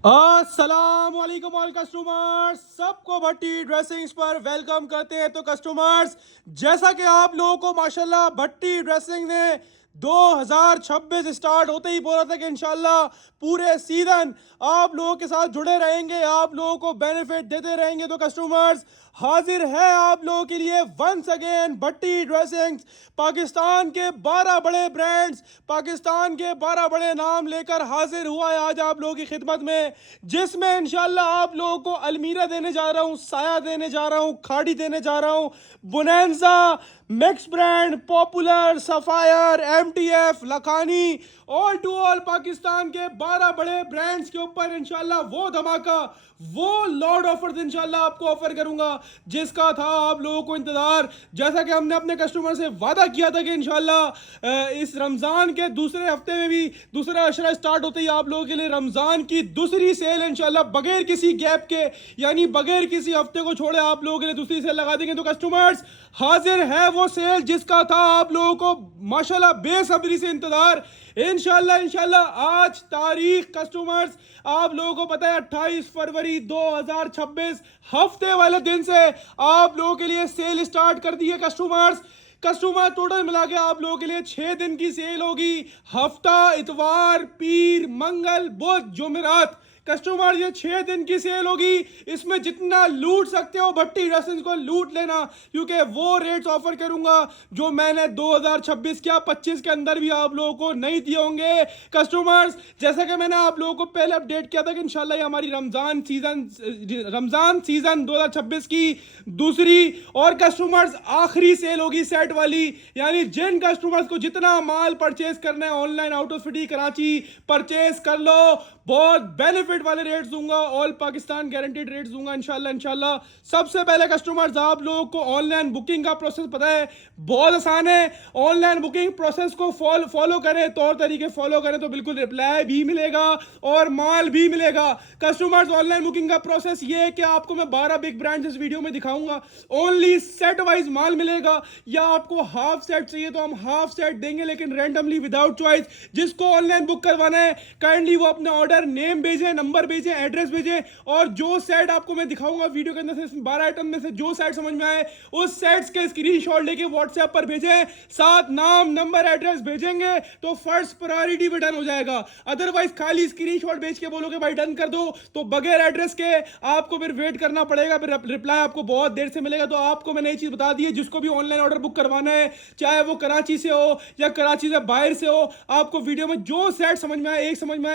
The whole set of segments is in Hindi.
अस्सलाम वालेकुम ऑल कस्टमर्स, सबको भट्टी ड्रेसिंग्स पर वेलकम करते हैं। तो कस्टमर्स, जैसा कि आप लोगों को माशाल्लाह भट्टी ड्रेसिंग ने 2026 स्टार्ट होते ही बोला था कि इंशाल्लाह पूरे सीजन आप लोगों के साथ जुड़े रहेंगे, आप लोगों को बेनिफिट देते रहेंगे। तो कस्टमर्स, हाजिर है आप लोगों के लिए वंस अगेन भट्टी ड्रेसिंग्स, पाकिस्तान के 12 बड़े ब्रांड्स, पाकिस्तान के 12 बड़े नाम लेकर हाजिर हुआ है आज आप लोगों की खिदमत में, जिसमें इंशाल्लाह आप लोगों को अलमीरा देने जा रहा हूं, साया देने जा रहा हूं, खाड़ी देने जा रहा हूं, Bonanza, Max brand, popular, Sapphire, MTF, Lakhani, all to all Pakistan के 12 बड़े ब्रांड्स के ऊपर इंशाल्लाह वो धमाका, वो लॉर्ड ऑफर्स इंशाल्लाह आपको ऑफर करूंगा जिसका था आप लोगों को इंतजार। जैसा कि हमने अपने कस्टमर से वादा किया था कि इंशाल्लाह इस रमजान के दूसरे हफ्ते में भी दूसरा अशरा स्टार्ट होते ही आप लोगों के लिए रमजान की दूसरी सेल इंशाल्लाह बगैर किसी गैप के, यानी बगैर किसी हफ्ते को छोड़े आप लोगों के लिए दूसरी सेल लगा देंगे। तो कस्टमर्स, हाजिर है वो सेल जिसका था आप लोगों को माशाल्लाह बेसब्री से इंतजार। इंशाल्लाह इंशाल्लाह आज तारीख कस्टमर्स आप लोगों को पता है 28 फरवरी 2026 हफ्ते वाले दिन से आप लोगों के लिए सेल स्टार्ट कर दी है। कस्टमर टोटल मिला के आप लोगों के लिए 6 दिन की सेल होगी। हफ्ता, इतवार, पीर, मंगल, बुध, जुमेरात। कस्टमर ये 6 दिन की सेल होगी, इसमें जितना लूट सकते हो भट्टी ड्रेसिंग्स को लूट लेना, क्योंकि वो रेट्स ऑफर करूंगा जो मैंने 2026 क्या 25 के अंदर भी आप लोगों को नहीं दिए होंगे। कस्टमर्स, जैसा कि मैंने आप लोगों को पहले अपडेट किया था कि इंशाल्लाह ये हमारी रमजान सीजन 2026 की दूसरी और कस्टमर्स आखिरी सेल होगी सेट वाली, यानी जिन कस्टमर्स को जितना माल परचेज करना है online out of city Karachi purchase कर लो, बहुत बेनिफिट वाले रेट्स दूंगा, ऑल पाकिस्तान गारंटीड रेट्स दूंगा इंशाल्लाह इंशाल्लाह। सबसे पहले कस्टमर्स, आप लोगों को ऑनलाइन बुकिंग का प्रोसेस पता है, बहुत आसान है। ऑनलाइन बुकिंग प्रोसेस को फॉलो करें, तौर तरीके फॉलो करें तो बिल्कुल रिप्लाई भी मिलेगा और माल भी मिलेगा। कस्टमर्स, ऑनलाइन बुकिंग का प्रोसेस ये है कि आपको मैं 12 बिग ब्रांड इस वीडियो में दिखाऊंगा, ओनली सेट वाइज माल मिलेगा, या आपको हाफ सेट चाहिए तो हम हाफ सेट देंगे लेकिन रैंडमली विदाउट चॉइस। जिसको ऑनलाइन बुक करवाना है काइंडली वो अपने ऑर्डर नेम भेजें, नंबर भेजें, एड्रेस भेजें, और जो सेट आपको मैं दिखाऊंगा वीडियो के अंदर से 12 आइटम में से जो सेट समझ में आए उस सेट्स के स्क्रीनशॉट लेके व्हाट्सएप पर भेजें, साथ नाम, नंबर, एड्रेस भेजेंगे तो फर्स्ट प्रायोरिटी पे डन हो जाएगा। अदरवाइज खाली स्क्रीनशॉट भेज के बोलोगे भाई डन कर दो तो बगैर एड्रेस के आपको फिर वेट करना पड़ेगा, फिर रिप्लाई आपको बहुत देर से मिलेगा। तो आपको मैंने ये चीज बता दी है, जिसको भी ऑनलाइन ऑर्डर बुक करवाना है, चाहे वो कराची से हो या कराची से बाहर से हो, आपको वीडियो में जो सेट समझ में आए,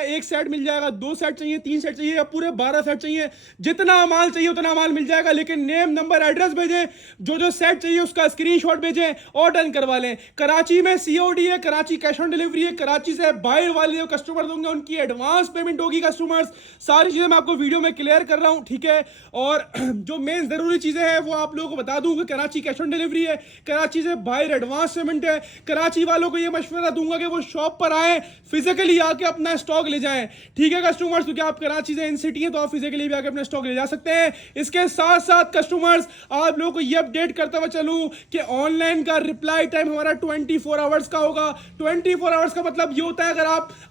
एक सेट मिल जाएगा, 2 सेट चाहिए, 3 सेट चाहिए या पूरे 12 सेट चाहिए, जितना माल चाहिए उतना माल मिल जाएगा। लेकिन नेम, नंबर, एड्रेस भेजें, जो जो सेट चाहिए उसका स्क्रीनशॉट भेजें और डन करवा लें। कराची में सीओडी है, कराची कैश ऑन डिलीवरी है, कराची से बाहर वाले जो कस्टमर होंगे उनकी एडवांस पेमेंट होगी। कस्टमर्स, सारी चीजें मैं आपको वीडियो में क्लियर कर रहा हूं, ठीक है। और जो मेन जरूरी चीजें हैं वो आप लोगों को बता दूंगा, कराची कैश ऑन डिलीवरी है, कराची से बाहर एडवांस पेमेंट है। कराची वालों को ये मशवरा दूंगा कि वो शॉप पर आए, फिजिकली आके अपना स्टॉक ले जाएं, ठीक है कस्टमर्स, क्योंकि आप कराची से इन सिटी है तो आप फिजिकली भी आके अपना स्टॉक ले जा सकते हैं। इसके साथ साथ कस्टमर्स, आप लोगों को ये अपडेट करते हुए चलूं कि ऑनलाइन का रिप्लाई टाइम हमारा 24 आवर्स का होगा। 24 आवर्स का मतलब ये होता है अगर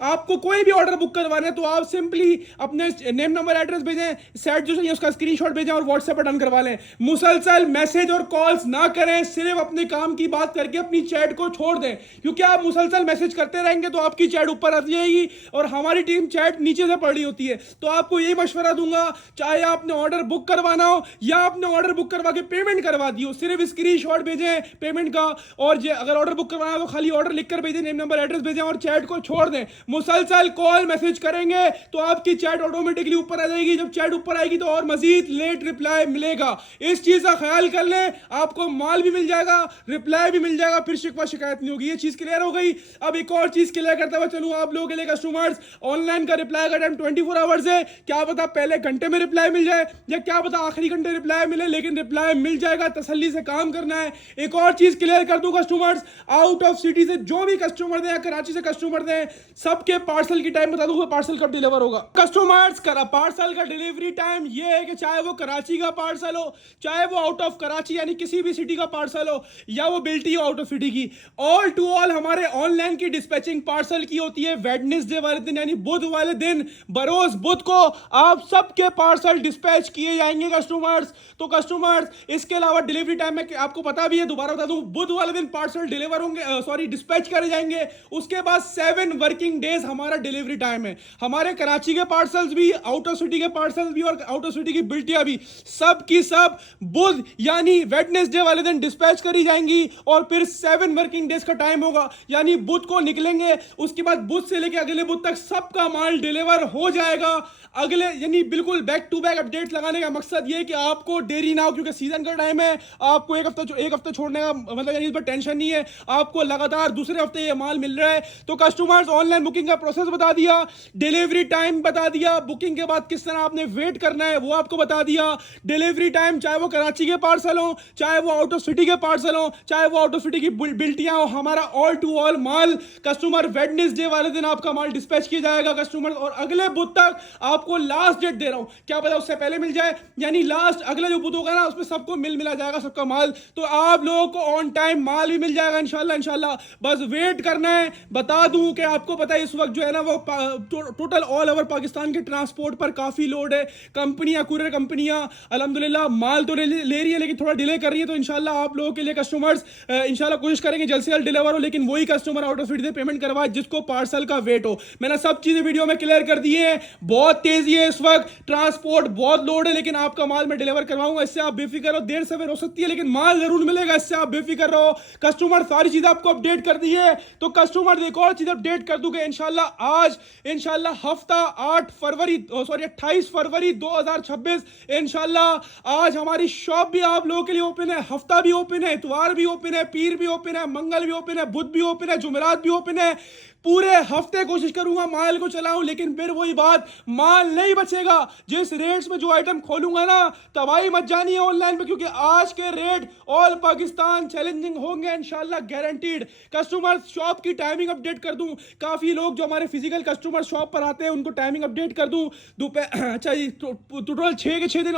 आपको कोई भी ऑर्डर बुक करवाना है तो आप सिंपली अपने नेम, नंबर, एड्रेस भेजें, सेट जो चाहिए उसका स्क्रीनशॉट भेजें और व्हाट्सएप पर डन करवा लें। मुसलसल मैसेज और कॉल्स ना करें, सिर्फ अपने काम की बात करके अपनी चैट को छोड़ दें, क्योंकि आप मुसलसल मैसेज करते रहेंगे तो आपकी चैट ऊपर आ जाएगी और हमारी टीम चैट नीचे से पड़ रही होती है। तो आपको यही मशवरा दूंगा, चाहे आपने ऑर्डर बुक करवाना हो या आपने ऑर्डर बुक करवा के पेमेंट करवा दी हो, सिर्फ स्क्रीनशॉट भेजें पेमेंट का, और अगर ऑर्डर बुक करवाना तो खाली ऑर्डर लिखकर भेजें, नेम, नंबर, एड्रेस भेजें और चैट को छोड़ दें। मुसलसल कॉल मैसेज करेंगे तो आपकी चैट ऑटोमेटिकली ऊपर आ जाएगी, जब चैट ऊपर आएगी तो और मजीद लेट रिप्लाई मिलेगा। इस चीज का ख्याल कर लें, आपको माल भी मिल जाएगा, रिप्लाई भी मिल जाएगा, फिर शिकवा शिकायत नहीं होगी। ये चीज क्लियर हो गई। अब एक और चीज क्लियर करते हुए चलूं आप लोगों के लिए कस्टमर्स, ऑनलाइन का रिप्लाई का टाइम 24 आवर्स है। क्या पता पहले घंटे में रिप्लाई मिल जाए या क्या पता आखिरी घंटे रिप्लाई मिले, लेकिन रिप्लाई मिल जाएगा, तसल्ली से काम करना है। एक और चीज क्लियर कर दूं कस्टमर्स, आउट ऑफ सिटी से जो भी कस्टमर दें या कराची से कस्टमर दें, सबके पार्सल की टाइम बता दूंगा, पार्सल कब डिलीवर होगा। कस्टमर्स, पार्सल का डिलीवरी टाइम ये है कि चाहे वो कराची का पार्सल हो, चाहे वो आउट ऑफ कराची यानी किसी भी सिटी का पार्सल हो, या वो बिल्टी हो आउट ऑफ सिटी की, ऑल टू ऑल हमारे ऑनलाइन की डिस्पैचिंग पार्सल की होती है वेडनेसडे वाले दिन यानी बुध वाले दिन बरोज बुध को आप सबके पार्सल डिस्पैच किए जाएंगे कस्टमर्स। तो कस्टमर्स इसके अलावा डिलीवरी टाइम में आपको पता भी है, दोबारा बता दूं, बुध वाले दिन पार्सल डिलीवर होंगे, सॉरी डिस्पैच करे जाएंगे। उसके बाद 7 वर्किंग डेज हमारा डिलीवरी टाइम है। हमारे कराची के पार्सल्स भी, आउट ऑफ सिटी के पार्सल्स भी और आउट ऑफ सिटी की बिल्टियां भी सब की सब बुध यानी वेडनेसडे वाले दिन डिस्पैच करी जाएंगी और फिर 7 वर्किंग डेज का टाइम होगा, यानी बुध को निकलेंगे, उसके बाद बुध से लेके अगले बुध तक सबका माल डिलीवर हो जाएगा। अगले यानी बिल्कुल बैक टू बैक अपडेट लगाने का मकसद ये है कि आपको देरी ना हो, क्योंकि सीजन का टाइम है, आपको एक हफ्ता छोड़ने का मतलब यानी इस पर टेंशन नहीं है, आपको लगातार दूसरे हफ्ते ये माल मिल रहा है। तो कस्टमर्स ऑनलाइन बुकिंग का प्रोसेस बता दिया, डिलीवरी टाइम बता दिया, बुकिंग के बाद किस तरह आपने वेट करना है वो आपको बता दिया। डिलीवरी टाइम चाहे वो कराची के पार्सल हो, चाहे वो आउट ऑफ सिटी के पार्सल हो, चाहे वो आउट ऑफ सिटी की बिल्टियां हो, हमारा ऑल टू ऑल माल कस्टमर वेडनेसडे वाले दिन आपका माल डिस्पैच किया जाएगा कस्टमर। और अगले बुध तक आपको लास्ट डेट दे रहा हूं, क्या पता उससे पहले मिल जाए, यानी लास्ट अगला जो बुध होगा ना उसमें सबको मिला जाएगा सबका माल। तो आप लोगों को ऑन टाइम माल भी मिल जाएगा इंशाल्लाह। बस वेट करना है। बता दूं कि आपको पता है इस वक्त जो है ना वो टोटल ऑल ओवर पाकिस्तान के ट्रांसपोर्ट पर काफी लोड है। कंपनियां, कुरियर कंपनियां अल्हम्दुलिल्लाह माल तो ले रही है लेकिन थोड़ा डिले कर रही है। तो इंशाल्लाह आप लोगों के लिए कस्टमर्स इंशाल्लाह कोशिश करेंगे जल्द से जल्द डिलीवर हो, लेकिन वही कस्टमर आउट ऑफ सिटी से पेमेंट करवाए जिसको पार्सल का वेट हो। मैंने सब चीजें वीडियो में क्लियर कर दी है। बहुत तेजी है इस वक्त, ट्रांसपोर्ट बहुत लोड है, लेकिन आपका माल मैं डिलीवर करवाऊंगा, इससे आप बेफिक्र हो। देर सवेर हो सकती है लेकिन माल जरूर मिलेगा, इससे आप बेफिक्र रहो। कस्टमर सारी चीजें आपको अपडेट कर दी है। तो कस्टमर एक और चीज अपडेट कर दूंगा इंशाल्लाह, आज इंशाल्लाह हफ्ता 28 फरवरी 2026 इंशाल्लाह आज हमारी शॉप भी आप लोगों के लिए ओपन है। हफ्ता भी ओपन है, इतवार भी ओपन है, पीर भी ओपन है, मंगल भी ओपन है, बुध भी ओपन है, जुमेरात भी ओपन है। पूरे हफ्ते कोशिश करूंगा माल को चलाऊं, लेकिन फिर वही बात, माल नहीं बचेगा। जिस रेट्स में जो आइटम खोलूंगा ना, तबाही मत जानी है ऑनलाइन पे, क्योंकि आज के रेट ऑल पाकिस्तान चैलेंजिंग होंगे इंशाल्लाह, गारंटीड। कस्टमर शॉप की टाइमिंग अपडेट कर दूं, काफी लोग जो हमारे फिजिकल कस्टमर शॉप पर आते हैं उनको टाइमिंग अपडेट कर दूं। दोपहर अच्छा जी, टोटल 6 के 6 दिन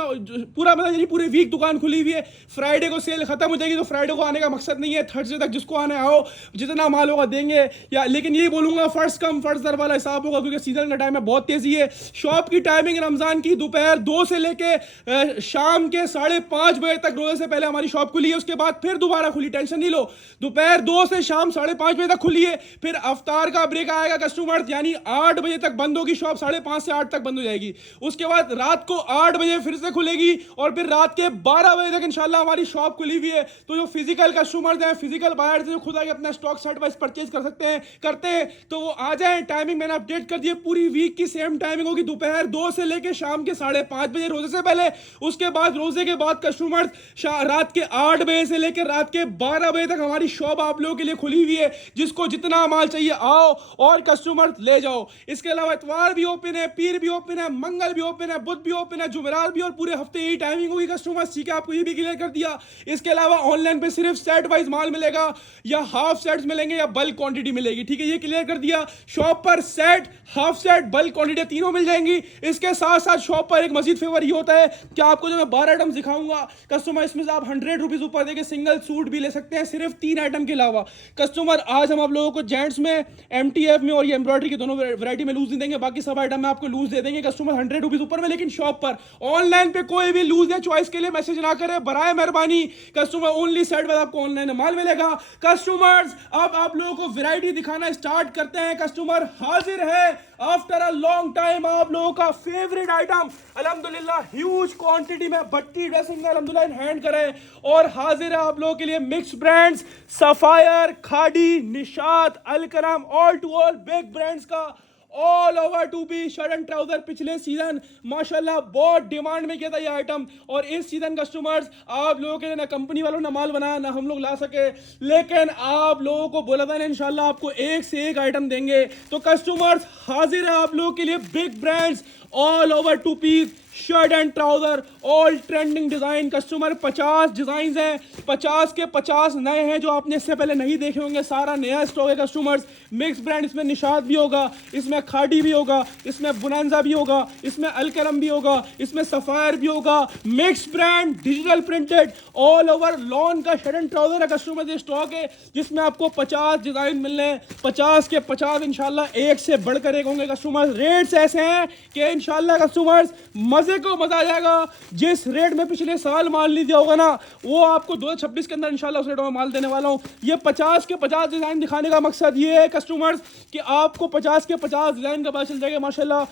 पूरा मतलब यानी पूरे वीक दुकान खुली हुई है। फ्राइडे को सेल खत्म हो जाएगी, तो फ्राइडे को आने का मकसद नहीं है, थर्सडे तक जिसको आने आओ, जितना माल होगा देंगे। या लेकिन ये बोलूंगा फर्स्ट कम फर्स्ट सर्व वाला हिसाब होगा, क्योंकि सीजन का टाइम है, बहुत तेजी है। शॉप की टाइमिंग रमजान की दोपहर 2 से लेके शाम के 5:30 बजे तक, रोजे से पहले हमारी शॉप खुली है, उसके बाद फिर दोबारा खुली, टेंशन नहीं लो। दोपहर 2 से शाम 5:30 बजे तक खुली है, फिर अफ्तार का ब्रेक आएगा कस्टमर, यानी 8 बजे तक बंद होगी शॉप, 5:30 से 8 तक बंद हो जाएगी। उसके बाद रात को 8 बजे फिर से खुलेगी और फिर रात के 12 बजे तक इंशाल्लाह हमारी शॉप खुली हुई है। तो जो फिजिकल कस्टमर्स हैं, फिजिकल बायर्स जो खुद आके अपना स्टॉक सेट वाइज परचेज कर सकते हैं, करते हैं, तो वो आ जाए। टाइमिंग मैंने अपडेट कर दी है, पूरी वीक की सेम टाइमिंग होगी, दोपहर 2 से लेके शाम के 5:30 बजे रोजे से पहले। उसके बाद रोजे के बाद कस्टमर्स रात के 8 बजे से लेकर रात के 12 बजे तक हमारी शॉप आप लोगों के लिए खुली हुई है। जिसको जितना माल चाहिए आओ और कस्टमर ले जाओ। इसके अलावा इतवार भी ओपन है, पीर भी ओपन है, मंगल भी ओपन है, बुध भी ओपन है, जुमेरात भी, और पूरे हफ्ते यही टाइमिंग होगी कस्टमर्स। ठीक है, आपको ये भी क्लियर कर दिया। इसके अलावा ऑनलाइन पे सिर्फ सेट वाइज माल मिलेगा, या हाफ सेट्स मिलेंगे या बल्क क्वांटिटी मिलेगी। ठीक है, ये क्लियर कर दिया। शॉप पर set, half set, bulk quantity तीनों मिल जाएंगी। इसके साथ साथ शॉप पर एक मजीद फेवर ये होता है कि आपको जो मैं 12 आइटम दिखाऊंगा कस्टमर, इसमें से आप 100 रुपीज ऊपर देके सिंगल सूट भी ले सकते हैं, सिर्फ 3 आइटम के अलावा। कस्टमर आज हम आप लोगों को जेंट्स में, MTF में और ये एम्ब्रॉयडरी की दोनों वैरायटी में लूज नहीं देंगे, बाकी सब आइटम में आपको लूज दे देंगे कस्टमर 100 रुपीज ऊपर में। लेकिन शॉप पर ऑनलाइन पे कोई भी लूज या चॉइस के लिए मैसेज ना करे, बराए मेहरबानी। कस्टमर ओनली सेट बाद आपको ऑनलाइन माल मिलेगा। कस्टमर्स अब आप लोगों को वैरायटी दिखाना स्टार्ट करते हैं। कस्टमर हाजिर है आफ्टर अ लॉन्ग टाइम, आप लोगों का फेवरेट आइटम अल्हम्दुलिल्लाह ह्यूज क्वांटिटी में भट्टी ड्रेसिंग का अल्हम्दुलिल्लाह हैंड करे और हाजिर है आप लोगों के लिए mix brands, Sapphire, Khaadi, Nishat, Alkaram, all to all big brands का all over to be shirt and trouser. पिछले सीजन माशाल्लाह बहुत डिमांड में किया था ये आइटम, और इस सीजन कस्टमर्स आप लोगों के लिए ना कंपनी वालों ने माल बनाया ना हम लोग ला सके, लेकिन आप लोगों को बोला था ना इंशाल्लाह आपको एक से एक आइटम देंगे। तो कस्टमर्स हाजिर है आप लोगों के लिए big brands all over two piece shirt and trouser, all trending design customer. 50 design हैं, 50 के 50 नए हैं जो आपने इससे पहले नहीं देखे होंगे, सारा नया स्टॉक है कस्टमर्स। मिक्स ब्रांड, इसमें निशाद भी होगा, इसमें खाड़ी भी होगा, इसमें बुनांजा भी होगा, इसमें अलकरम भी होगा, इसमें सफायर भी होगा। Mix brand digital printed all over lawn का शर्ट एंड ट्राउजर है कस्टमर, ये स्टॉक है जिसमें आपको 50 डिजाइन मिलने हैं। 50 के 50 इंशाल्लाह एक से बढ़कर एक होंगे कस्टमर्स। रेट्स ऐसे हैं कि इंशाल्लाह कस्टमर्स मजे को मजा आ जाएगा। जिस रेट में पिछले साल माल नहीं दिया होगा ना, वो आपको 2026 के अंदर इंशाल्लाह उस रेट में माल देने वाला हूं। ये 50 के 50 डिजाइन दिखाने का मकसद ये है कस्टमर्स कि आपको 50 के 50 डिजाइन का पता चल जाएगा माशाल्लाह।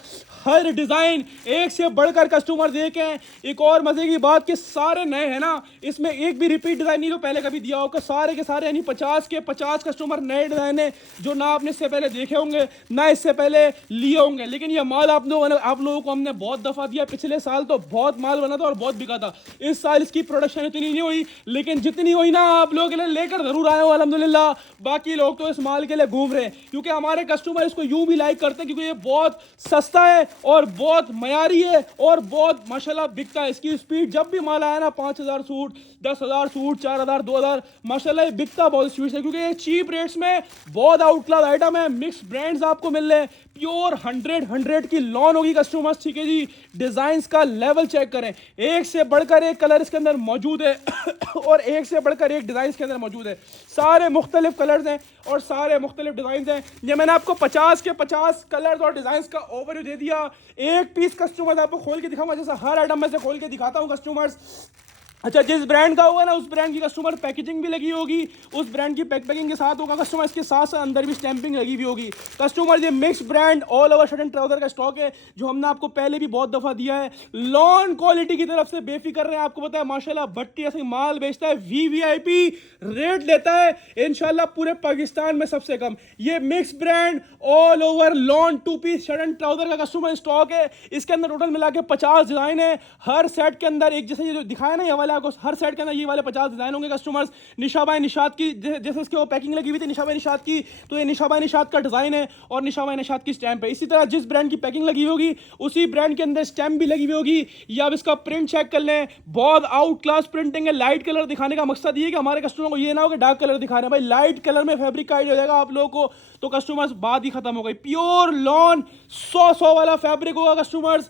हर डिजाइन एक से बढ़कर कस्टमर देखें। एक और मजे की बात कि सारे नए हैं ना, इसमें एक भी रिपीट डिजाइन नहीं जो पहले कभी दिया होगा, सारे के सारे यानी 50 के 50 कस्टमर नए डिजाइन है जो ना आपने इससे पहले देखे होंगे ना इससे पहले लिए होंगे। लेकिन ये माल आप लोगों को हमने बहुत दफा दिया। पिछले साल तो बहुत माल बना था और बहुत बिका था। इस साल इसकी प्रोडक्शन इतनी नहीं हुई, लेकिन जितनी हुई ना आप लोगों के लिए लेकर जरूर आए हो अल्हम्दुलिल्लाह। बाकी लोग तो इस माल के लिए घूम रहे हैं क्योंकि हमारे कस्टमर इसको यूं भी लाइक करते हैं क्योंकि ये बहुत सस्ता है और बहुत मयारी है और बहुत माशाल्लाह बिकता है। इसकी स्पीड जब भी माल आया ना 5000 सूट, 10,000 सूट, 4000, 2000 माशाल्लाह ये बिकता बहुत स्पीड से क्योंकि ये चीप रेट्स में बहुत आउट क्लास आइटम है। मिक्स ब्रांड्स आपको मिल रहे हैं, प्योर 100 की लॉन होगी कस्टमर्स, ठीक है जी। डिजाइन्स का लेवल चेक करें, एक से बढ़कर एक कलर इसके अंदर मौजूद है और एक से बढ़कर एक डिजाइन इसके अंदर मौजूद है। सारे मुख्तलिफ कलर्स हैं और सारे मुख्तलिफ डिजाइन हैं। ये मैंने आपको 50 के 50 कलर्स और डिजाइन्स का ओवरव्यू दे दिया। एक पीस कस्टमर्स आपको खोल के दिखाऊंगा, जैसा हर आइटम में से खोल के दिखाता हूँ कस्टमर्स। अच्छा, जिस ब्रांड का होगा ना उस ब्रांड की कस्टमर पैकेजिंग भी लगी होगी, उस ब्रांड की पैकिंग के साथ होगा कस्टमर, इसके साथ साथ अंदर भी स्टैंपिंग लगी हुई होगी कस्टमर। ये mix brand all over shirt and trouser का स्टॉक है जो हमने आपको पहले भी बहुत दफा दिया है। लॉन क्वालिटी की तरफ से बेफिक्र रहे हैं, आपको पता है माशाल्लाह भट्टी ऐसे माल बेचता है, वीवीआईपी रेट लेता है इंशाल्लाह पूरे पाकिस्तान में सबसे कम। ये mix brand all over lawn 2 piece shirt and trouser का कस्टमर स्टॉक है। इसके अंदर टोटल मिला के 50 डिजाइन है। हर सेट के अंदर एक जैसे ये जो दिखाया ना ये वाला आपको, हर सेट के अंदर ये वाले 50 डिजाइन होंगे कस्टमर्स। निशाबाई निशात की जैसे इसके वो पैकिंग लगी हुई थी निशाबाई निशात की, तो ये निशाबाई निशात का डिजाइन है और निशाबाई निशात की स्टैंप है। इसी तरह जिस ब्रांड की पैकिंग लगी होगी उसी ब्रांड के अंदर स्टैंप भी लगी हुई होगी। या अब इसका प्रिंट चेक कर लें, बहुत आउट क्लास प्रिंटिंग है। लाइट कलर दिखाने का मकसद ये है कि हमारे कस्टमर को ये ना हो कि डार्क कलर दिखा रहे हैं, भाई लाइट कलर में फैब्रिक का आइडिया हो जाएगा आप लोगों को, तो कस्टमर्स बात ही खत्म हो गई। प्योर लॉन 100 वाला फैब्रिक होगा कस्टमर्स।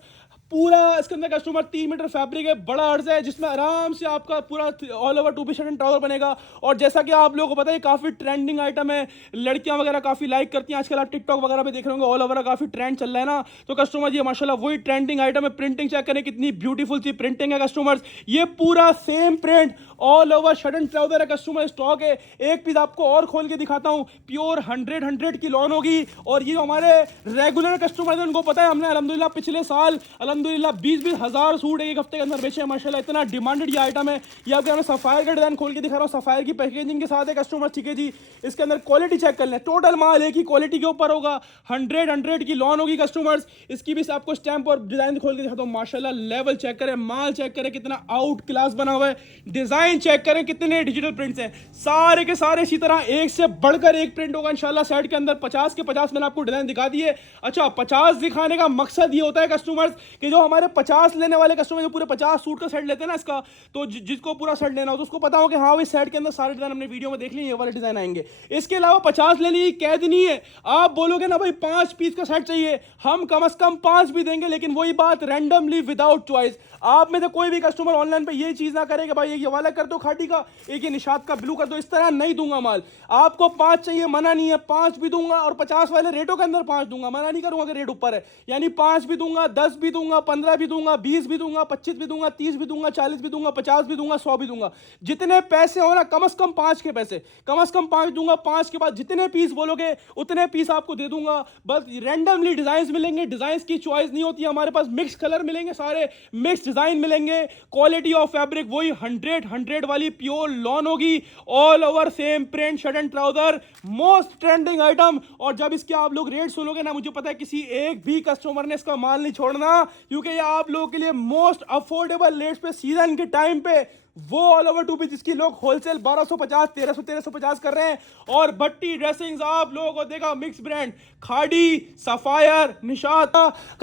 पूरा इसके अंदर कस्टमर 3 मीटर फैब्रिक है, बड़ा अर्ज है जिसमें आराम से आपका पूरा all over 2 piece shirt and trouser बनेगा। और जैसा कि आप लोगों को पता है काफी ट्रेंडिंग आइटम है, लड़कियां वगैरह काफी लाइक करती हैं आजकल, आप टिकटॉक वगैरह पे देख रहे होंगे ऑल ओवर काफी ट्रेंड चल रहा है ना, तो कस्टमर ये माशाल्लाह वही ट्रेंडिंग आइटम है। प्रिंटिंग चेक करें कितनी ब्यूटीफुल सी प्रिंटिंग है कस्टमर्स। ये पूरा same print all over shirt and trouser है कस्टमर स्टॉक है। एक पीस आपको और खोल के दिखाता हूं, प्योर 100 की लॉन होगी। और ये हमारे रेगुलर कस्टमर है उनको पता है हमने अल्हम्दुलिल्लाह पिछले साल अल्हम्दुलिल्लाह 20-20 हज़ार सूट एक हफ्ते के अंदर बेचे हैं माशाल्लाह, इतना डिमांडेड ये आइटम है। ये आपके सफायर का डिजाइन खोल के दिखा रहा हूँ, सफायर की पैकेजिंग के साथ है कस्टमर, ठीक है जी। इसके अंदर क्वालिटी चेक कर लें, टोटल माल एक ही क्वालिटी के ऊपर होगा, 100 की लॉन होगी कस्टमर्स। इसकी भी आपको स्टैंप और डिजाइन खोल के दिखाता हूँ माशाल्लाह। लेवल चेक करें, माल चेक करें कितना आउट क्लास बना हुआ है, डिजाइन चेक करें कितने डिजिटल प्रिंट्स हैं, सारे के सारे इसी तरह एक से बढ़कर एक प्रिंट होगा इंशाल्लाह सेट के अंदर। 50 के 50 मैंने आपको डिजाइन दिखा दिए। अच्छा, 50 दिखाने का मकसद ये होता है कस्टमर्स कि जो हमारे 50 लेने वाले कस्टमर जो पूरे 50 सूट का सेट लेते हैं ना इसका, तो जिसको पूरा सेट लेना हो तो उसको पता हो कि हाँ इस सेट के अंदर सारे डिजाइन हमने वीडियो में देख लिए, ये वाले डिजाइन आएंगे। इसके अलावा 50 लेने की कैद नहीं है। आप बोलोगे ना भाई 5 पीस का सेट चाहिए, हम कम से कम 5 भी देंगे, लेकिन वही बात रैंडमली विदाउट चॉइस। आप में से कोई भी कस्टमर ऑनलाइन पे ये चीज ना करे कि भाई एक ये वाला कर दो खाटी का, एक ये निशात का ब्लू कर दो, इस तरह नहीं दूंगा माल। आपको 5 चाहिए, मना नहीं है, 5 भी दूंगा और 50 वाले रेटों के अंदर 5 दूंगा, मना नहीं करूंगा कि रेट ऊपर है। यानी 5 भी दूंगा, 10 भी दूंगा, 15 भी दूंगा, 20 भी दूंगा, 25 भी दूंगा, 30 भी दूंगा, 40 भी दूंगा, 50 भी दूंगा, 100 भी दूंगा। जितने पैसे हो ना कम से कम 5 के पैसे, कम से कम 5 दूंगा। 5 के बाद जितने पीस बोलोगे उतने पीस आपको दे दूंगा। बस रैंडमली डिजाइन मिलेंगे, डिजाइन की चॉइस नहीं होती है हमारे पास, मिक्स कलर मिलेंगे, सारे मिक्स डिजाइन मिलेंगे। क्वालिटी ऑफ फैब्रिक वही 100 वाली प्योर लॉन होगी, all over same print shirt and trouser, most trending item. और जब इसके आप लोग रेट सुनोगे ना, मुझे पता है किसी एक भी कस्टमर ने इसका माल नहीं छोड़ना, क्योंकि ये आप लोगों के लिए मोस्ट अफोर्डेबल रेट्स पे सीजन के टाइम पे वो ऑल ओवर टू पीस जिसकी लोग होलसेल 1250 1350 कर रहे हैं। और भट्टी ड्रेसिंग्स आप लोगों को देगा mix brand Khaadi, Sapphire, Nishat,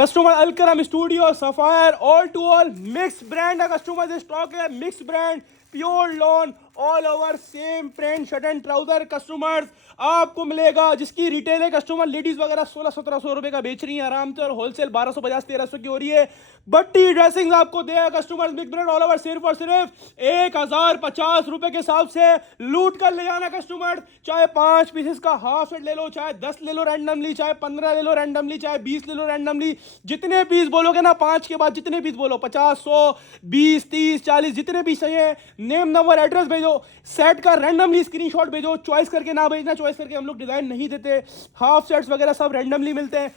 customer Alkaram studio, Sapphire, all to all mix brand का कस्टमर स्टॉक है। Mix brand pure lawn all over same print shirt and trouser customers आपको मिलेगा, जिसकी रिटेल है कस्टमर लेडीज वगैरह 1600-1700 रुपए का बेच रही है आराम से, और होलसेल 1250-1300 की हो रही है। बट्टी ड्रेसिंग आपको देगा customers big brand all over सिर्फ और सिर्फ 1050 रुपए के हिसाब से लूट कर ले जाना कस्टमर। चाहे 5 पीसेस का हाफ सेट ले लो, चाहे 10 ले लो रैंडमली, चाहे 15 ले लो रैंडमली, चाहे 20 ले लो रैंडमली। जितने पीस बोलोगे ना 5 के बाद जितने पीस बोलो 50 100 20 30 40 जितने पीस चाहिए, नेम नंबर एड्रेस भेजो, सेट का रैंडमली स्क्रीनशॉट भेजो। चॉइस करके ना भेजना, चॉइस करके हम लोग डिजाइन नहीं देते। हाफ सेट्स वगैरह सब रैंडमली मिलते हैं।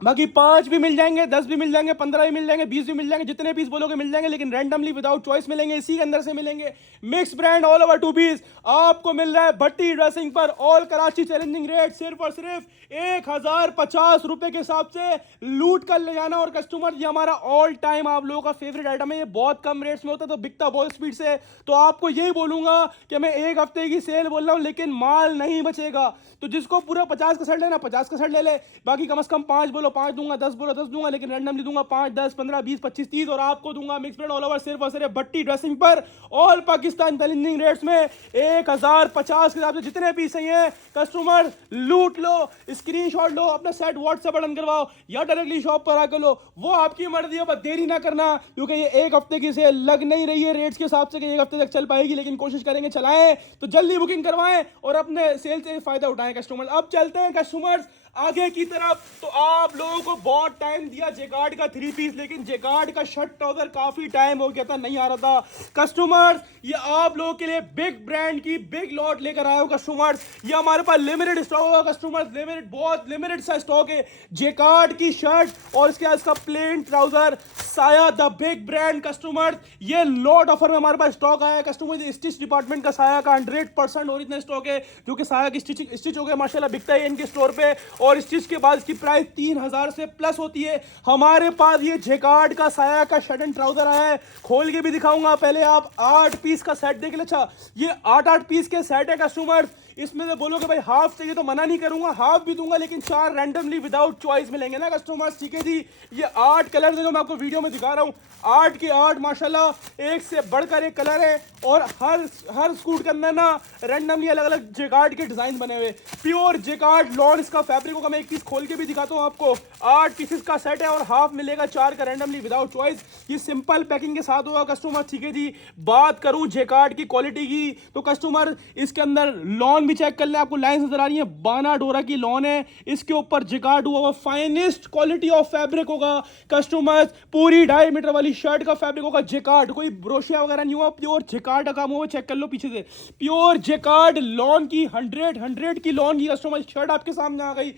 बाकी 5 भी मिल जाएंगे, 10 भी मिल जाएंगे, 15 भी मिल जाएंगे, 20 भी मिल जाएंगे, जितने पीस बोलोगे मिल जाएंगे, लेकिन रैंडमली विदाउट चॉइस मिलेंगे। इसी के अंदर से मिलेंगे mix brand all over two piece आपको मिल रहा है भट्टी ड्रेसिंग पर ऑल कराची चैलेंजिंग रेट सिर्फ और सिर्फ 1050 रुपए के हिसाब से लूट कर ले जाना। और कस्टमर ये हमारा ऑल टाइम आप लोगों का फेवरेट आइटम है, ये बहुत कम रेट्स में होता है तो बिकता बहुत स्पीड से। तो आपको यही बोलूंगा कि मैं एक हफ्ते की सेल बोल रहा हूं, लेकिन माल नहीं बचेगा। तो जिसको पूरा 50 का सेट लेना 50 का सेट ले ले, बाकी कम से कम 5 बोलो 5 दूंगा, 10 बोलो 10 दूंगा, लेकिन रैंडमली दूंगा 5 10 15 20 25 30। और आपको दूंगा मिक्स ब्रांड ऑल ओवर सिर्फ और सिर्फ भट्टी ड्रेसिंग पर ऑल पाकिस्तान चैलेंजिंग रेट्स में 1050 के हिसाब से जितने पीस चाहिए कस्टमर लूट लो, स्क्रीनशॉट लो, अपना सेट व्हाट्सएप पर डन करवाओ या डायरेक्टली शॉप पर आकर लो, वो आपकी मर्जी है। बस देरी ना करना, क्योंकि ये एक हफ्ते की सेल लग नहीं रही है रेट्स के हिसाब से कि एक हफ्ते तक चल पाएगी, लेकिन कोशिश करेंगे चलाएं। तो जल्दी बुकिंग करवाएं और अपने सेल से फायदा उठाएं कस्टमर। अब चलते हैं कस्टमर्स आगे की तरफ। तो आप लोगों को बहुत टाइम दिया जेकार्ड का 3 पीस, लेकिन जेकार्ड का शर्ट ट्राउजर काफी टाइम हो गया था, नहीं आ रहा था कस्टमर्स। ये आप लोगों के लिए बिग ब्रांड की बिग लॉट लेकर आया हूं कस्टमर्स। ये हमारे पास लिमिटेड स्टॉक होगा कस्टमर्स, लिमिटेड बहुत लिमिटेड सा स्टॉक है जेकार्ड की शर्ट और इसके बाद इसका प्लेन ट्राउजर साया द बिग ब्रांड कस्टमर्स। ये लॉट ऑफर में हमारे पास स्टॉक आया है कस्टमर। स्टिच डिपार्टमेंट का साया का 100% ओरिजिनल स्टॉक है, जो कि साया की स्टिच हो गया माशाल्लाह, बिकता है इनके स्टोर पे। और स्टिच के बाद इसकी प्राइस 3000 से प्लस होती है। हमारे पास ये जेकार्ड का साया का शर्ट एंड ट्राउजर आया है, खोल के भी दिखाऊंगा। पहले आप 8 पीस का सेट देख ले। अच्छा, ये 8 पीस के सेट है कस्टमर। इसमें से बोलोगे भाई हाफ चाहिए तो मना नहीं करूंगा, हाफ भी दूंगा, लेकिन 4 रैंडमली विदाउट चॉइस मिलेंगे ना कस्टमर्स, ठीक है जी। ये 8 कलर जो मैं आपको वीडियो में दिखा रहा हूँ, 8 के 8 माशाल्लाह एक से बढ़कर एक कलर है। और हर सूट के अंदर ना रैंडमली अलग अलग जेकार्ड के डिजाइन बने हुए, प्योर जेकार्ड लॉन इसका फैब्रिक होगा। मैं एक पीस खोल के भी दिखाता हूँ आपको। 8 पीसेस का सेट है और हाफ मिलेगा 4 का रैंडमली विदाउट चॉइस। ये सिंपल पैकिंग के साथ होगा कस्टमर, ठीक है जी। बात करूं जेकार्ड की क्वालिटी की तो कस्टमर इसके अंदर लॉन भी चेक कर ले, आपको लाइन नजर आ रही है, बाना डोरा की लॉन है, इसके ऊपर जेकार्ड हुआ हुआ फाइनेस्ट क्वालिटी ऑफ फैब्रिक होगा कस्टमर्स। पूरी 2.5 मीटर वाली शर्ट का फैब्रिक होगा जेकार्ड, कोई ब्रोशिया वगैरह नहीं हुआ, प्योर जेकार्ड का काम हुआ। चेक कर लो पीछे से, प्योर जेकार्ड लॉन की 100 की लॉन की कस्टमर शर्ट आपके सामने आ गई।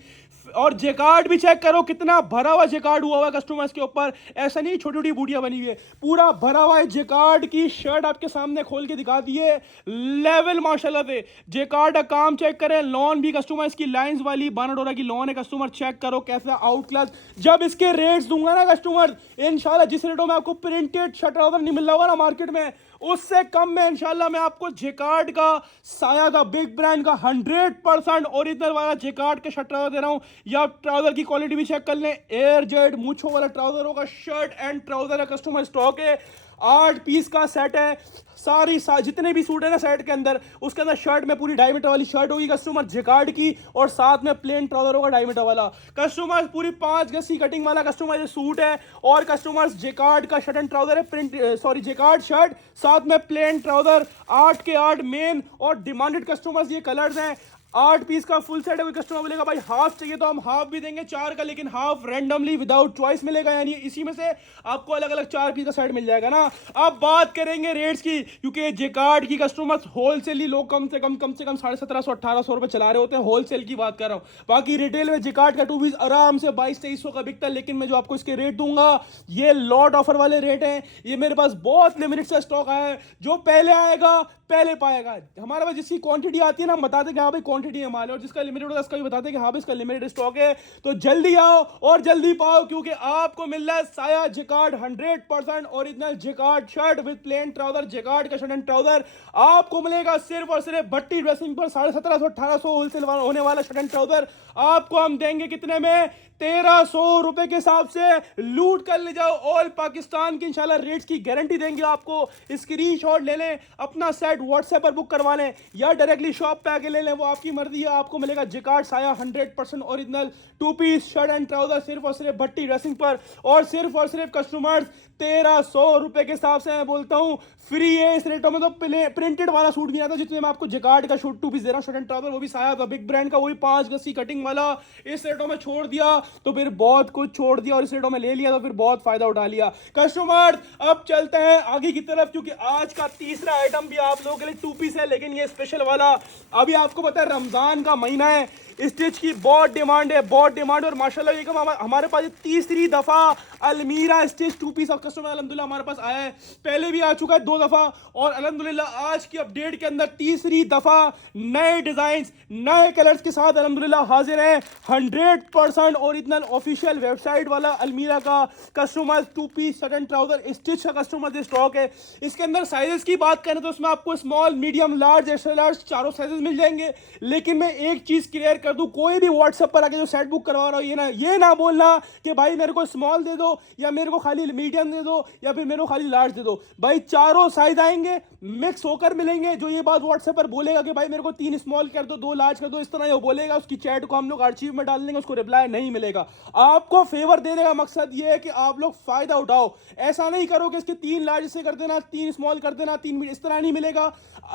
और जेकार्ड भी चेक करो कितना भरा हुआ जेकार्ड हुआ है कस्टमर्स के ऊपर, ऐसा नहीं छोटी छोटी बूटियां बनी हुई है, पूरा भरा हुआ है। जेकार्ड की शर्ट आपके सामने खोल के दिखा दी है, लेवल माशाल्लाह से। जेकार्ड का काम चेक करें, लॉन भी कस्टमर इसकी लाइंस वाली बानाडोरा की लॉन है कस्टमर, चेक करो कैसा आउट क्लास। जब इसके रेट्स दूंगा ना कस्टमर, इंशाल्लाह जिस रेटों में आपको प्रिंटेड शर्ट नहीं मिल रहा होगा ना मार्केट में, उससे कम में इंशाल्लाह मैं आपको जेकार्ड का साया का बिग ब्रांड का 100% ओरिजिनल वाला जेकार्ड का शर्ट ट्राउजर दे रहा हूं। या ट्राउजर की क्वालिटी भी चेक कर लें, एयर जेड मूछो वाला ट्राउजर होगा, शर्ट एंड ट्राउजर का कस्टमर स्टॉक है। 8 पीस का सेट है, जितने भी सूट है ना सेट के अंदर, उसके अंदर शर्ट में पूरी 2.5 मीटर वाली शर्ट होगी कस्टमर जेकार्ड की, और साथ में प्लेन ट्राउजर होगा 2.5 मीटर वाला कस्टमर, पूरी 5 गज की कटिंग वाला कस्टमर ये सूट है। और कस्टमर्स जेकार्ड का शर्ट एंड ट्राउजर है, जेकार्ड शर्ट साथ में प्लेन ट्राउजर, 8 के 8 मेन और डिमांडेड कस्टमर्स ये कलर्स हैं। 8 पीस का फुल सेट है। कोई कस्टमर बोलेगा भाई हाफ चाहिए तो हम हाफ भी देंगे 4 का, लेकिन हाफ रैंडमली विदाउट चॉइस मिलेगा, यानी इसी में से आपको अलग अलग 4 पीस का सेट मिल जाएगा ना। अब बात करेंगे रेट्स की, क्योंकि जेकार्ड की कस्टमर्स होलसेल ही लोग कम से कम 1750-1800 रुपए चला रहे होते हैं, होलसेल की बात कर रहा हूँ। बाकी रिटेल में जेकार्ड का 2 पीस आराम से 2200-2300 का बिकता है, लेकिन मैं जो आपको इसके रेट दूंगा ये लॉट ऑफर वाले रेट हैं। ये मेरे पास बहुत लिमिटेड सा स्टॉक आया है, जो पहले आएगा पहले पाएगा। हमारे पास जिसकी क्वांटिटी आती है ना, हम बताते हैं कि हाँ भाई क्वांटिटी में माल है, और जिसका लिमिटेड होता है उसका भी बताते हैं कि हाँ इसका लिमिटेड स्टॉक है। तो जल्दी आओ और जल्दी पाओ, क्योंकि आपको मिल रहा है साया jacquard 100% original jacquard shirt with plane trouser, jacquard का शर्ट एंड ट्राउजर आपको मिलेगा सिर्फ और सिर्फ भट्टी ड्रेसिंग पर 1750-1800 होलसेल होने वाला शर्ट एंड ट्राउजर आपको हम देंगे कितने में, 1300 रुपए के हिसाब से। लूट कर ले जाओ, ऑल पाकिस्तान की इंशाल्लाह रेट्स की गारंटी देंगे आपको। स्क्रीनशॉट ले लें, अपना सेट व्हाट्सएप पर बुक करवा लें या डायरेक्टली शॉप पे आके ले लें, वो आपकी मर्जी है। आपको मिलेगा jacquard Saya 100% original 2 piece shirt and trouser सिर्फ और सिर्फ भट्टी ड्रेसिंग पर, और सिर्फ कस्टमर्स 1300 रुपए के हिसाब से मैं बोलता हूं फ्री है। इस रेटों में तो प्रिंटेड वाला सूट नहीं आता जितने मैं आपको जिकार्ड का शूट 2 पीस दे रहा हूं शर्ट एंड ट्राउजर, वो भी साया का बिग ब्रांड का, वही 5 गज की कटिंग वाला। इस रेटों में छोड़ दिया तो फिर बहुत कुछ छोड़ दिया, और इस रेटों में ले लिया तो फिर बहुत फायदा उठा लिया। कस्टमर अब चलते हैं आगे की तरफ, क्योंकि आज का तीसरा आइटम भी आप लोगों के लिए 2 पीस है, लेकिन ये स्पेशल वाला। अभी आपको पता है रमजान का महीना है, स्टिच की बहुत डिमांड है, बहुत डिमांड। और माशाल्लाह ये हमारे पास तीसरी दफा अलमीरा स्टिच 2 पीस ऑफ कस्टमर अल्हम्दुलिल्लाह हमारे पास आया है। पहले भी आ चुका है 2 दफा, और अल्हम्दुलिल्लाह आज की अपडेट के अंदर तीसरी दफा नए डिजाइन नए कलर्स के साथ अल्हम्दुलिल्लाह हाजिर है। 100% ओरिजिनल ऑफिशियल वेबसाइट वाला अलमीरा का customer 2 piece shirt and trouser stitch का कस्टमर स्टॉक है। इसके अंदर साइजेस की बात करें तो उसमें आपको small, medium, large, extra large चारों साइजेस मिल जाएंगे। लेकिन मैं एक चीज क्लियर कर दूं, कोई भी व्हाट्सएप पर आके जो सेट बुक करवा रहा हो ये ना बोलना कि भाई मेरे को स्मॉल दे दो, या मेरे को खाली मीडियम दे दो, या फिर मेरे को खाली लार्ज दे दो। भाई चारों साइज आएंगे, मिक्स होकर मिलेंगे। जो ये बात व्हाट्सएप पर बोलेगा कि भाई मेरे को 3 स्मॉल कर दो, 2 लार्ज कर दो, इस तरह वो बोलेगा, उसकी चैट को हम लोग आर्चीव में डाल देंगे, उसको रिप्लाई नहीं मिलेगा। आपको फेवर देने का मकसद ये है कि आप लोग फायदा उठाओ। ऐसा नहीं करो कि इसके 3 लार्ज से कर देना, 3 स्मॉल कर देना, 3 इस तरह नहीं मिलेगा।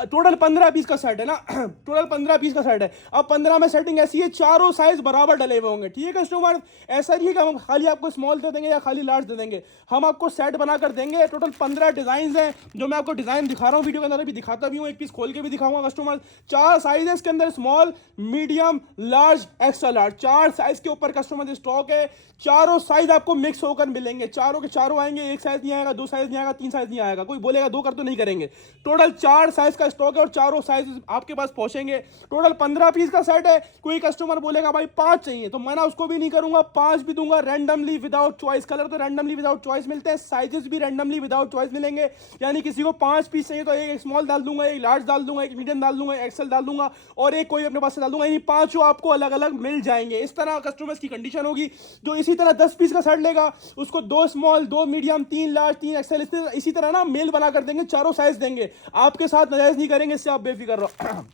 टोटल 15 पीस का सेट है ना टोटल 15 पीस का सेट है। अब 15 में सेटिंग ऐसी है, चारों साइज बराबर डले हुए होंगे, ठीक है कस्टमर। ऐसा नहीं है कि हम खाली आपको स्मॉल दे देंगे या खाली लार्ज दे देंगे, हम आपको सेट बनाकर देंगे। टोटल 15 डिजाइन हैं, जो मैं आपको डिजाइन दिखा रहा हूँ वीडियो के अंदर, भी दिखाता भी हूँ, एक पीस खोल के भी दिखाऊंगा कस्टमर। 4 साइज है इसके अंदर, small, medium, large, extra large, 4 size के ऊपर कस्टमर स्टॉक है। चारों साइज आपको मिक्स होकर मिलेंगे, चारों के चारों आएंगे, एक साइज नहीं आएगा, 2 साइज नहीं आएगा, 3 साइज नहीं आएगा। कोई बोलेगा 2 कर तो नहीं करेंगे। टोटल 4 साइज का स्टॉक है और चारों साइज आपके पास पहुंचेंगे। टोटल 15 पीस का सेट है। कोई कस्टमर बोलेगा भाई 5 चाहिए, तो मना उसको भी नहीं करूंगा, 5 भी दूंगा रैंडमली विदाउट चॉइस। कलर तो रैंडमली विदाउट चॉइस मिलते हैं, साइजेस भी रैंडमली विदाउट चॉइस मिलेंगे। यानी किसी को 5 पीस चाहिए तो एक स्मॉल डाल दूंगा, एक लार्ज डाल दूंगा, एक मीडियम डाल दूंगा, एक्सेल डाल दूंगा, और एक कोई अपने पास से डाल दूंगा। यानी 5 आपको अलग अलग मिल जाएंगे। इस तरह कस्टमर्स की कंडीशन होगी। जो इसी तरह 10 पीस का सेट लेगा उसको 2 स्मॉल, 2 मीडियम, 3 लार्ज, 3 एक्सेल, इसी तरह ना मेल बना कर देंगे, चारों साइज देंगे। आपके साथ नाजायज नहीं करेंगे, इससे आप बेफिक्र रहो।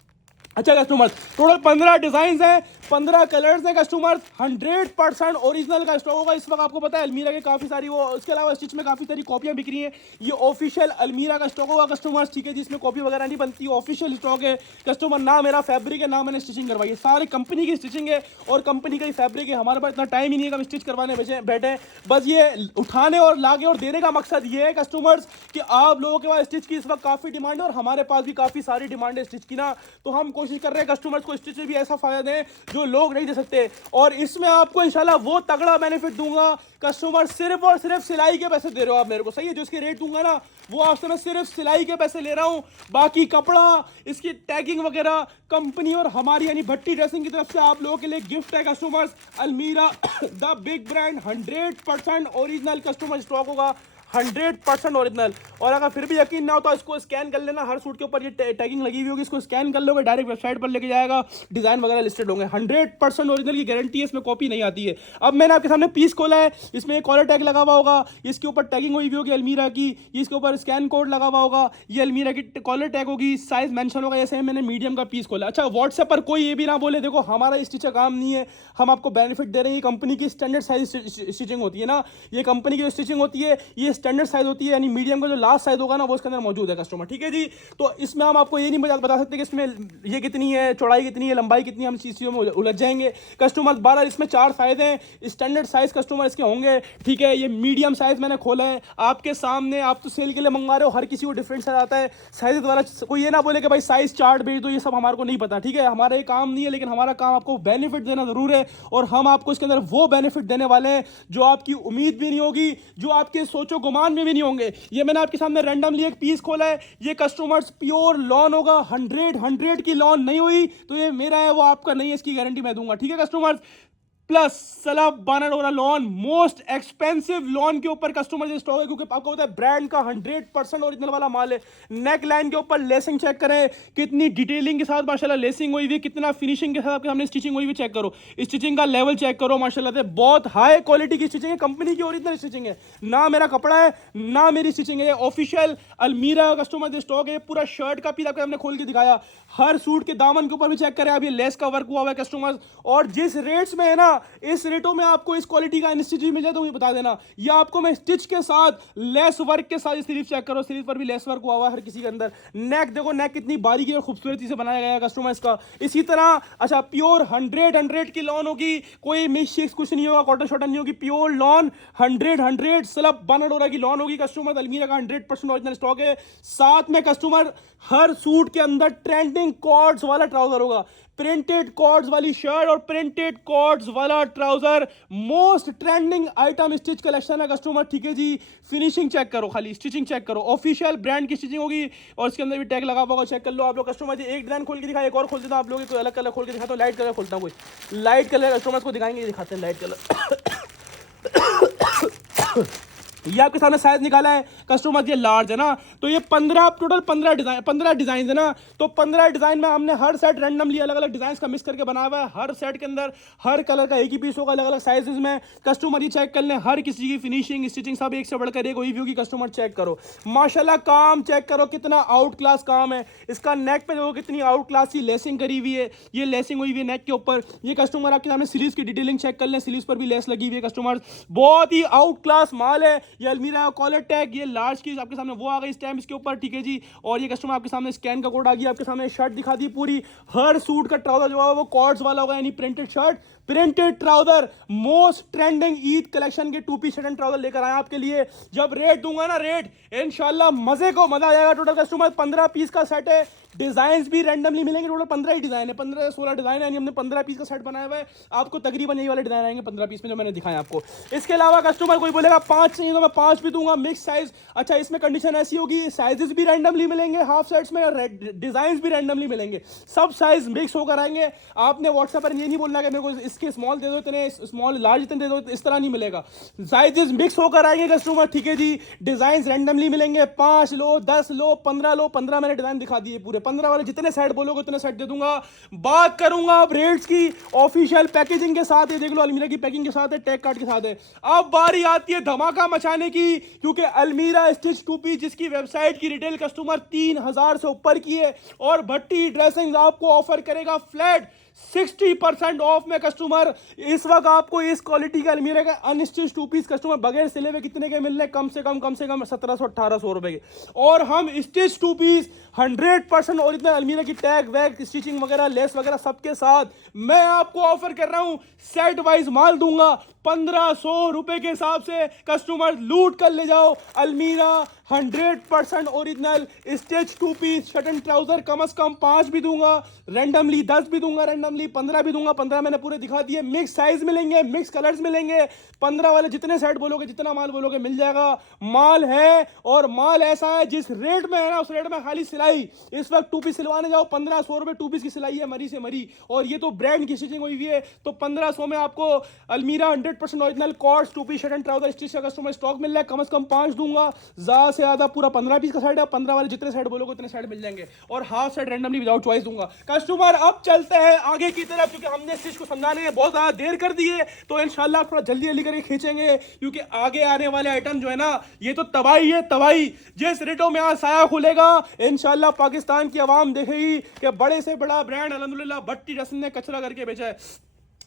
अच्छा कस्टमर, टोटल 15 डिजाइन हैं, 15 कलर्स हैं कस्टमर। 100% ओरिजिनल का स्टॉक होगा। इस वक्त आपको पता है अलमीरा के काफी सारी वो, इसके अलावा स्टिच में काफी सारी कॉपियां बिक रही हैं। ये ऑफिशियल अलमीरा का स्टॉक होगा कस्टमर, ठीक है, जिसमें कॉपी वगैरह नहीं बनती, ऑफिशियल स्टॉक है कस्टमर। ना मेरा फैब्रिक है, ना मैंने स्टिचिंग करवाई है, सारी कंपनी की स्टिचिंग है और कंपनी का ही फैब्रिक है। हमारे पास इतना टाइम ही नहीं है कि हम स्टिच करवाने बैठे। बस ये उठाने और लाके और देने का मकसद ये है कस्टमर्स कि आप लोगों के पास स्टिच की इस वक्त काफी डिमांड है, और हमारे पास भी काफी सारी डिमांड है स्टिच की ना। तो हम कोशिश कर रहे हैं कस्टमर्स को स्टिच में भी ऐसा फायदा दें जो लोग नहीं दे सकते। और इसमें आपको इंशाल्लाह वो तगड़ा बेनिफिट दूंगा कस्टमर। सिर्फ और सिर्फ सिलाई के पैसे दे रहे हो आप मेरे को, सही है। जो इसके रेट दूंगा ना वो आपसे मैं सिर्फ सिलाई के पैसे ले रहा हूं। बाकी कपड़ा, इसकी टैगिंग वगैरह कंपनी और हमारी यानी भट्टी ड्रेसिंग की तरफ से आप लोगों के लिए गिफ्ट है कस्टमर्स। अलमीरा the big brand 100% original customer stock होगा, 100% ओरिजिनल। और अगर फिर भी यकीन ना हो तो इसको स्कैन कर लेना, हर सूट के ऊपर ये टैगिंग लगी हुई होगी, इसको स्कैन कर लोगे, डायरेक्ट वेबसाइट पर लेके जाएगा, डिजाइन वगैरह लिस्टेड होंगे। 100% ओरिजिनल की गारंटी है, इसमें कॉपी नहीं आती है। अब मैंने आपके सामने पीस खोला है, इसमें एक कॉलर टैग लगा हुआ होगा, इसके ऊपर टैगिंग हुई होगी अलमीरा की, इसके ऊपर स्कैन कोड लगा हुआ होगा, ये अलमीरा की कॉलर टैग होगी, साइज मेंशन होगा। जैसे मैंने मीडियम का पीस खोला। अच्छा, व्हाट्सएप पर कोई ये भी ना बोले देखो हमारा स्टिच का काम नहीं है, हम आपको बेनिफिट दे रहे हैं। कंपनी की स्टैंडर्ड साइज स्टिचिंग होती है ना, ये कंपनी की जो स्टिचिंग होती है ये स्टैंडर्ड साइज होती है, यानी मीडियम का जो लास्ट साइज होगा ना वो इसके अंदर मौजूद है कस्टमर, ठीक है जी। तो इसमें हम आपको ये नहीं बता सकते कि इसमें ये कितनी है, चौड़ाई कितनी है, लंबाई कितनी है, हम चीज़ों में उलझ जाएंगे कस्टमर। 12 इसमें 4 साइज हैं, स्टैंडर्ड साइज कस्टमर इसके होंगे, ठीक है। ये मीडियम साइज मैंने खोला है आपके सामने, आप तो सेल के लिए मंगवा रहे हो, हर किसी को डिफरेंट साइज आता है साइज द्वारा। कोई ये ना बोले कि भाई साइज चार्ट भेज दो, ये सब हमारे को नहीं पता, ठीक है। हमारा ये काम नहीं है, लेकिन हमारा काम आपको बेनिफिट देना जरूर है, और हम आपको इसके अंदर वो बेनिफिट देने वाले हैं जो आपकी उम्मीद भी नहीं होगी, जो आपके सोचों को गुमान में भी नहीं होंगे। ये मैंने आपके सामने रैंडमली एक पीस खोला है, ये कस्टमर्स प्योर लॉन होगा, 100 की लॉन नहीं हुई तो ये मेरा है, वो आपका नहीं है, इसकी गारंटी मैं दूंगा, ठीक है कस्टमर्स। प्लस सलब बानाडोरा लॉन, मोस्ट एक्सपेंसिव लॉन के ऊपर कस्टमर से स्टॉक है, क्योंकि आपको होता है ब्रांड का 100% ओरिजिनल वाला माल है। नेक लाइन के ऊपर लेसिंग चेक करें, कितनी डिटेलिंग के साथ माशाल्लाह लेसिंग हुई हुई, कितना फिनिशिंग के साथ आपके सामने स्टिचिंग हुई हुई, चेक करो स्टिचिंग का लेवल चेक करो माशाल्लाह से, बहुत हाई क्वालिटी की स्टिचिंग है, कंपनी की ओरिजिनल स्टिचिंग है, ना मेरा कपड़ा है ना मेरी स्टिचिंग है, ऑफिशियल अलमीरा कस्टमर से स्टॉक है। पूरा शर्ट का पीस आपको हमने खोल के दिखाया, हर सूट के दामन के ऊपर भी चेक करें, अभी लेस का वर्क हुआ हुआ है कस्टमर्स, और जिस रेट्स में है ना, इस रेटों में आपको इस क्वालिटी का स्टिच मिल जाए तो मुझे बता देना। ये आपको मैं स्टिच के साथ लेस वर्क के साथ, स्लीव चेक करो, स्लीव पर भी लेस वर्क हुआ हुआ है हर किसी के अंदर। नेक देखो, नेक कितनी बारीकी और खूबसूरती से बनाया गया है कस्टमर्स का। इसी तरह अच्छा प्योर 100 की लॉन होगी, कोई मिक्स कुछ नहीं होगा, कॉटन शॉटन नहीं होगी, प्योर लॉन 100 सलब बानाडोरा की लॉन होगी कस्टमर। अलमीरा का 100% ओरिजिनल स्टॉक है। साथ में कस्टमर हर सूट के अंदर ट्रेंडिंग कॉर्ड्स वाला ट्राउजर होगा, प्रिंटेड कॉर्ड्स वाली शर्ट और प्रिंटेड कॉर्ड्स वाला trouser, most trending item stitch collection है कस्टमर, ठीक है जी। फिनिशिंग चेक करो, खाली स्टिचिंग चेक करो, ऑफिशियल ब्रांड की स्टिचिंग होगी और इसके अंदर भी टैग लगा होगा, चेक कर लो आप लोग कस्टमर जी। एक डिजाइन खोल के दिखा, एक और खोल देता हूं आप लोगों को, अलग कलर खोल के दिखाता हूं, लाइट कलर खोलता हूं, कोई लाइट कलर कस्टमर्स को दिखाएंगे, दिखाते हैं लाइट कलर। ये आपके सामने साइज निकाला है कस्टमर, ये लार्ज है ना, तो ये 15 टोटल 15 डिजाइन है ना, तो 15 डिजाइन में हमने हर सेट रैंडमली अलग अलग डिजाइन का मिक्स करके बनाया हुआ है। हर सेट के अंदर हर कलर का एक ही पीस होगा, अलग अलग साइजेस में। कस्टमर ये चेक कर लें, हर किसी की फिनिशिंग स्टिचिंग सब एक से बढ़कर एक हुई की कस्टमर चेक करो माशाल्लाह। काम चेक करो कितना आउट क्लास काम है इसका। नेक पे देखो कितनी आउट क्लास की लेसिंग करी हुई है, ये लेसिंग हुई हुई है नेक के ऊपर। ये कस्टमर आपके सामने सीरीज की डिटेलिंग चेक कर लें, सीरीज पर भी लेस लगी हुई है कस्टमर, बहुत ही आउट क्लास माल है। ये अलमीरा कॉलर टैग, ये लार्ज की आपके सामने वो आ गई स्टैम्प इसके ऊपर, ठीक है जी। और ये कस्टमर आपके सामने स्कैन का कोड आ गया, आपके सामने शर्ट दिखा दी पूरी। हर सूट का ट्राउजर जो है वो कॉर्ड्स वाला होगा, यानी printed shirt printed trouser. Most trending Eid collection के 2 पीस शर्ट एंड ट्राउजर लेकर आए आपके लिए। जब रेट दूंगा ना, रेट इंशाल्लाह मजे को मजा आ जाएगा। टोटल कस्टमर 15 पीस का सेट है, डिजाइन भी रैंडमली मिलेंगे, टोटल 15 ही डिजाइन है, 15 से 16 डिजाइन है, यानी हमने 15 पीस का सेट बनाया हुआ है। आपको तकरीबन यही वाले डिजाइन आएंगे 15 पीस में जो मैंने दिखाया आपको। इसके अलावा कस्टमर कोई बोलेगा 5 चाहिए तो मैं 5 भी दूंगा, मिक्स साइज। अच्छा इसमें कंडीशन ऐसी होगी, साइजेस भी रैंडमली मिलेंगे हाफ सेट्स में, डिजाइन भी रैंडमली मिलेंगे, सब साइज मिक्स होकर आएंगे। आपने व्हाट्सएप पर ये नहीं बोलना कि मेरे को इसके स्मॉल दे दो, इतने स्मॉल लार्ज इतने दे दो, इस तरह नहीं मिलेगा, साइजेस मिक्स होकर आएंगे कस्टमर, ठीक है जी। डिजाइन रैंडमली मिलेंगे, 5 लो 10 लो 15 लो, 15 मैंने डिजाइन दिखा दिए पूरे, 15 वाले जितने सेट बोलोगे उतने सेट दे दूंगा। बात करूंगा अब रेट्स की, ऑफिशियल पैकेजिंग के साथ है, देख लो अलमीरा की पैकिंग के साथ है, टैग कार्ड के साथ है। अब बारी आती है धमाका मचाने की, क्योंकि अलमीरा स्टिच 2 पीस जिसकी वेबसाइट की रिटेल कस्टमर 3000 से ऊपर की है, और भट्टी ड्रेसिंग आपको ऑफर करेगा फ्लैट 60% ऑफ में कस्टमर। इस वक्त आपको इस क्वालिटी का अलमीरा का अनस्टिच 2 पीस कस्टमर बगैर सिले हुए कितने के मिल रहे हैं, कम से कम 1700-1800 रुपए के, और हम स्टिच 2 पीस 100% ओरिजिनल अलमीरा की टैग वैग स्टिचिंग वगैरह लेस वगैरह सबके साथ मैं आपको ऑफर कर रहा हूं। सेट वाइज माल दूंगा 1500 रुपए के हिसाब से, कस्टमर लूट कर ले जाओ। Almirah 100% original stitch 2 piece shirt and trouser, कम से कम 5 भी दूंगा, रैंडमली 10 भी दूंगा, रैंडमली 15 भी दूंगा। 15 मैंने पूरे दिखा दिए, मिक्स साइज मिलेंगे, मिक्स कलर्स मिलेंगे। 15 वाले जितने सेट बोलोगे, जितना माल बोलोगे मिल जाएगा। माल है, और माल ऐसा है जिस रेट में है ना, उस रेट में खाली सिलाई। इस वक्त 2 पीस सिलवाने जाओ 1500 रुपए 2 पीस की सिलाई है, मरी से मरी, और ये तो ब्रांड की स्टिचिंग हुई है, तो 1500 में आपको Almirah 100% original cords 2 piece shirt and trouser stitch का कस्टमर स्टॉक मिल रहा है। कम से कम 5 दूंगा, ज्यादा से ज्यादा पूरा 15 पीस का सेट है। 15 वाले जितने सेट बोलोगे उतने सेट मिल जाएंगे, और half set randomly without choice दूंगा कस्टमर। अब चलते हैं आगे की तरफ, क्योंकि हमने इस चीज को समझाने में बहुत ज्यादा देर कर दी है, तो इंशाल्लाह थोड़ा जल्दी जल्दी करके खींचेंगे, क्योंकि आगे आने वाले आइटम जो है ना, ये तो तबाही है तबाही। जिस रेटों में आज साया खुलेगा, इंशाल्लाह पाकिस्तान की आवाम देखेगी कि बड़े से बड़ा ब्रांड अल्हम्दुलिल्लाह भट्टी ड्रेसिंग ने कचरा करके बेचा है।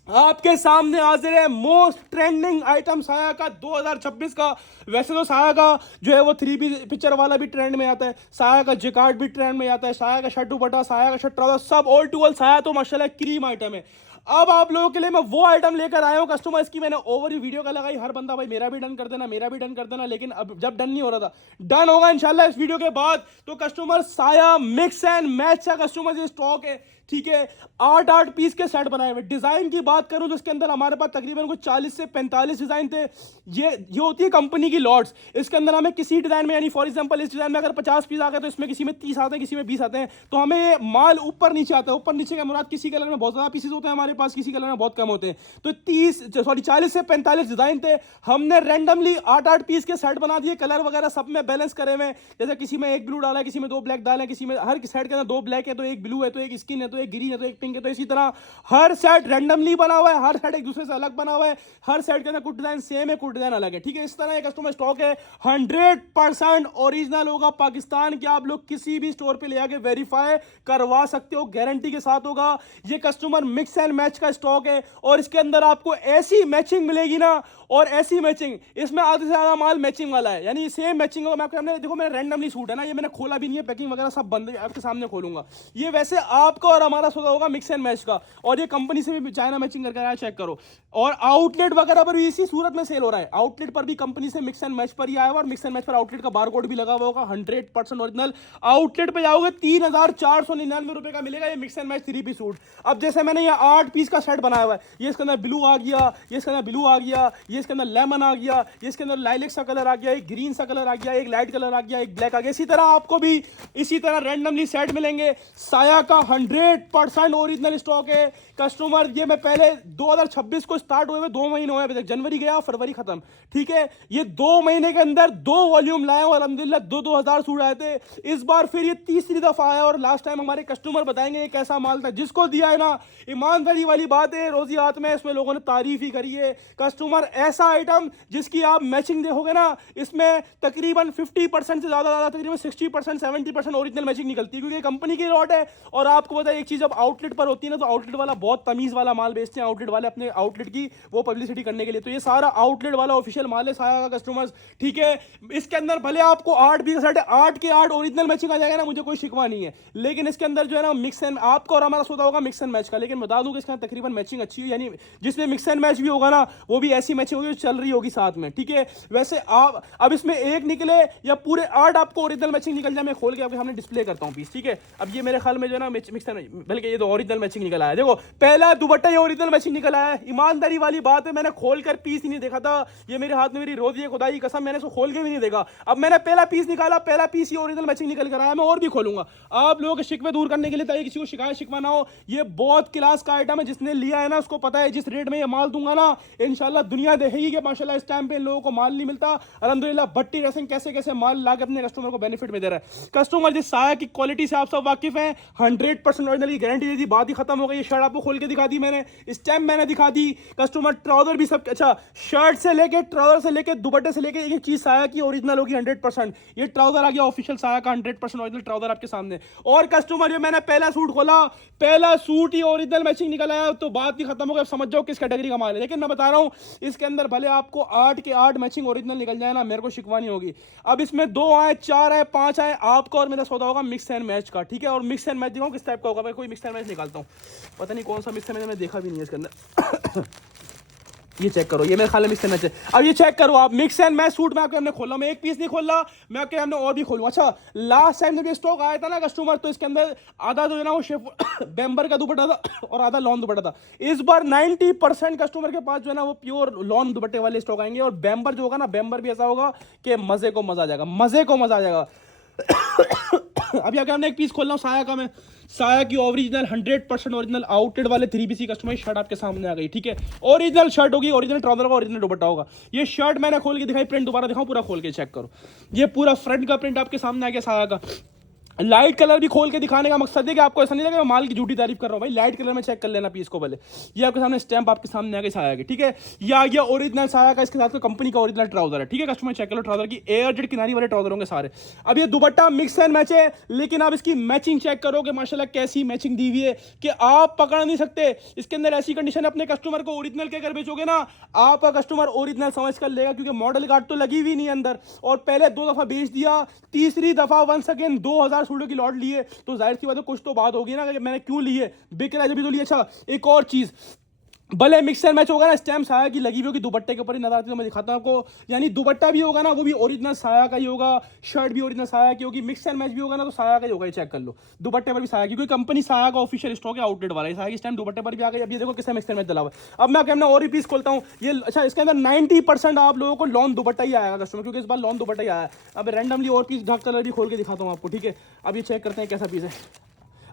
आपके सामने हाजिर है मोस्ट ट्रेंडिंग आइटम साया का 2026 का। वैसे तो साया का जो है वो 3 पिक्चर वाला भी ट्रेंड में आता है, साया का जैकेट भी ट्रेंड में आता है, साया का शर्ट दुपट्टा, साया का शर्ट ट्राउजर, सब ऑल टू ऑल साया तो माशाल्लाह क्रीम आइटम है। अब आप लोगों के लिए मैं वो आइटम लेकर आया हूं कस्टमर, इसकी मैंने ओवरव्यू वीडियो का लगाई, हर बंदा भाई मेरा भी डन कर देना, मेरा भी डन कर देना, लेकिन अब जब डन नहीं हो रहा था, डन होगा इंशाल्लाह इस वीडियो के बाद। तो कस्टमर साया मिक्स एंड मैच का कस्टमर ये स्टॉक है, ठीक है, 8-8 पीस के सेट बनाए हुए। डिजाइन की बात करूं तो इसके अंदर हमारे पास तकरीबन कुछ 40 से 45 डिजाइन थे। ये होती है कंपनी की लॉट्स। इसके अंदर हमें किसी डिजाइन में, यानी फॉर एग्जांपल इस डिजाइन में अगर 50 पीस आ गए तो इसमें किसी में 30 आते हैं, किसी में 20 आते हैं, तो हमें ये माल ऊपर नीचे आता है। ऊपर नीचे का मुराद किसी कलर में बहुत ज्यादा पीसेस होते हैं हमारे पास, किसी कलर में बहुत कम होते हैं। तो 40 से 45 डिजाइन थे। हमने रैंडमली 8-8 पीस के सेट बना दिए, कलर वगैरह सब में बैलेंस करे हुए। जैसे किसी में एक ब्लू डाला है, किसी में 2 ब्लैक डाले हैं, किसी में हर सेट के अंदर 2 ब्लैक है तो एक ब्लू है, तो एक स्किन है, तो एक ग्रीन है, तो एक पिंक है। तो इसी तरह हर सेट रैंडमली बना हुआ है, हर सेट एक दूसरे से अलग बना हुआ है। हर सेट के अंदर कुछ डिजाइन सेम है, कुछ डिजाइन अलग है, ठीक है। इस तरह एक कस्टमर स्टॉक है, 100% ओरिजिनल होगा। पाकिस्तान के आप लोग किसी भी स्टोर पे ले आके वेरीफाई करवा सकते हो, गारंटी के साथ होगा। ये कस्टमर मिक्स एंड मैच का स्टॉक है और इसके अंदर आपको ऐसी मैचिंग मिलेगी ना, और ऐसी मैचिंग, इसमें आधे से ज्यादा माल मैचिंग वाला है, यानी सेम मैचिंग होगा। मैं आपके सामने देखो, मेरा रैंडमली सूट है ना, ये मैंने खोला भी नहीं है, पैकिंग वगैरह सब बंद है, आपके सामने खोलूंगा। ये वैसे आपका और हमारा सौदा होगा मिक्स एंड मैच का, और ये कंपनी से भी चाइना मैचिंग करके आया, चेक करो। और आउटलेट वगैरह पर भी इसी सूरत में सेल हो रहा है। आउटलेट पर भी कंपनी से मिक्स एंड मैच पर ही आया हुआ, और मिक्स एंड मैच पर आउटलेट का बारकोड भी लगा हुआ होगा। 100% ओरिजिनल। आउटलेट पे जाओगे 3499 रुपए का मिलेगा ये mix and match 3 piece suit. अब जैसे मैंने ये 8 पीस का सेट बनाया हुआ है, ये इसके अंदर ब्लू आ गया, ये इसके अंदर ब्लू आ गया, ये इसके अंदर लेमन आ गया, ये इसके अंदर लाइलेक सा कलर आ गया, एक ग्रीन सा कलर आ गया, एक लाइट कलर आ गया, एक ब्लैक आ गया। इसी तरह आपको भी इसी तरह रैंडमली सेट मिलेंगे। साया का 100% ओरिजिनल स्टॉक है कस्टमर। ये मैं पहले 2026 को स्टार्ट हुए 2 महीने हुए, अभी तक जनवरी गया, फरवरी खत्म, ठीक है। ये 2 महीने के अंदर 2 वॉल्यूम लाए और अल्हम्दुलिल्लाह 2-2 हजार सूट आए थे। इस बार फिर ये तीसरी दफा आया, और लास्ट टाइम हमारे कस्टमर बताएंगे ये कैसा माल था। जिसको दिया है ना, ईमानदारी वाली बात है, रोजी हाथ में, इसमें लोगों ने तारीफ ही करी है। कस्टमर ऐसा आइटम जिसकी आप मैचिंग देखोगे ना, इसमें तकरीबन 50% से ज्यादा तकरीबन 60% 70% ओरिजिनल मैचिंग निकलती है, क्योंकि कंपनी की लॉट है। और आपको पता है एक चीज, जब आउटलेट पर होती है ना, तो आउटलेट वाला बहुत तमीज वाला माल बेचते हैं, आउटलेट वाले अपने आउटलेट की वो पब्लिसिटी करने के लिए। तो ये सारा आउटलेट वाला ऑफिशियल माल है साया का कस्टमर्स, ठीक है। इसके अंदर भले आपको 8 भी सेट 8 के 8 ओरिजिनल मैचिंग आ जाएगा ना, मुझे कोई शिकवा नहीं है, लेकिन इसके अंदर जो है ना मिक्स एंड, आपका और हमारा सौदा होगा मिक्स एंड मैच का। लेकिन बता दूं कि इसका तकरीबन मैचिंग अच्छी है, यानी जिसमें मिक्स एंड मैच भी होगा ना, वो भी ऐसी मैचिंग होगी जो चल रही होगी साथ में, ठीक है। वैसे आप अब इसमें एक निकले या पूरे 8 आपको ओरिजिनल मैचिंग निकल जाए, मैं खोल के आपके सामने डिस्प्ले करता हूं पीस, ठीक है। अब ये मेरे ख्याल में जो है ना मिक्स एंड, बल्कि ये तो ओरिजिनल मैचिंग निकल आया। देखो पहला दुपट्टा ये ओरिजिनल मैचिंग निकल आया है। ईमानदारी वाली बात है, मैंने खोल कर पीस ही नहीं देखा था। ये मेरे हाथ में मेरी रोजी है, खुदा की कसम, मैंने इसको खोल के भी नहीं देखा। अब मैंने पहला पीस निकाला, पहला पीस ही ओरिजिनल मैचिंग निकल कर आया। मैं और भी खोलूंगा आप लोगों के शिकवे दूर करने के लिए, ताकि किसी को शिकायत शिकवा ना हो। ये बहुत क्लास का आइटम है, जिसने लिया है ना उसको पता है जिस रेट में ये माल दूंगा ना, इंशाल्लाह दुनिया देखेगी कि माशाल्लाह इस टाइम पे इन लोगों को माल नहीं मिलता। अल्हम्दुलिल्लाह भट्टी ड्रेसिंग कैसे कैसे माल ला के अपने कस्टमर को बेनिफिट में दे रहा है। कस्टमर जिस साया की क्वालिटी से आप सब वाकिफ हैं, 100% ओरिजिनल की गारंटी दे दी, बात ही खत्म हो गई। ये शर्ट आपको खोल के दिखा दी मैंने, स्टैम्प मैंने दिखा दी, कस्टमर ट्राउजर भी सब अच्छा, शर्ट से लेके ट्राउजर से लेके दुपट्टे से लेके एक चीज साया की ओरिजिनल होगी 100%। ये ट्राउजर आ गया ऑफिशियल साया का 100% ओरिजिनल ट्राउजर आपके सामने। और कस्टमर ये मैंने पहला सूट खोला, पहला सूट ही ओरिजिनल मैचिंग निकल आया, तो बात ही खत्म हो गई। समझ जाओ किस कैटेगरी का माल है। लेकिन मैं बता रहा हूं, इसके अंदर भले आपको 8 के 8 मैचिंग ओरिजिनल निकल जाए ना, मेरे को शिकवानी होगी। अब इसमें 2 आए, 4 आए, 5 आए, आपका और मेरा सौदा होगा मिक्स एंड मैच का, ठीक है। और मिक्स एंड मैच दिखाऊं किस टाइप का होगा, मैं कोई मिक्स एंड मैच निकालता हूं, पता नहीं कौन सा मिक्स एंड मैच, मैंने देखा भी नहीं है इसके अंदर। ये चेक करो, ये मेरे ख्याल में मिक्स एंड मैच है। अब ये चेक करो आप, मिक्स एंड मैच सूट में आपके हमने खोला, मैं एक पीस नहीं खोल रहा, मैं आपके हमने और भी खोलूंगा। अच्छा, लास्ट टाइम जब ये स्टॉक आया था ना कस्टमर, तो इसके अंदर आधा जो है ना वो शेफ बेम्बर का दुपट्टा था और आधा लॉन दुपट्टा था। इस बार 90% कस्टमर के पास जो है ना वो प्योर लॉन दुपट्टे वाले स्टॉक आएंगे, और बेम्बर जो होगा ना, बेम्बर भी ऐसा होगा कि मजे को मजा आ जाएगा, मजे को मजा आ जाएगा। अभी आके हमने एक पीस खोल रहा हूँ साया का, मैं साया की ओरिजिनल 100% ओरिजिनल आउटलेट वाले 3 पीस कस्टमाइज शर्ट आपके सामने आ गई, ठीक है। ओरिजिनल शर्ट होगी, ओरिजिनल ट्राउजर होगा, ओरिजिनल दुपट्टा होगा। ये शर्ट मैंने खोल के दिखाई, प्रिंट दोबारा दिखाऊं, पूरा खोल के चेक करो। ये पूरा फ्रंट का प्रिंट आपके सामने आ गया साया का। लाइट कलर भी खोल के दिखाने का मकसद है कि आपको ऐसा नहीं लगेगा मैं माल की झूठी तारीफ कर रहा हूँ। भाई लाइट कलर में चेक कर लेना पीस को पहले। ये आपके सामने स्टैंप आपके सामने आ गई साया की, ठीक है। ये ओरिजिनल साया का, इसके साथ कंपनी का ओरिजिनल ट्राउजर है, ठीक है। कस्टमर चेक करो, ट्राउजर की एयर जेट किनारी वाले ट्राउजर होंगे सारे। अब ये दुपट्टा मिक्स एंड मैच है, लेकिन आप इसकी मैचिंग चेक करो कि माशाल्लाह कैसी मैचिंग दी हुई है कि आप पकड़ नहीं सकते। इसके अंदर ऐसी कंडीशन है, अपने कस्टमर को ओरिजिनल के अगर बेचोगे ना, आपका कस्टमर ओरिजिनल समझ कर लेगा, क्योंकि मॉडल कार्ड तो लगी हुई नहीं अंदर, और पहले 2 दफा बेच दिया, तीसरी दफा वंस अगेन 2000 सूटों की लॉट लिए, तो जाहिर सी बात है कुछ तो बात होगी ना कि मैंने क्यों लिए, बिक रहा है जब भी तो लिए। अच्छा, एक और चीज, भले मिक्स एंड मैच होगा ना, स्टैम्प साया की लगी हुई होगी दुपट्टे के ऊपर ही नजर आती है, तो मैं दिखाता हूँ आपको। यानी दुपट्टा भी होगा ना वो भी ओरिजिनल साया का ही होगा, शर्ट भी ओरिजिनल साया की होगी, मिक्स एंड मैच भी होगा ना तो साया का ही होगा, ये चेक कर लो। दुपट्टे पर भी साया की, क्योंकि कंपनी साया का ऑफिशियल स्टॉक है, आउटलेट वाला है, साया की स्टैम्प दुपट्टे पर भी आ गई। अब ये देखो किसने मिक्स एंड मैच डला हुआ है। अब मैं कैमरा और ही पीस खोलता हूँ ये। अच्छा, इसके अंदर 90% आप लोगों को लॉन दुपट्टा ही आएगा कस्टमर, क्योंकि इस बार लॉन दुपट्टा ही आया है। अब रैंडमली और पीस डार्क कलर भी खोल के दिखाता हूँ आपको, ठीक है। अब ये चेक करते हैं कैसा पीस है।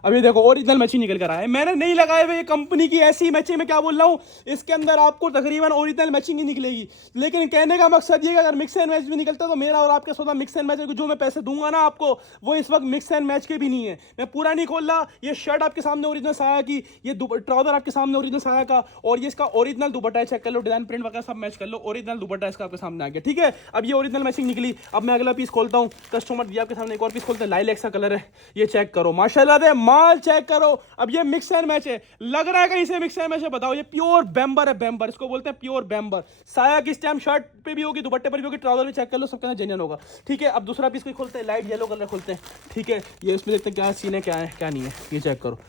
अभी देखो ओरिजिनल मैचिंग निकल कर आया है, मैंने नहीं लगाए हुए, ये कंपनी की ऐसी मैचिंग। में क्या बोल रहा हूँ, इसके अंदर आपको तकरीबन ओरिजिनल मैचिंग ही निकलेगी। लेकिन कहने का मकसद ये है कि अगर मिक्स एंड मैच भी निकलता है तो मेरा और आपके सौदा मिक्स एंड मैच है, जो मैं पैसे दूंगा ना आपको वो इस वक्त मिक्स एंड मैच के भी नहीं है। मैं पूरा नहीं खोल रहा। ये शर्ट आपके सामने ओरिजिनल साया की, ये ट्राउजर आपके सामने ओरिजिनल साया का, और ये इसका ओरिजिनल दुपट्टा है। चेक कर लो, डिजाइन प्रिंट वगैरह सब मैच कर लो, ओरिजिनल दुपट्टा इसका आपके सामने आ गया, ठीक है। अब ये ओरिजिनल मैचिंग निकली। अब मैं अगला पीस खोलता हूँ, कस्टमर दिया आपके सामने एक और पीस खोलते हैं, लाइलैक सा कलर है, ये चेक करो माशाल्लाह से, माल चेक करो। अब ये मिक्स एंड मैच है, लग रहा है कहीं से मिक्स एंड मैच है, बताओ। ये प्योर बैम्बर है, बैम्बर इसको बोलते हैं, प्योर बैम्बर। साया की स्टैम्प शर्ट पे भी होगी, दुपट्टे पर भी होगी, ट्राउजर भी चेक कर लो, सबके अंदर जेन्युइन होगा, ठीक है। अब दूसरा पीस कोई खोलते हैं, लाइट येलो कलर खोलते हैं, ठीक है। ये इसमें देखते हैं क्या सीन है, क्या है क्या नहीं है, ये चेक करो।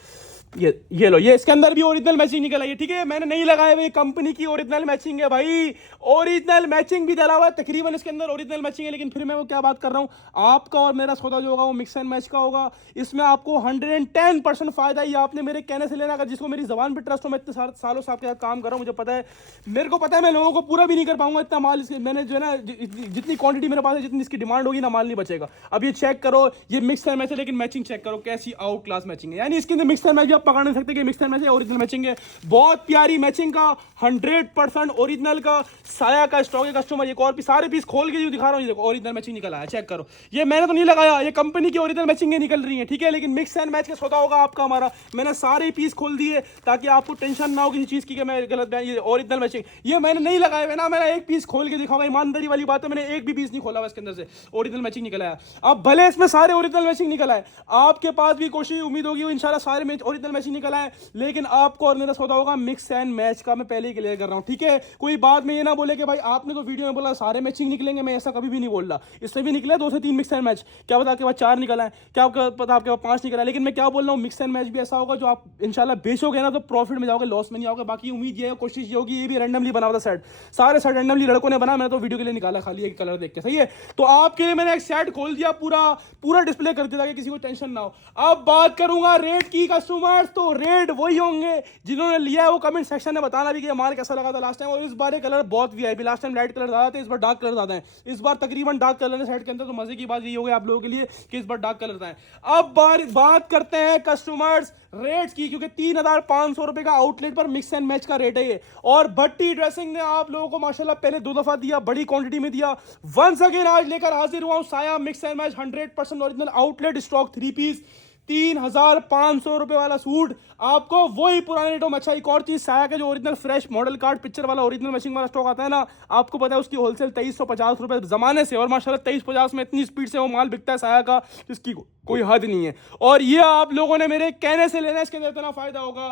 ये लो, ये इसके अंदर भी ओरिजिनल मैचिंग निकल आई है, ठीक है। मैंने नहीं लगाए हुए, कंपनी की ओरिजिनल मैचिंग है भाई, ओरिजिनल मैचिंग भी डला हुआ है तकरीबन इसके अंदर, ओरिजिनल मैचिंग है। लेकिन फिर मैं वो क्या बात कर रहा हूँ, आपका और मेरा सौदा जो होगा वो मिक्स एंड मैच का होगा। इसमें आपको 110% फायदा ही आपने मेरे कहने से लेना। अगर जिसको मेरी जबान पर ट्रस्ट हो, मैं इतने सालों से आपके साथ काम कर रहा हूँ, मुझे पता है, मेरे को पता है मैं लोगों को पूरा भी नहीं कर पाऊंगा इतना माल। इसके मैंने जो है ना, जितनी क्वांटिटी मेरे पास है, जितनी इसकी डिमांड होगी ना, माल नहीं बचेगा। अब ये चेक करो, ये मिक्स एंड मैच है, लेकिन मैचिंग चेक करो कैसी आउट क्लास मैचिंग है। यानी इसके अंदर मिक्स एंड मैच भी आप पकड़ नहीं सकते कि मिक्स एंड मैच है, ओरिजिनल मैचिंग है। बहुत प्यारी मैचिंग का 100% ओरिजिनल का साया का स्टॉक है कस्टमर। एक और भी सारे पीस खोल के जो दिखा रहा हूँ, देखो ओरिजिनल मैचिंग निकल आया, चेक करो। ये मैंने तो नहीं लगाया, ये कंपनी की ओरिजिनल मैचिंग निकल रही है, ठीक है। लेकिन मिक्स एंड मैच का सौदा होगा आपका हमारा। मैंने सारे पीस खोल दिए ताकि आपको टेंशन ना हो किसी चीज की कि मैं गलत, ये ओरिजिनल मैचिंग ये मैंने नहीं लगाए हुए ना। मैंने एक पीस खोल के दिखाऊंगा, ईमानदारी वाली बात है, मैंने एक भी पीस नहीं खोला इसके अंदर से, ओरिजिनल मैचिंग निकल आया। अब भले इसमें सारे ओरिजिनल मैचिंग निकल आए, आपके पास भी कोशिश उम्मीद होगी इंशाल्लाह सारे में ओरिजिनल मैचिंग निकल आए, लेकिन आपको और मेरा सौदा होगा मिक्स एंड मैच का। मैं पहले ही क्लियर कर रहा हूं, ठीक है। कोई बात में ये ना बोले कि भाई आपने तो वीडियो में बोला सारे मैचिंग निकलेंगे, मैं ऐसा कभी भी नहीं बोल रहा। इसमें भी निकले 2 से 3 मिक्स एंड मैच, क्या पता आपके पास 4 निकला है, क्या पता आपके पास 5 निकला है। लेकिन मैं क्या बोल रहा हूँ, मिक्स एंड मैच भी ऐसा होगा जो आप इंशाल्लाह बेचोगे ना तो प्रॉफिट में जाओगे, लॉस में नहीं आओगे। बाकी उम्मीद ये है, कोशिश ये होगी। ये भी रैंडमली बना हुआ सेट, सारे सेट रैंडमली लड़कों ने बना, मैंने तो वीडियो के लिए निकाला खाली एक कलर देख के, सही है। तो आपके लिए मैंने एक सेट खोल दिया, पूरा पूरा डिस्प्ले कर दिया ताकि किसी को टेंशन ना हो। अब बात करूंगा रेट की कस्टमर्स, तो रेट वही होंगे जिन्होंने लिया है। वो कमेंट सेक्शन में बताना भी कि माल कैसा लगा था लास्ट टाइम। और इस बार ये कलर बहुत VIP, last time light colour ज्यादा थे, इस बार डार्क कलर ज्यादा है। इस बार तकरीबन डार्क कलर है सेट के अंदर, तो मजे की बात यही होगी आप लोगों के लिए कि इस बार डार्क कलर है। अब बात करते हैं कस्टमर्स रेट्स की, क्योंकि 3,500 रुपए का आउटलेट पर मिक्स एंड मैच का रेट है ये। और भट्टी ड्रेसिंग ने आप लोगों को माशाल्लाह पहले 2 दफा दिया, बड़ी क्वांटिटी में दिया। वंस अगेन आज लेकर हाजिर हुआ हूं Saya mix and match 100% original outlet stock 3 piece, 3,500 रुपए वाला सूट आपको वही पुराने रेटों में। अच्छा, एक और चीज, साया का जो original fresh model card picture वाला ओरिजिनल मशीन वाला स्टॉक आता है ना, आपको पता है उसकी होलसेल 2350 रुपए जमाने से, और माशाल्लाह 2350 में इतनी स्पीड से वो माल बिकता है साया का जिसकी कोई हद नहीं है। और ये आप लोगों ने मेरे कहने से लेना, इसके अंदर इतना फायदा होगा।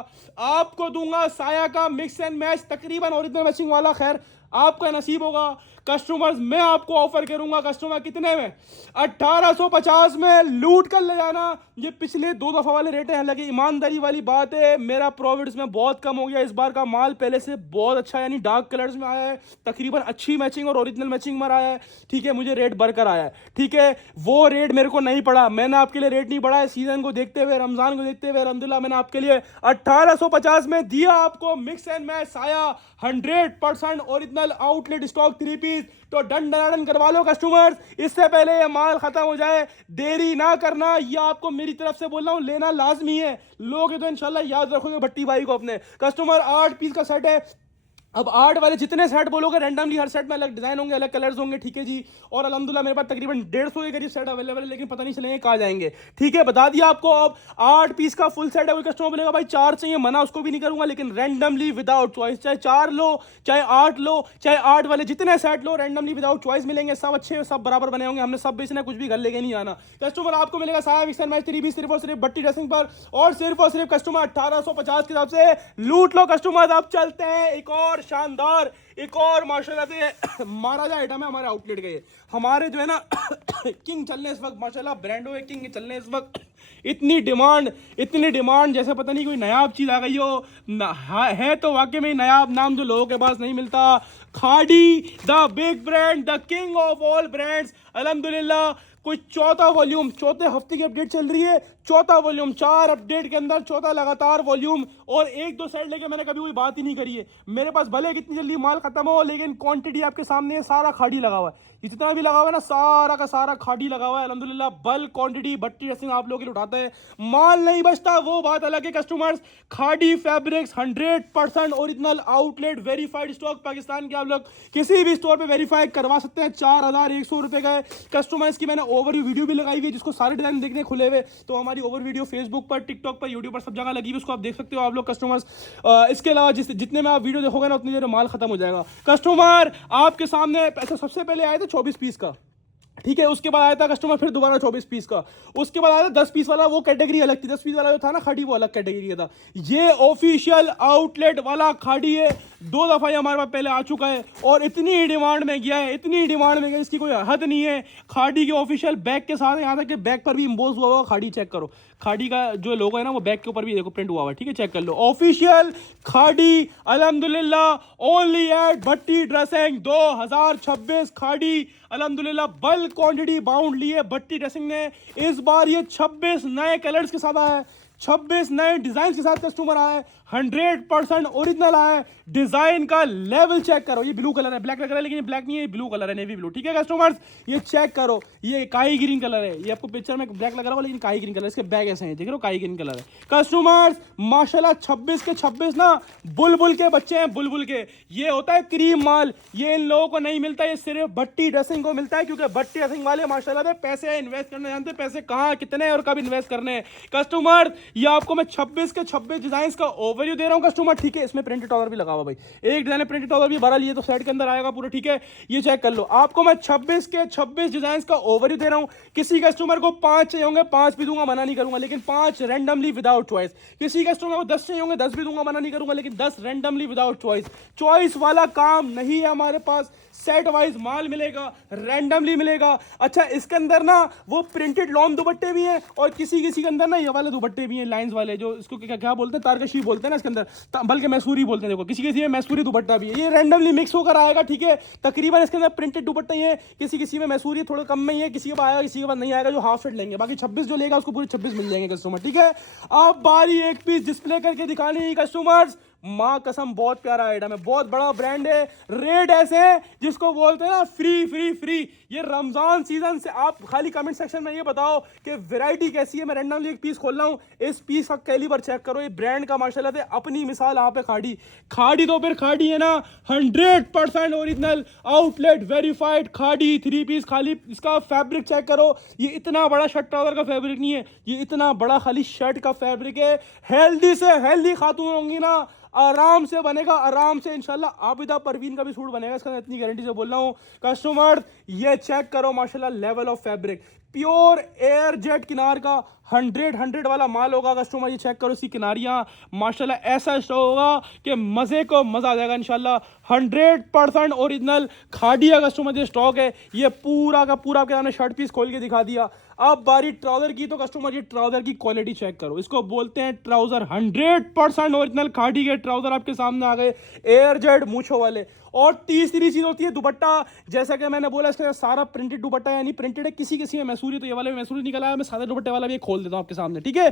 आपको दूंगा साया का मिक्स एंड मैच तकरीबन ओरिजिनल मशीन वाला, खैर आपका नसीब होगा कस्टमर्स। मैं आपको ऑफर करूंगा कस्टमर कितने में, 1850 में लूट कर ले जाना। ये पिछले 2 दफा वाले रेट हैं, हालांकि ईमानदारी वाली बात है मेरा प्रॉफिट इसमें बहुत कम हो गया। इस बार का माल पहले से बहुत अच्छा, यानी डार्क कलर्स में आया है, तकरीबन अच्छी मैचिंग और ओरिजिनल मैचिंग में आया है, ठीक है। मुझे रेट बढ़कर आया है, ठीक है। वो रेट मेरे को नहीं पड़ा, मैंने आपके लिए रेट नहीं बढ़ा है। सीजन को देखते हुए, रमजान को देखते हुए अल्हम्दुलिल्लाह मैंने आपके लिए 1850 में दिया आपको मिक्स एंड मैच साया 100% ओरिजिनल आउटलेट स्टॉक 3 पीस। तो डन डन करवा लो कस्टमर्स, इससे पहले ये माल खत्म हो जाए, देरी ना करना। ये आपको मेरी तरफ से बोल रहा हूं, लेना लाजमी है। लोग तो इंशाल्लाह याद रखोगे भट्टी भाई को अपने। कस्टमर 8 पीस का सेट है। अब 8 वाले जितने सेट बोलोगे रैंडमली हर सेट में अलग डिजाइन होंगे, अलग कलर्स होंगे, ठीक है जी। और अल्हम्दुलिल्लाह मेरे पास तकरीबन 150 के करीब सेट अवेलेबल है, लेकिन पता नहीं चलेंगे कहाँ जाएंगे, ठीक है। बता दिया आपको। अब 8 पीस का फुल सेट है। कोई कस्टमर बोलेगा भाई 4 चाहिए, मना उसको भी नहीं करूंगा, लेकिन रैंडमली विदाउट चॉइस, चाहे 4 लो, चाहे 8 लो, चाहे 8 वाले जितने सेट लो, रैंडमली विदाउट चॉइस मिलेंगे। सब अच्छे, सब बराबर बने होंगे, हमने सब बेचना, कुछ भी घर लेके नहीं आना। कस्टमर आपको मिलेगा साया मिक्स एंड मैच 3 पीस सिर्फ और सिर्फ भट्टी ड्रेसिंग पर, और सिर्फ कस्टमर 1850 के हिसाब से लूट लो कस्टमर। अब चलते हैं एक और शानदार, एक और माशाल्लाह से महाराजा आइटम है हमारे आउटलेट के। हमारे जो है ना किंग चल रहे इस वक्त, माशाल्लाह ब्रांडों के किंग चल रहे इस वक्त। इतनी डिमांड जैसे पता नहीं कोई नायाब चीज़ आ गई हो। है तो वाकई में नायाब नाम जो लोगों के पास नहीं मिलता। खाड़ी, the big brand, the king of all brands. अल्हम्दुलिल्लाह कोई चौथा वॉल्यूम, चौथे हफ्ते की अपडेट चल रही है, चौथा वॉल्यूम, 4 अपडेट के अंदर चौथा लगातार वॉल्यूम। और 1-2 सेट लेके मैंने कभी कोई बात ही नहीं करी है। मेरे पास भले कितनी जल्दी माल खत्म हो, लेकिन क्वांटिटी आपके सामने है, सारा खाड़ी लगा हुआ है। जितना भी लगा हुआ है ना, सारा का सारा खाड़ी लगा हुआ है। अल्हम्दुलिल्लाह बल्क क्वांटिटी भट्टी ड्रेसिंग आप लोगों के लिए उठाते हैं, माल नहीं बचता, वो बात अलग है। कस्टमर्स, खाड़ी fabrics 100% original, outlet verified stock Pakistan के। आप लोग किसी भी स्टोर पे वेरीफाई करवा सकते हैं। 4100 रुपए का है। कस्टमर्स की मैंने ओवरव्यू वीडियो भी लगाई हुई है, जिसको सारे डिजाइन देखने खुले हुए, तो हमारी ओवर वीडियो फेसबुक पर, टिकटॉक पर, यूट्यूब पर सब जगह लगी हुई, उसको आप देख सकते हो आप लोग कस्टमर्स। इसके अलावा जितने में आप वीडियो देखोगे ना, उतनी देर में माल खत्म हो जाएगा। कस्टमर आपके सामने ऐसा सबसे पहले आए थे 24 पीस का, ठीक है। उसके बाद आया था कस्टमर फिर दोबारा 24 पीस का। उसके बाद आया था 10 पीस वाला, वो कैटेगरी अलग थी। 10 पीस वाला जो था ना खाड़ी, वो अलग कैटेगरी का था। ये ऑफिशियल आउटलेट वाला खाड़ी है। 2 दफा ये हमारे पास पहले आ चुका है और इतनी डिमांड में गया है, इतनी डिमांड में गया, इसकी कोई हद नहीं है। खाड़ी के ऑफिशियल बैग के साथ, यहाँ तक कि बैग पर भी इम्पोज हुआ हुआ खाड़ी, चेक करो। खाड़ी का जो लोगो है ना, वो बैग के ऊपर भी देखो प्रिंट हुआ हुआ है, ठीक है, चेक कर लो। ऑफिशियल खाड़ी अल्हम्दुलिल्लाह ओनली एट भट्टी ड्रेसिंग 2026 खाड़ी। अल्हम्दुलिल्लाह बल्क क्वांटिटी बाउंड ली है भट्टी ड्रेसिंग ने। इस बार ये 26 नए कलर्स के साथ आया है, 26 नए डिजाइन के साथ कस्टमर आया है, 100% ओरिजिनल आया है। डिजाइन का लेवल चेक करो, ये ब्लू कलर है, ब्लैक कलर है, लेकिन ये ब्लैक नहीं है, ब्लू कलर है, नेवी ब्लू, ठीक है कस्टमर्स। ये चेक करो, ये काई ग्रीन कलर है। ये आपको पिक्चर में ब्लैक लग रहा होगा, लेकिन काई ग्रीन कलर, इसके बैग ऐसे हैं, देख रहे हो, काई ग्रीन कलर है। कस्टमर्स माशाल्लाह 26 के 26 ना बुलबुल के बच्चे हैं, बुलबुल के। ये होता है क्रीम माल, ये इन लोगों को नहीं मिलता, ये सिर्फ भट्टी ड्रेसिंग को मिलता है, क्योंकि भट्टी ड्रेसिंग वाले माशाल्लाह में पैसे इन्वेस्ट करने जानते हैं, पैसे कहाँ कितने और कब इन्वेस्ट करने हैं। कस्टमर, ये आपको मैं 26 के 26 डिजाइन का ओवरव्यू दे रहा हूँ कस्टमर, ठीक है। इसमें प्रिंटेड ऑर्डर भी लगा हुआ भाई, एक डिजाइन प्रिंटेड ऑर्डर भी भरा लिए तो सेट के अंदर आएगा पूरा, ठीक है। ये चेक कर लो, आपको मैं 26 के 26 डिजाइन का ओवरव्यू दे रहा हूँ। किसी कस्टमर को 5 चाहिए होंगे 5 भी दूंगा, मना नहीं करूंगा, लेकिन 5 रैंडमली विदाउट चॉइस। किसी कस्टमर को 10 चाहिए होंगे 10 भी दूंगा, मना नहीं करूंगा, लेकिन 10 रैंडमली विदाउट चॉइस। चॉइस वाला काम नहीं है हमारे पास, सेट वाइज माल मिलेगा, रैंडमली मिलेगा। अच्छा, इसके अंदर ना वो प्रिंटेड लॉन दुपट्टे भी हैं, और किसी किसी के अंदर ना ये वाले दुपट्टे भी हैं, लाइंस वाले, जो इसको क्या बोलते हैं, तारकशी बोलते हैं ना इसके अंदर, बल्कि मैसूरी बोलते हैं। देखो, किसी किसी में मैसूरी दुपट्टा भी है, ये रैंडमली मिक्स होकर आएगा, ठीक है। तकरीबन इसके अंदर प्रिंटेड दुपट्टे हैं, किसी किसी में मैसूरी थोड़ा कम में ही है, किसी के पास आएगा, किसी के पास नहीं आएगा, जो हाफ सेट लेंगे। बाकी 26 जो लेगा उसको पूरे 26 मिल जाएंगे कस्टमर, ठीक है। आप बारी एक पीस डिस्प्ले करके दिखाने कस्टमर्स, माँ कसम बहुत प्यारा आइटम है, बहुत बड़ा ब्रांड है। रेट ऐसे है जिसको बोलते हैं ना फ्री फ्री फ्री। ये रमजान सीजन से आप खाली कमेंट सेक्शन में ये बताओ कि वैरायटी कैसी है। मैं रैंडमली एक पीस खोल रहा हूँ, इस पीस का कैलिबर चेक करो, ये ब्रांड का माशाल्लाह से अपनी मिसाल यहाँ पे खाड़ी। खाड़ी तो फिर खाड़ी है ना, 100% ओरिजिनल, आउटलेट वेरीफाइड खाड़ी 3 पीस। खाली इसका फैब्रिक चेक करो, ये इतना बड़ा शर्ट ट्राउजर का फैब्रिक नहीं है, ये इतना बड़ा खाली शर्ट का फैब्रिक है। हेल्दी से हेल्दी खातून होंगी ना, आराम से बनेगा, आराम से इंशाल्लाह आबिदा परवीन का भी सूट बनेगा, इसका इतनी गारंटी से बोल रहा हूँ कस्टमर। ये चेक करो माशाल्लाह level of fabric, pure air jet किनार का 100 वाला माल होगा कस्टमर। ये चेक करो, इसकी किनारियाँ माशाल्लाह ऐसा स्टॉक होगा कि मज़े को मज़ा आ जाएगा इंशाल्लाह। 100% ओरिजिनल खाड़ी का कस्टमर ये स्टॉक है। ये पूरा का पूरा आपके सामने शर्ट पीस खोल के दिखा दिया। अब बारी ट्राउजर की, तो कस्टमर ये ट्राउजर की क्वालिटी चेक करो, इसको बोलते हैं ट्राउजर। 100% ओरिजिनल खाड़ी के ट्राउजर आपके सामने आ गए, एयर जेट मूछों वाले। और तीसरी चीज होती है दुपट्टा, जैसा कि मैंने बोला इसका सारा प्रिंटेड दुपट्टा, यानी प्रिंटेड है, किसी किसी में मैसूरी, तो ये वाले में मैसूरी निकला है। मैं सादे दुपट्टे वाला भी खोल देता हूँ आपके सामने, ठीक है।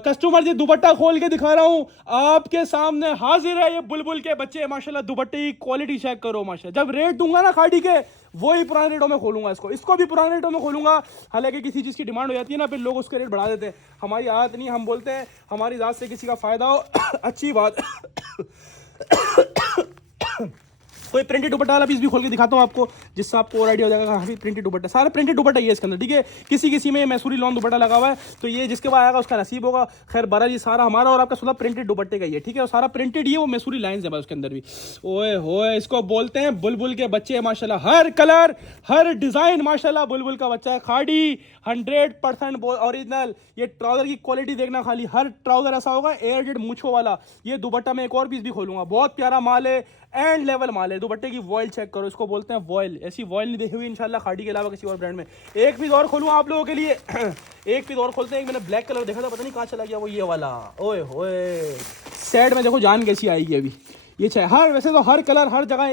कस्टमर ये दुपट्टा खोल के दिखा रहा हूँ आपके सामने, हाजिर है ये बुलबुल के बच्चे। माशाल्लाह दुपट्टे की क्वालिटी चेक करो माशाल्लाह। जब रेट दूंगा ना खाड़ी के, वही पुराने रेटों में खोलूंगा, इसको भी पुराने रेटों में खोलूंगा। हालांकि किसी चीज़ की डिमांड हो जाती है ना, फिर लोग उसके रेट बढ़ा देते हैं। हमारी आदत नहीं, हम बोलते हैं हमारी ज़ात से किसी का फ़ायदा हो अच्छी बात। कोई प्रिंटेड दुपट्टा वाला पीस भी खोल के दिखाता हूँ आपको, जिससे आपको और आइडिया हो जाएगा। हाँ, प्रिंटेड दुपट्टा, सारा प्रिंटेड दुपट्टा ही है इसके अंदर, ठीक है। किसी किसी में मैसूरी लॉन दुपट्टा लगा हुआ है, तो ये जिसके बाद आएगा उसका नसीब होगा। खैर बहरहाल ये सारा हमारा और आपका सुलह प्रिंटेड दुपट्टे का ही है, ठीक है। और सारा प्रिंटेड ही है, वो मैसूरी लाइन्स है उसके अंदर भी। ओए होए, इसको बोलते हैं बुलबुल के बच्चे माशाल्लाह। हर कलर हर डिज़ाइन माशाल्लाह बुलबुल का बच्चा है। खाड़ी 100% ओरिजिनल। ये ट्राउजर की क्वालिटी देखना खाली, हर ट्राउजर ऐसा होगा एयर जेट मूछों वाला। ये दुपट्टा में एक और पीस भी खोलूंगा, बहुत प्यारा माल है। एंड लेवल माल है। दुपट्टे की वॉयल चेक करो, इसको बोलते हैं वॉयल, ऐसी वॉयल नहीं देखी हुई इंशाल्लाह खाड़ी के अलावा किसी और ब्रांड में। एक पीस और खोलूँ आप लोगों के लिए एक पीस और खोलते हैं। एक मैंने ब्लैक कलर देखा था, पता नहीं कहाँ चला गया, वो ये वाला। ओए होए, सेट में देखो जान कैसी आएगी अभी। ये चाहिए हर, वैसे तो हर कलर हर जगह,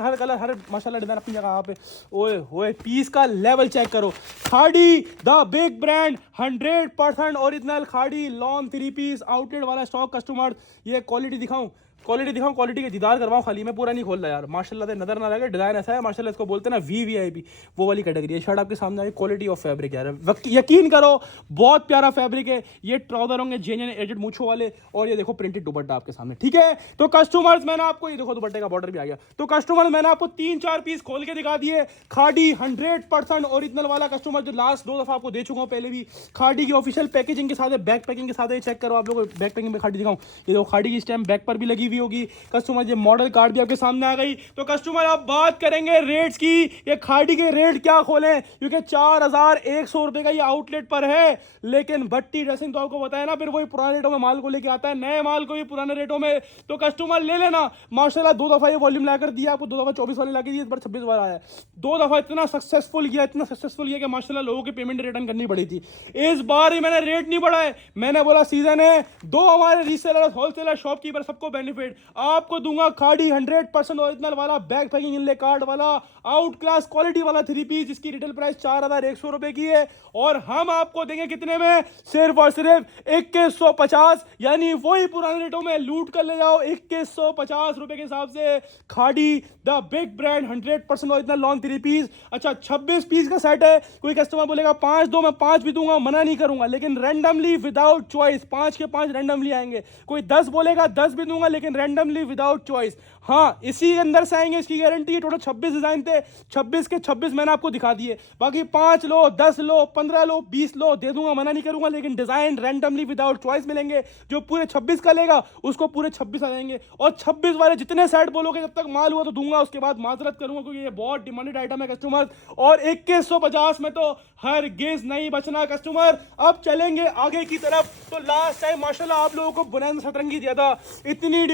हर कलर हर माशाल्लाह डिजाइन अपनी जगह यहाँ पे। ओए होए, पीस का लेवल चेक करो। खाड़ी द बिग ब्रांड 100% ओरिजिनल खाड़ी लॉन 3 पीस आउटलेट वाला स्टॉक कस्टमर। ये क्वालिटी दिखाऊं, क्वालिटी के दीदार करवाऊं खाली, मैं पूरा नहीं खोल रहा यार, माशाल्लाह से नजर ना लगे। डिजाइन ऐसा है माशाल्लाह, इसको बोलते हैं ना VVIP, वो वाली कैटेगरी है। शर्ट आपके सामने आई, क्वालिटी ऑफ फैब्रिक यार, यकीन करो बहुत प्यारा फैब्रिक है। ये ट्राउजर होंगे जेन्युइन एजेड मूछों वाले, और ये देखो प्रिंटेड दुपट्टा आपके सामने, ठीक है। तो कस्टमर्स मैंने आपको, ये देखो दुपट्टे का बॉर्डर भी आ गया। तो कस्टमर मैंने आपको 3-4 पीस खोल के दिखा दिए। खाड़ी 100% ओरिजिनल वाला कस्टमर, जो लास्ट 2 दफा आपको दे चुका हूँ पहले भी। खाड़ी की ऑफिशियल पैकेजिंग के साथ, बैक पैकिंग के साथ, चेक करो आप लोग, बैक पैकिंग में खाड़ी दिखाऊं, ये देखो खाड़ी की स्टैम्प बैक पर भी लगी हुई होगी। कस्टमर ये मॉडल कार्ड भी आपके सामने आ गई। तो कस्टमर आप बात करेंगे रेट्स की, ये खाड़ी के रेट क्या खोलें, क्योंकि 4100 रुपए का ये आउटलेट पर है। लेकिन भट्टी ड्रेसिंग तो आपको बताया ना, फिर वही पुराने रेटों में माल को लेके आता है, नए माल को भी पुराने रेटों में। तो कस्टमर ले लेना। माशाल्लाह 2 दफा ये वॉल्यूम लाकर दिया आपको, 2 दफा 24 वाली लाके दी, इस बार 26 वाला आया। 2 दफा इतना सक्सेसफुल किया कि माशाल्लाह लोगों की पेमेंट रिटर्न करनी पड़ी थी। इस बार ही मैंने रेट नहीं बढ़ाए, मैंने बोला सीजन है, दो हमारे रीसेलर, होलसेलर, शॉपकीपर सबको बेनिफिट। आपको दूंगा खाड़ी 100% ओरिजिनल वाला बैक पैकिंग इनले कार्ड वाला आउट क्लास क्वालिटी वाला 3 पीस, जिसकी रिटेल प्राइस 4100 रुपए की है। और हम आपको देंगे कितने में, सिर्फ और सिर्फ 2150, यानी वही पुराने रेटों में लूट कर ले जाओ 2150 रुपए के हिसाब से। Khaadi the big brand 100% original lawn 3 piece. अच्छा 26 पीस का सेट है। कोई कस्टमर बोलेगा 5 दो, मैं 5 भी दूंगा, मना नहीं करूंगा, लेकिन रैंडमली विदाउट चॉइस 5 के 5 रैंडमली आएंगे। कोई 10 बोलेगा 10 भी दूंगा, लेकिन रैंडमली विदाउट चॉइस। हाँ, इसी के अंदर से आएंगे, इसकी गारंटी है। टोटल 26 डिजाइन थे, 26 के 26 मैंने आपको दिखा दिए। बाकी 5 लो, 10 लो, 15 लो, 20 लो, दे दूंगा, मना नहीं करूंगा, लेकिन डिजाइन रैंडमली विदाउट चॉइस मिलेंगे। जो पूरे 26 का लेगा उसको पूरे 26 आ जाएंगे। और 26 वाले जितने सेट बोलोगे, जब तक माल हुआ तो दूंगा, उसके बाद माजरत करूंगा, क्योंकि ये बहुत डिमांडेड आइटम है कस्टमर। और 2150 में तो हर गेज नहीं बचना कस्टमर। अब चलेंगे आगे की तरफ। तो लास्ट टाइम माशाल्लाह आप लोगों को बुनैंजा सतरंगी दिया था, इतनी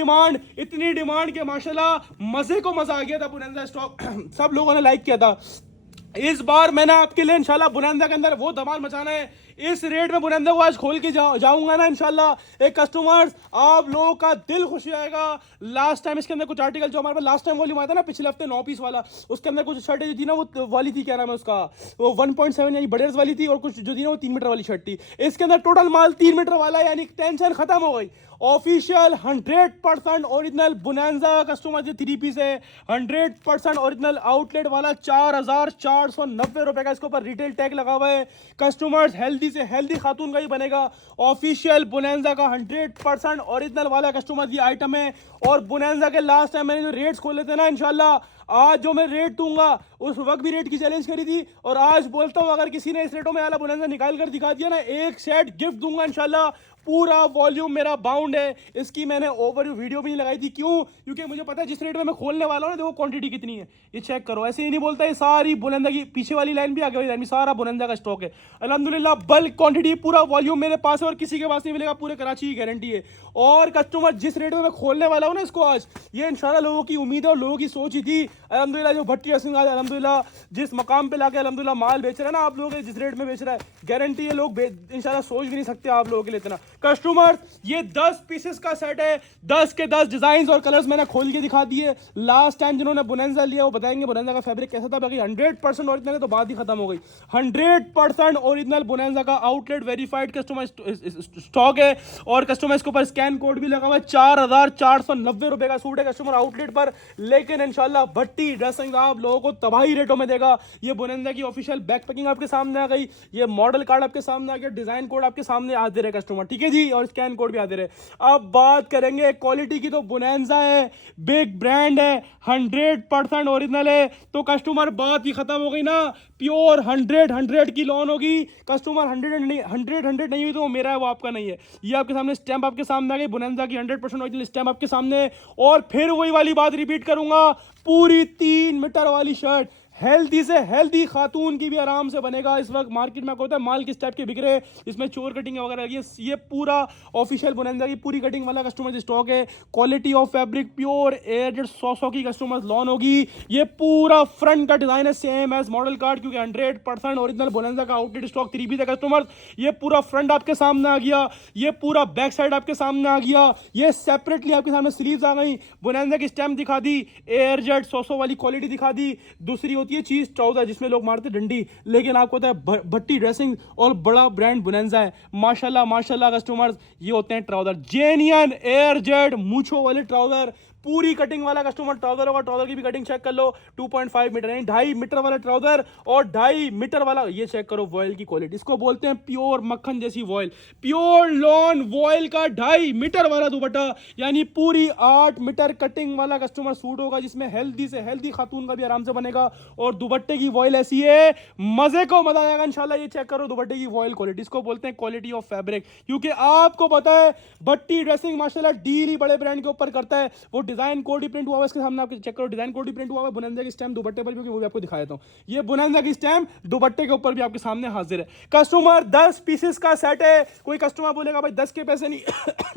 डिमांड के माशाल्लाह मजे को मजा आ गया था बुनैंजा स्टॉक सब लोगों ने लाइक किया था। इस बार मैंने आपके लिए इंशाल्लाह बुनैंजा के अंदर वो धमाल मचाना है। इस रेट में बुनैंजा को आज खोल के जाऊंगा ना इंशाल्लाह, एक कस्टमर्स आप लोगों का दिल खुश हो जाएगा। लास्ट टाइम इसके अंदर कुछ आर्टिकल जो हमारे पास लास्ट टाइम वॉल्यूम आया था ना, पिछले हफ्ते 9 पीस वाला, उसके अंदर कुछ शर्ट जो थी ना, वो वाली थी, क्या नाम है उसका, वो 1.7 यानी बडेर्स वाली थी, और कुछ जो थी ना वो 3 मीटर वाली शर्ट थी। इसके अंदर टोटल माल 3 मीटर वाला, यानी टेंशन खत्म हो गई। ऑफिशियल 100% ओरिजिनल बुनैंजा कस्टमर जो 3 पीस है, 100% ओरिजिनल आउटलेट वाला 4490 रुपए का इसके ऊपर रिटेल टैग लगा हुआ है। कस्टमर्स हेल्दी से हेल्दी खातून का ही बनेगा। ऑफिशियल बुनैंजा का 100% ओरिजिनल वाला कस्टमर ये आइटम है। और बुनैंजा के लास्ट टाइम मैंने जो रेट्स खोले थे ना, इंशाल्लाह आज जो मैं रेट दूंगा, उस वक्त भी रेट की चैलेंज करी थी, और आज बोलता हूं अगर किसी ने इस रेटों में वाला बुनैंजा निकाल कर दिखा दिया ना, एक सेट गिफ्ट दूंगा इंशाल्लाह। पूरा वॉल्यूम मेरा बाउंड है, इसकी मैंने ओवरव्यू वीडियो भी नहीं लगाई थी। क्यों? क्योंकि मुझे पता है जिस रेट में मैं खोलने वाला हूं ना, देखो क्वांटिटी कितनी है, ये चेक करो। ऐसे ही नहीं बोलता, ये सारी बुलंदा की पीछे वाली लाइन भी, आगे वाली लाइन भी, सारा बुलंदा का स्टॉक है अल्हम्दुलिल्लाह। बल्क क्वांटिटी, पूरा वॉल्यूम मेरे पास है, और किसी के पास नहीं मिलेगा, पूरे कराची की गारंटी है। और कस्टमर जिस रेट में मैं खोलने वाला हूं ना इसको आज, ये इंशाल्लाह लोगों की उम्मीद है और लोगों की सोच ही थी अल्हम्दुलिल्लाह। जो भट्टी ड्रेसिंग आज अल्हम्दुलिल्लाह जिस मकाम पे लाके अल्हम्दुलिल्लाह माल बेच रहा है ना आप लोगों के, जिस रेट में बेच रहा है, गारंटी है लोग इंशाल्लाह सोच भी नहीं सकते आप लोगों के लिए इतना। कस्टमर ये 10 पीसेस का सेट है, 10 के 10 डिजाइन और कलर्स मैंने खोल के दिखा दिए। लास्ट टाइम जिन्होंने बुनैंजा लिया वो बताएंगे बुनैंजा का फैब्रिक कैसा था। बाकी 100% ओरिजिनल है तो बात ही खत्म हो गई। 100% ओरिजिनल बुनैंजा का आउटलेट वेरीफाइड कस्टमर स्टॉक है, और कस्टमर इसके ऊपर स्कैन कोड भी लगा हुआ है। 4490 रुपए का सूट है कस्टमर आउटलेट पर, लेकिन इंशाल्लाह भट्टी ड्रेसिंग आप लोगों को तबाही रेटों में देगा। ये बुनैंजा की ऑफिशियल बैक पैकिंग आपके सामने आ गई, ये मॉडल कार्ड आपके सामने आ गया, डिजाइन कोड आपके सामने आ दे रहे कस्टमर, ठीक है जी, और स्कैन कोड भी आ दे रहे। अब बात करेंगे क्वालिटी की, तो बुनैंजा है, बिग ब्रांड है, 100% ओरिजिनल है, तो कस्टमर बात ही खत्म हो गई ना। प्योर 100 की लॉन होगी कस्टमर। 100 नहीं हुई तो वो मेरा है, वो आपका नहीं है। ये आपके सामने स्टैंप आपके सामने आ गई बुनैंजा की 100% ओरिजिनल स्टैंप आपके सामने। और फिर वही वाली बात रिपीट करूंगा, पूरी 3 मीटर वाली शर्ट हेल्दी से हेल्दी खातून की भी आराम से बनेगा। इस वक्त मार्केट में आपको होता है माल किस टाइप के बिक रहे हैं, इसमें चोर कटिंग वगैरह लगी है। ये पूरा ऑफिशियल बोनेंजा की पूरी कटिंग वाला कस्टमर स्टॉक है। Quality of fabric pure air 100 की कस्टमर लॉन होगी। ये पूरा फ्रंट का डिजाइन है सेम एज मॉडल कार्ड, क्योंकि 100% ओरिजिनल बोनेंजा का आउटलेट स्टॉक 3 पीस है कस्टमर। ये पूरा फ्रंट आपके सामने आ गया, ये पूरा बैक साइड आपके सामने आ गया, ये सेपरेटली आपके सामने स्लीव्स आ गई, बोनेंजा की स्टैम्प दिखा दी, एयर जेट 100 वाली क्वालिटी दिखा दी। दूसरी होती है चीज ट्राउजर जिसमें लोग मारते डंडी, लेकिन आपको होता है भट्टी ड्रेसिंग और बड़ा ब्रांड बोनेंजा है। माशाल्लाह माशाल्लाह कस्टमर्स, ये होते हैं ट्राउजर जेन्युइन एयर जेट मूछो वाले ट्राउजर, पूरी कटिंग वाला कस्टमर ट्राउजर होगा। ट्राउजर की भी कटिंग चेक कर लो, 2.5 मीटर यानी 2.5 मीटर वाला ट्राउजर और 2.5 मीटर वाला, ये चेक करो वॉयल की क्वालिटी, इसको बोलते हैं प्योर मक्खन जैसी वॉयल, प्योर लॉन वॉयल का 2.5 मीटर वाला दुपट्टा, यानी पूरी 8 मीटर कटिंग वाला कस्टमर सूट होगा, जिसमें हेल्दी से हेल्दी खातून का भी आराम से बनेगा। और दुपट्टे की वॉयल ऐसी है मजे को मजा आएगा इंशाल्लाह। ये चेक करो दुपट्टे की वॉयल क्वालिटी, इसको बोलते हैं क्वालिटी ऑफ फैब्रिक, क्योंकि आपको पता है भट्टी ड्रेसिंग माशाल्लाह डील ही बड़े ब्रांड के ऊपर करता है। वो डिजाइन कोडी प्रिंट हुआ है इसके सामने, आपके चेक करो डिजाइन कोडी प्रिंट हुआ है बोनेंजा की स्टैम्प दुपट्टे पर, क्योंकि वो भी आपको दिखा देता हूं। ये बोनेंजा की स्टैम्प दुपट्टे के ऊपर भी आपके सामने हाजिर है। कस्टमर 10 पीसेस का सेट है। कोई कस्टमर बोलेगा भाई 10 के पैसे नहीं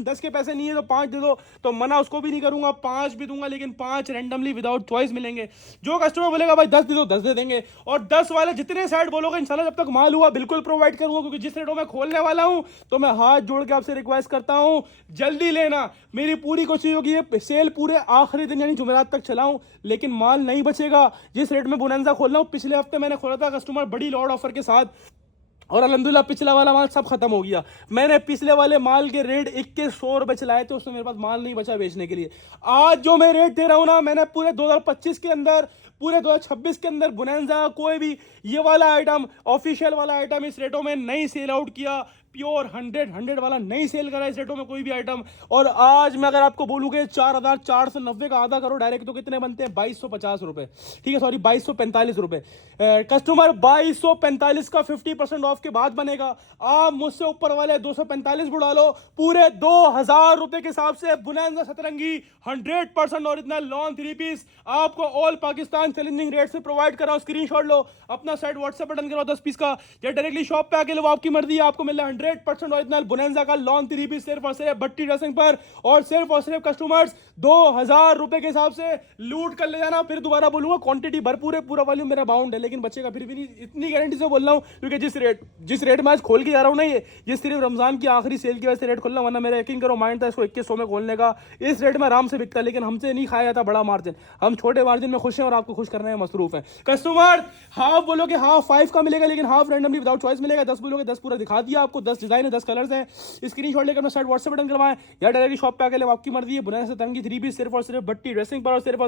10 के पैसे नहीं है तो 5 दे दो, तो मना उसको भी नहीं करूंगा, 5 भी दूंगा, लेकिन 5 रैंडमली विदाउट चॉइस मिलेंगे। जो कस्टमर बोलेगा भाई 10 दे दो, 10 दे देंगे। और 10 वाले जितने सेट बोलोगे इंशाल्लाह जब तक माल हुआ बिल्कुल प्रोवाइड करूंगा, क्योंकि जिस रेटों में खोलने वाला हूं तो मैं हाथ जोड़ के आपसे रिक्वेस्ट करता हूं जल्दी लेना। मेरी पूरी कोशिश होगी ये सेल पूरे आखिरी दिन यानी जुमेरात तक चलाऊं, लेकिन माल नहीं बचेगा। जिस रेट में बोनेंजा खोल रहा हूं, पिछले हफ्ते मैंने खोला था कस्टमर बड़ी लॉट ऑफर के साथ, और अल्हम्दुलिल्लाह पिछला वाला माल सब खत्म हो गया। मैंने पिछले वाले माल के रेट 2100 रुपए चलाए थे, उसमें मेरे पास माल नहीं बचा बेचने के लिए। आज जो मैं रेट दे रहा हूं ना, मैंने पूरे 2025 के अंदर, पूरे 2026 के अंदर बोनेंजा कोई भी ये वाला आइटम, ऑफिशियल वाला आइटम इस रेटों में नहीं सेल आउट किया। प्योर 100 वाला नहीं सेल करा इस रेटों में कोई भी आइटम। और आज मैं अगर आपको बोलूँगा 4490 का आधा करो डायरेक्ट, तो कितने बनते हैं 2250 रुपए, ठीक है सॉरी 2245 रुपए। कस्टमर 2245 का 50% ऑफ के बाद बनेगा। आप मुझसे ऊपर वाले 245 बुढ़ा लो, पूरे 2000 रुपए के हिसाब से बोनेंजा सतरंगी 100% ओरिजिनल लॉन 3 पीस आपको ऑल पाकिस्तान चैलेंजिंग रेट से प्रोवाइड कराओ। स्क्रीनशॉट लो, अपना सेट व्हाट्सएप बटन करो 10 पीस का, या डायरेक्टली शॉप पे आके लो, आपकी मर्जी, आपको मिल रहा है 100% ओरिजिनल बोनेंजा का लॉन 3 पीस सिर्फ और सिर्फ भट्टी ड्रेसिंग पर। और सिर्फ कस्टमर्स 2000 रुपए के हिसाब से लूट कर ले जाना। फिर दोबारा बोलूंगा क्वांटिटी भरपूर है, पूरा वॉल्यूम मेरा बाउंड है, लेकिन बचेगा फिर भी नहीं, इतनी गारंटी से बोल रहा हूं, क्योंकि जिस रेट में आज खोल के जा रहा हूं ना, ये सिर्फ रमजान की आखिरी सेल की वजह से रेट खोलना, वरना मेरा यकीन करो माइंड था इसको 2100 में खोलने का। इस रेट में आराम से बिकता, लेकिन हमसे नहीं खाया जाता बड़ा मार्जिन। हम छोटे मार्जिन में खुश हैं और आपको खुश करने में मसरूफ है। कस्टमर हाफ बोलोगे हाफ 5 का मिलेगा, लेकिन हाफ रैंडमली विदाउट चॉइस मिलेगा। 10 बोलोगे 10 पूरा दिखा दिया आपको, 10 डिजाइन है, 10 कलर्स हैं। स्क्रीनशॉट लेकर अपना साइड व्हाट्सएप बटन करवाएं, या डायरेक्टली शॉप पे आके ले, आपकी मर्जी है। बोनेंजा सतरंगी 3 पीस सिर्फ और सिर्फ भट्टी ड्रेसिंग पर, और सिर्फ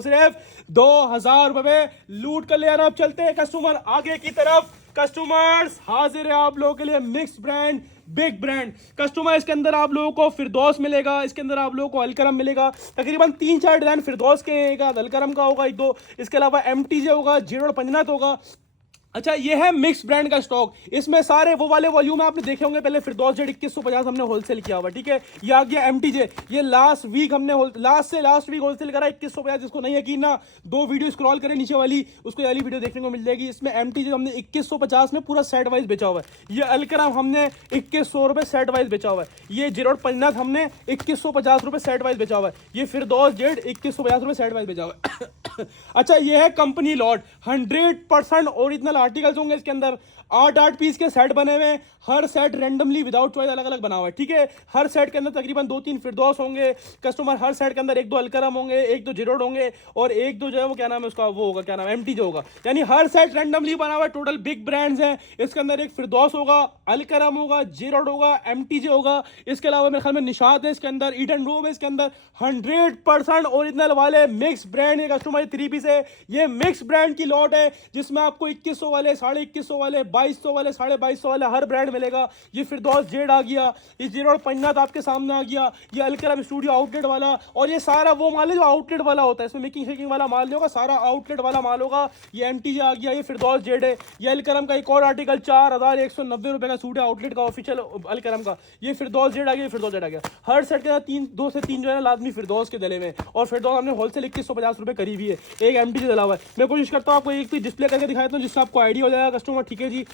2000 रुपए लूट कर ले आना। अब चलते हैं कस्टमर आगे की तरफ। कस्टमर्स हाजिर है आप लोगों के लिए mix brand, big brand. Customer इसके अंदर आप लोगों को फिरदौस मिलेगा, इसके अंदर आप लोगों को अलकरम मिलेगा। तकरीबन 3-4 डिजाइन फिरदौस के, एक अलकरम का होगा, 1-2 इसके अलावा MTJ होगा, जीरो पंजनात होगा। अच्छा, ये है मिक्स ब्रांड का स्टॉक। इसमें सारे वो वाले वॉल्यूम आपने देखे होंगे पहले। फिरदौस जेड 2150 हमने होलसेल किया हुआ, ठीक है। ये आ गया MTJ, ये लास्ट वीक हमने लास्ट वीक होलसेल करा 2150। जिसको नहीं यकीन ना, 2 वीडियो स्क्रॉल करें नीचे वाली, उसको ये वाली वीडियो देखने को मिल जाएगी। इसमें MTJ हमने 2150 में पूरा सेट वाइज बेचा हुआ है। ये अलकरम हमने 2100 रुपए सेट वाइज बेचा हुआ है। ये जीरो पंजनात हमने 2150 रुपए सेट वाइज बेचा हुआ है। ये फिरदौस जेड 2150 रुपए सेट वाइज बेचा हुआ है। अच्छा, ये है कंपनी लॉट, 100% ओरिजिनल आर्टिकल्स होंगे इसके अंदर। 8 पीस के सेट बने हुए हैं, हर सेट रैंडमली विदाउट चॉइस अलग अलग बना हुआ है, ठीक है। हर सेट के अंदर तकरीबन 2-3 फिरदौस होंगे कस्टमर, हर सेट के अंदर 1-2 अलकरम होंगे, 1-2 जिरोड होंगे, और 1-2 जो है वो क्या नाम है उसका, वो होगा क्या नाम है, MTJ होगा। यानी हर सेट रैंडमली बना हुआ है। टोटल बिग ब्रांड्स हैं इसके अंदर। एक फिरदौस होगा, अलकरम होगा, जिरोड होगा, MTJ होगा। इसके अलावा मेरे ख्याल में निशात है इसके अंदर, ईडन रूम है इसके अंदर। 100% ओरिजिनल वाले मिक्स ब्रांड कस्टमर 3 पीस है। ये मिक्स ब्रांड की लॉट है, जिसमें आपको 2100 वाले, 2150 वाले, 2200 वाले, 2250 वाले हर ब्रांड मिलेगा। ये फिरदौस जेड आ गया, ये जीरो पन्नात आपके सामने आ गया, ये अलकरम स्टूडियो आउटलेट वाला, और ये सारा वो माल है जो आउटलेट वाला होता है, इसमें मेकिंग शेकिंग वाला माल नहीं होगा, सारा आउटलेट वाला माल होगा। ये MTJ आ गया, ये फिरदौस जेड है, ये अलकरम का एक और आर्टिकल 4190 रुपए का सूट है आउटलेट का ऑफिशियल अलकरम का। ये फिरदौस जेड आ गया, फिरदौस जेड आ गया। हर सेट के साथ 2 से 3 जो है ना लाजमी फिरदौस के डले में, और फिरदौस हमने होलसेल 2150 रुपए करीबी है। एक MTJ डला हुआ है। मैं कोशिश करता हूँ आपको एक पीस डिस्प्ले करके दिखाता हूँ जिससे आपको आइडिया हो जाएगा कस्टमर, ठीक है जी।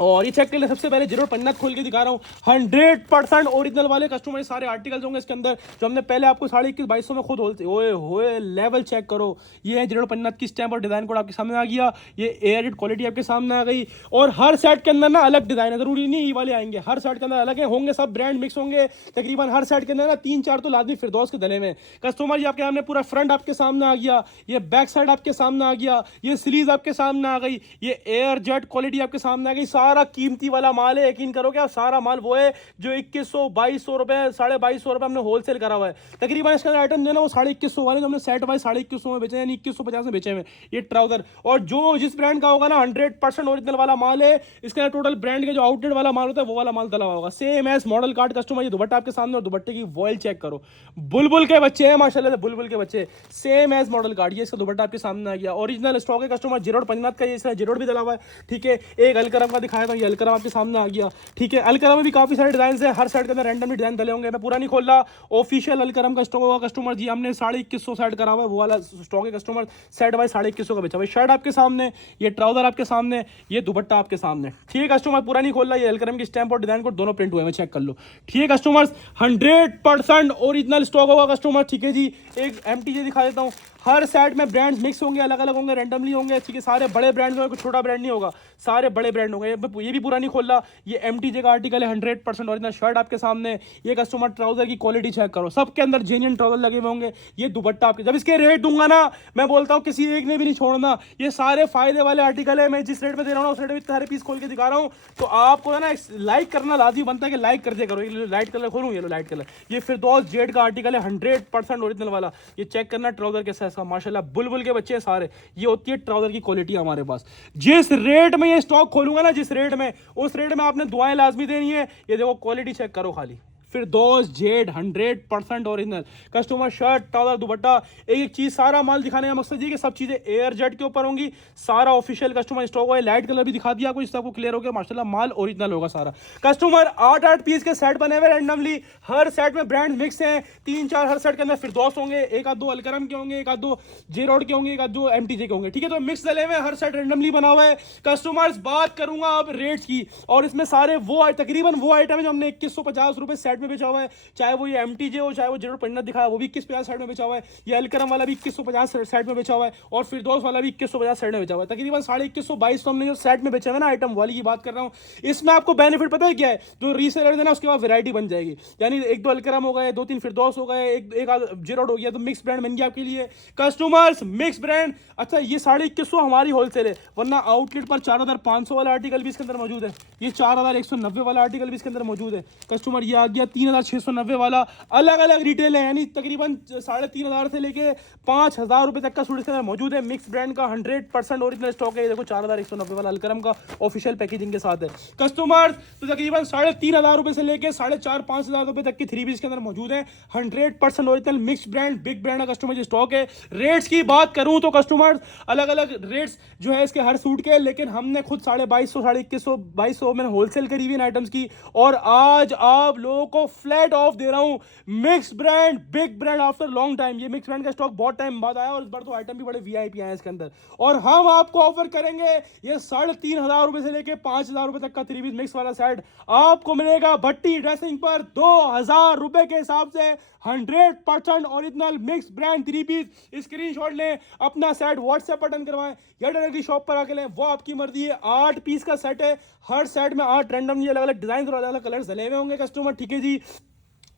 और ये चेक कर ले, सबसे पहले जीरो पन्नत खोल के दिखा रहा हूँ, 100% ओरिजिनल वाले कस्टमर, ये सारे आर्टिकल्स होंगे इसके अंदर जो हमने पहले आपको 21,500 में खुद होलसेल। ओए होए लेवल चेक करो, ये है जीरो पन्नत की स्टैम्प और डिजाइन कोड आपके सामने आ गया, ये एयरइट क्वालिटी आपके सामने आ गई। और हर सेट के अंदर ना अलग डिजाइन है, जरूरी नहीं ये वाले आएंगे, हर सेट के अंदर अलग है होंगे, सब ब्रांड मिक्स होंगे तकरीबन। हर सेट के अंदर ना 3-4 तो लाजमी फिरदौस के दले में कस्टमर। ये आपके सामने पूरा फ्रंट आपके सामने आ गया, ये बैक साइड आपके सामने आ गया, ये स्लीव आपके सामने आ गई, ये एयर जेट क्वालिटी आपके सामने आ गई। सारा कीमती वाला माल है, यकीन करो क्या, सारा माल वो है जो 2100-2200 रुपए, 2250 रुपए हमने होलसेल करा हुआ है तकरीबन। इसका आइटम जो है ना वो 2150 वाले जो हमने सेट वाइज 2150 में बेचे, यानी 2150 में बेचे हुए ये ट्राउजर। और जो जिस ब्रांड का होगा ना 100% ओरिजिनल वाला माल है, इसका टोटल ब्रांड के जो आउटलेट वाला माल होता है वो वाला माल डला हुआ होगा, same as model card customer. ये दुपट्टा आपके सामने, और दुपट्टे की वॉयल चेक करो, बुलबुल के बच्चे हैं माशाल्लाह से, बुलबुल के बच्चे, सेम एज मॉडल कार्ड। ये इसका दुपट्टा आपके सामने आ गया, ओरिजिनल स्टॉक है कस्टमर। जीरोड पंजनाथ का, ये इसका जीरोड भी डला हुआ है, ठीक है। एक अलकरम का दिखाया था, ये अलकरम आपके सामने आ गया, ठीक है। अलकरम में भी काफी सारे डिजाइन है, हर सेट के अंदर रैंडमली डिजाइन डले होंगे, मैं पूरा नहीं खोल रहा। ऑफिशियल अलकरम का स्टॉक होगा कस्टमर जी, हमने 2150 सेट करा हुआ है, वो वाला स्टॉक है कस्टमर, सेट बाय 2150 का बेचा भाई। शर्ट आपके सामने, ये ट्राउजर आपके सामने, ये दुपट्टा आपके सामने, ठीक है कस्टमर, पूरा नहीं खोल रहा। ये अलकरम की स्टैम्प और डिजाइन कोड दोनों प्रिंट हुए हैं, चेक कर लो, ठीक है कस्टमर्स। 100% ओरिजिनल स्टॉक होगा कस्टमर, ठीक है जी। एक MTJ दिखा देता हूँ, हर सेट में ब्रांड्स मिक्स होंगे, अलग अलग होंगे, रैंडमली होंगे, ठीक है। सारे बड़े ब्रांड्स होंगे, कुछ छोटा ब्रांड नहीं होगा, सारे बड़े ब्रांड होंगे। ये भी पूरा नहीं खोल रहा। ये MTJ का आर्टिकल है, 100% ओरिजिनल शर्ट आपके सामने। ये कस्टमर ट्राउजर की क्वालिटी चेक करो, सबके अंदर जेन्युइन ट्राउजर लगे हुए होंगे। ये दुपट्टा आपके, जब इसके रेट दूंगा ना, मैं बोलता हूँ किसी एक ने भी नहीं छोड़ना। ये सारे फायदे वाले आर्टिकल है, मैं जिस रेट में दे रहा हूँ उस रेट में सारे पीस खोल के दिखा रहा हूँ। तो आपको है ना लाइक करना लाजमी बनता है कि लाइक कर दिया करो। ये लाइट कलर खोलूँ, ये लो लाइट कलर, ये फिरदौस जेड का आर्टिकल है, 100% ओरिजिनल वाला। ये चेक करना ट्राउजर के साइज का, माशाल्लाह बुलबुल के बच्चे सारे। ये होती है ट्राउजर की क्वालिटी हमारे पास। जिस रेट में ये स्टॉक खोलूंगा ना, जिस रेट में, उस रेट में आपने दुआएं लाजमी देनी है। ये देखो क्वालिटी चेक करो खाली, Firdous Z 100% original customer. Shirt, trouser, dupatta, एक चीज, सारा माल दिखाने का मकसद ये कि सब चीजें एयर जेट के ऊपर होंगी। सारा ऑफिशियल कस्टमर स्टॉक है। लाइट कलर भी दिखा दिया आपको, इससे आपको क्लियर हो गया माशाल्लाह माल ओरिजिनल होगा सारा कस्टमर। 8-8 पीस के सेट बने हुए रैंडमली, हर सेट में ब्रांड मिक्स हैं, 3-4 हर सेट के अंदर फिरदौस होंगे, एक आध दो अलकरम के होंगे, एक आध दो जेरोड के होंगे, एक आध दो MTJ के होंगे, ठीक है। तो मिक्स डले हुए, हर सेट रैंडमली बना हुआ है कस्टमर्स। बात करूंगा अब रेट्स की, और इसमें सारे वो तकरीबन वो आइटम है जो हमने 2150 रुपए सेट में बेचा हुआ है, चाहे वो ये MTJ हो, चाहे वो जीरो पन्नत दिखाया वो भी 2150 सेट में बेचा हुआ है, ये अलकरम वाला भी 2150 सेट में बेचा हुआ है, और फिरदौस वाला भी 2150 सेट में बेचा हुआ है। तकरीबन 2150-2200 हमने जो सेट में बेचा हुआ है ना, आइटम वाली की बात कर रहा हूँ। इसमें आपको बेनिफिट पता है क्या है, जो रीसेलर है ना उसके बाद वैरायटी बन जाएगी, यानी 1-2 अलकरम हो गए, 2-3 फिरदौस हो गए, एक जीरोड हो गया, तो मिक्स ब्रांड बन गया आपके लिए कस्टमर्स, मिक्स ब्रांड। अच्छा, ये 2150 हमारी होलसेल है, वरना आउटलेट पर 4500 वाला आर्टिकल भी इसके अंदर मौजूद है, ये 4190 वाला आर्टिकल भी इसके अंदर मौजूद है कस्टमर। ये आ गया 3690 वाला। अलग अलग रिटेल है, यानी तकरीबन 3500 से लेके 5000 रुपए तक का सूट इसके अंदर मौजूद है। मिक्स ब्रांड का 100% ओरिजिनल स्टॉक है। ये देखो 4190 वाला अलकरम का ऑफिशियल पैकेजिंग के साथ है कस्टमर। तो तकरीबन 3500 रुपए से लेके 4500-5000 रुपए तक की 3 पीस के अंदर मौजूद है। 100% original mix brand big brand का कस्टमर जो स्टॉक है। रेट्स की बात करूं तो कस्टमर अलग अलग रेट्स जो है इसके हर सूट के, लेकिन हमने खुद 2250, 2100-2200 में होलसेल करी हुई आइटम्स की, और आज आप लोगों को फ्लैट ऑफ दे रहा हूं। Mix brand big brand after long time, ये मिक्स ब्रांड का स्टॉक बहुत टाइम बाद आया, और इस बार तो आइटम भी बड़े VIP आए हैं इसके अंदर, और हम आपको ऑफर करेंगे ये 3500 रुपए से लेके 5000 रुपए तक का 3 पीस मिक्स वाला सेट आपको मिलेगा भट्टी ड्रेसिंग पर 2000 रुपए के हिसाब से। 100% original mix brand 3 piece. Screenshot लें, अपना सेट WhatsApp पर डन करवाएं या डायरेक्टली शॉप पर आके लें, वो आपकी मर्जी है। 8 पीस का सेट है, हर सेट में 8 रैंडमली अलग अलग डिजाइन और अलग अलग कलर्स डले हुए होंगे कस्टमर, ठीक है जी।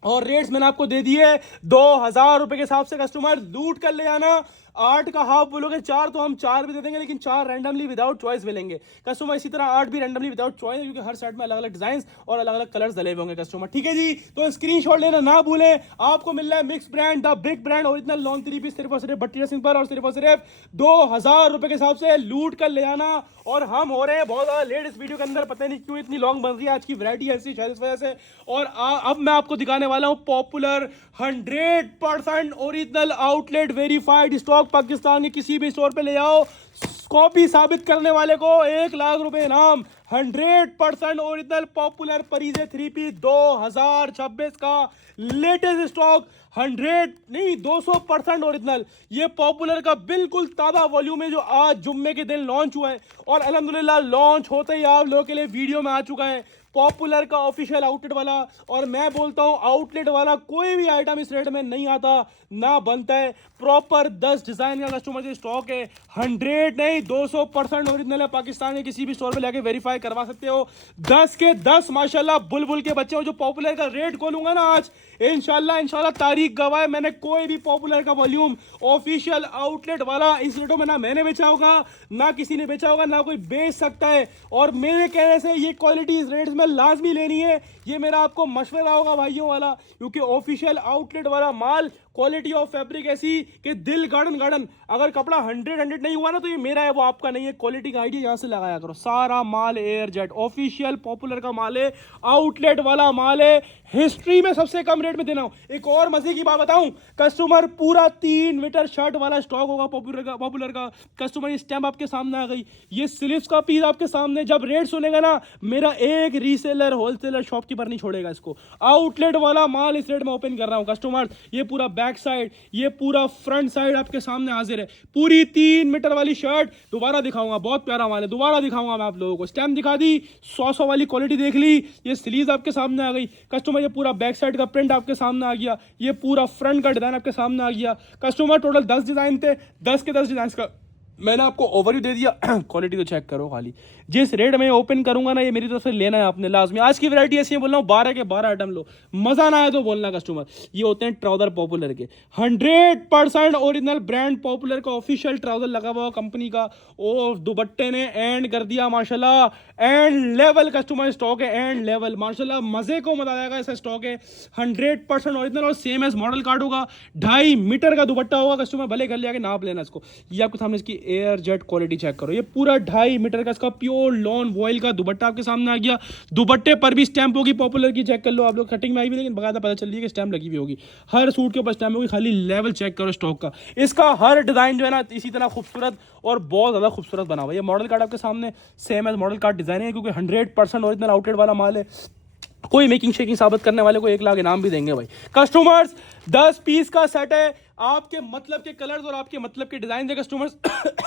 और रेट्स मैंने आपको दे दिए 2000 रुपए के हिसाब से कस्टमर, लूट कर ले आना। 8 का हाफ बोलोगे 4 तो हम 4 भी दे देंगे, लेकिन 4 रैंडमली विदाउट चॉइस मिलेंगे कस्टमर। इसी तरह 8 भी रैंडमली विदाउट चॉइस, क्योंकि हर सेट में अलग अलग डिजाइन और अलग अलग कलर्स डले हुए होंगे कस्टमर। ठीक है जी, तो स्क्रीनशॉट लेना ना भूलें। आपको मिल रहा है mix brand the big brand original lawn 3 piece सिर्फ और सिर्फ भट्टी ड्रेसिंग पर, और सिर्फ 2000 रुपए के हिसाब से लूट कर ले आना। और हम हो रहे हैं बहुत ज्यादा लेट इस वीडियो के अंदर, पता नहीं क्यों इतनी लॉन्ग बन रही है आज की वैरायटी ऐसी शायद इस वजह से। और अब मैं आपको दिखाने वाला हूं popular 100% original outlet verified stock. Pakistan के किसी भी स्टोर पे ले आओ, कॉपी साबित करने वाले को 1 लाख रुपए इनाम। 100% ओरिजिनल पॉपुलर परीजे 3 पीस 2026 का लेटेस्ट स्टॉक। 100 नहीं 200% ओरिजिनल, ये पॉपुलर का बिल्कुल ताज़ा वॉल्यूम है जो आज जुम्मे के दिन लॉन्च हुआ है। और अल्हम्दुलिल्लाह लॉन्च होते ही आप लोगों के लिए वीडियो में आ चुका है पॉपुलर का ऑफिशियल आउटलेट वाला। और मैं बोलता हूं आउटलेट वाला कोई भी आइटम इस रेट में नहीं आता ना बनता है। प्रॉपर 10 डिजाइन का कस्टमर से स्टॉक है। 100 नहीं 200% ओरिजिनल है। पाकिस्तान के किसी भी स्टोर पे लेके वेरीफाई करवा सकते हो। 10 के 10 माशाल्लाह बुलबुल के बच्चे हो। जो पॉपुलर का रेट खोलूंगा ना आज इंशाल्लाह तारीख गवाह, मैंने कोई भी पॉपुलर का वॉल्यूम ऑफिशियल आउटलेट वाला इस रेटों में ना मैंने बेचा होगा ना किसी ने बेचा होगा ना कोई बेच सकता है। और मेरे कहने से ये क्वालिटी इस रेट्स में लाजमी लेनी है, ये मेरा आपको मशवरा होगा भाइयों वाला, क्योंकि ऑफिशियल आउटलेट वाला माल क्वालिटी ऑफ फैब्रिक ऐसी कि दिल गार्डन गार्डन। अगर कपड़ा 100 नहीं हुआ ना तो ये मेरा है वो आपका नहीं है। क्वालिटी का आइडिया यहाँ से लगाया करो। सारा माल एयर जेट ऑफिशियल पॉपुलर का माल है, आउटलेट वाला माल है। हिस्ट्री में सबसे कम रेट में देना हो। एक और मजे की बात बताऊं, कस्टमर पूरा 3 मीटर शर्ट वाला स्टॉक होगा पॉपुलर का कस्टमर। ये स्टैम्प आपके सामने आ गई, ये स्लीव्स का पीस आपके सामने। जब रेट सुनेगा ना मेरा एक रीसेलर होलसेलर शॉपकीपर नहीं छोड़ेगा इसको। आउटलेट वाला माल इस रेट में ओपन कर रहा हूं कस्टमर। ये पूरा बैक साइड, ये पूरा फ्रंट साइड आपके सामने हाजिर है। पूरी 3 मीटर वाली शर्ट दोबारा दिखाऊंगा, बहुत प्यारा माल है, दोबारा दिखाऊंगा मैं आप लोगों को। स्टैम्प दिखा दी, 100 वाली क्वालिटी देख ली। ये स्लीव्स आपके सामने आ गई कस्टमर। ये पूरा बैक साइड का प्रिंट आपके सामने आ गया, ये पूरा फ्रंट का डिजाइन आपके सामने आ गया कस्टमर। टोटल 10 डिजाइन थे, 10 के 10 डिजाइन का मैंने आपको ओवरव्यू दे दिया। क्वालिटी तो चेक करो खाली। जिस रेट में ओपन करूंगा ना ये मेरी तरफ से लेना है आपने लाजमी। आज की वैरायटी ऐसी है, बोल रहा हूँ 12 के 12 आइटम लो, मजा ना आए तो बोलना कस्टमर। ये होते हैं ट्राउजर पॉपुलर के 100% ओरिजिनल ब्रांड पॉपुलर का ऑफिशियल ट्राउजर लगा हुआ कंपनी का। और दुपट्टे ने एंड कर दिया माशाल्लाह, एंड लेवल कस्टमर स्टॉक है, एंड लेवल माशाल्लाह मजे को मजा आएगा। ऐसा स्टॉक है 100% ओरिजिनल और सेम एज मॉडल कार्ड होगा। 2.5 मीटर का दुपट्टा होगा कस्टमर, भले घर ले आके नाप लेना इसको। ये आपके सामने इसकी एयर जेट क्वालिटी चेक करो। ये पूरा 2.5 मीटर का इसका प्योर लॉन वॉइल का दुपट्टा आपके सामने आ गया। दुपट्टे पर भी स्टैंप होगी पॉपुलर की, चेक कर लो आप लोग। कटिंग में आई भी लेकिन बकायदा पता चल रही है कि स्टैंप लगी हुई होगी। हर सूट के ऊपर स्टैंप होगी, खाली लेवल चेक करो स्टॉक का। इसका हर डिजाइन जो है ना इसी तरह खूबसूरत और बहुत ज्यादा खूबसूरत बना हुआ है। ये मॉडल कार्ड आपके सामने same as model card design है, क्योंकि 100% ओरिजिनल आउटलेट वाला माल है। कोई मेकिंग शेकिंग साबित करने वाले को 1 लाख इनाम भी देंगे भाई कस्टमर्स। 10 पीस का सेट है, आपके मतलब के कलर्स और आपके मतलब के डिजाइन है कस्टमर्स।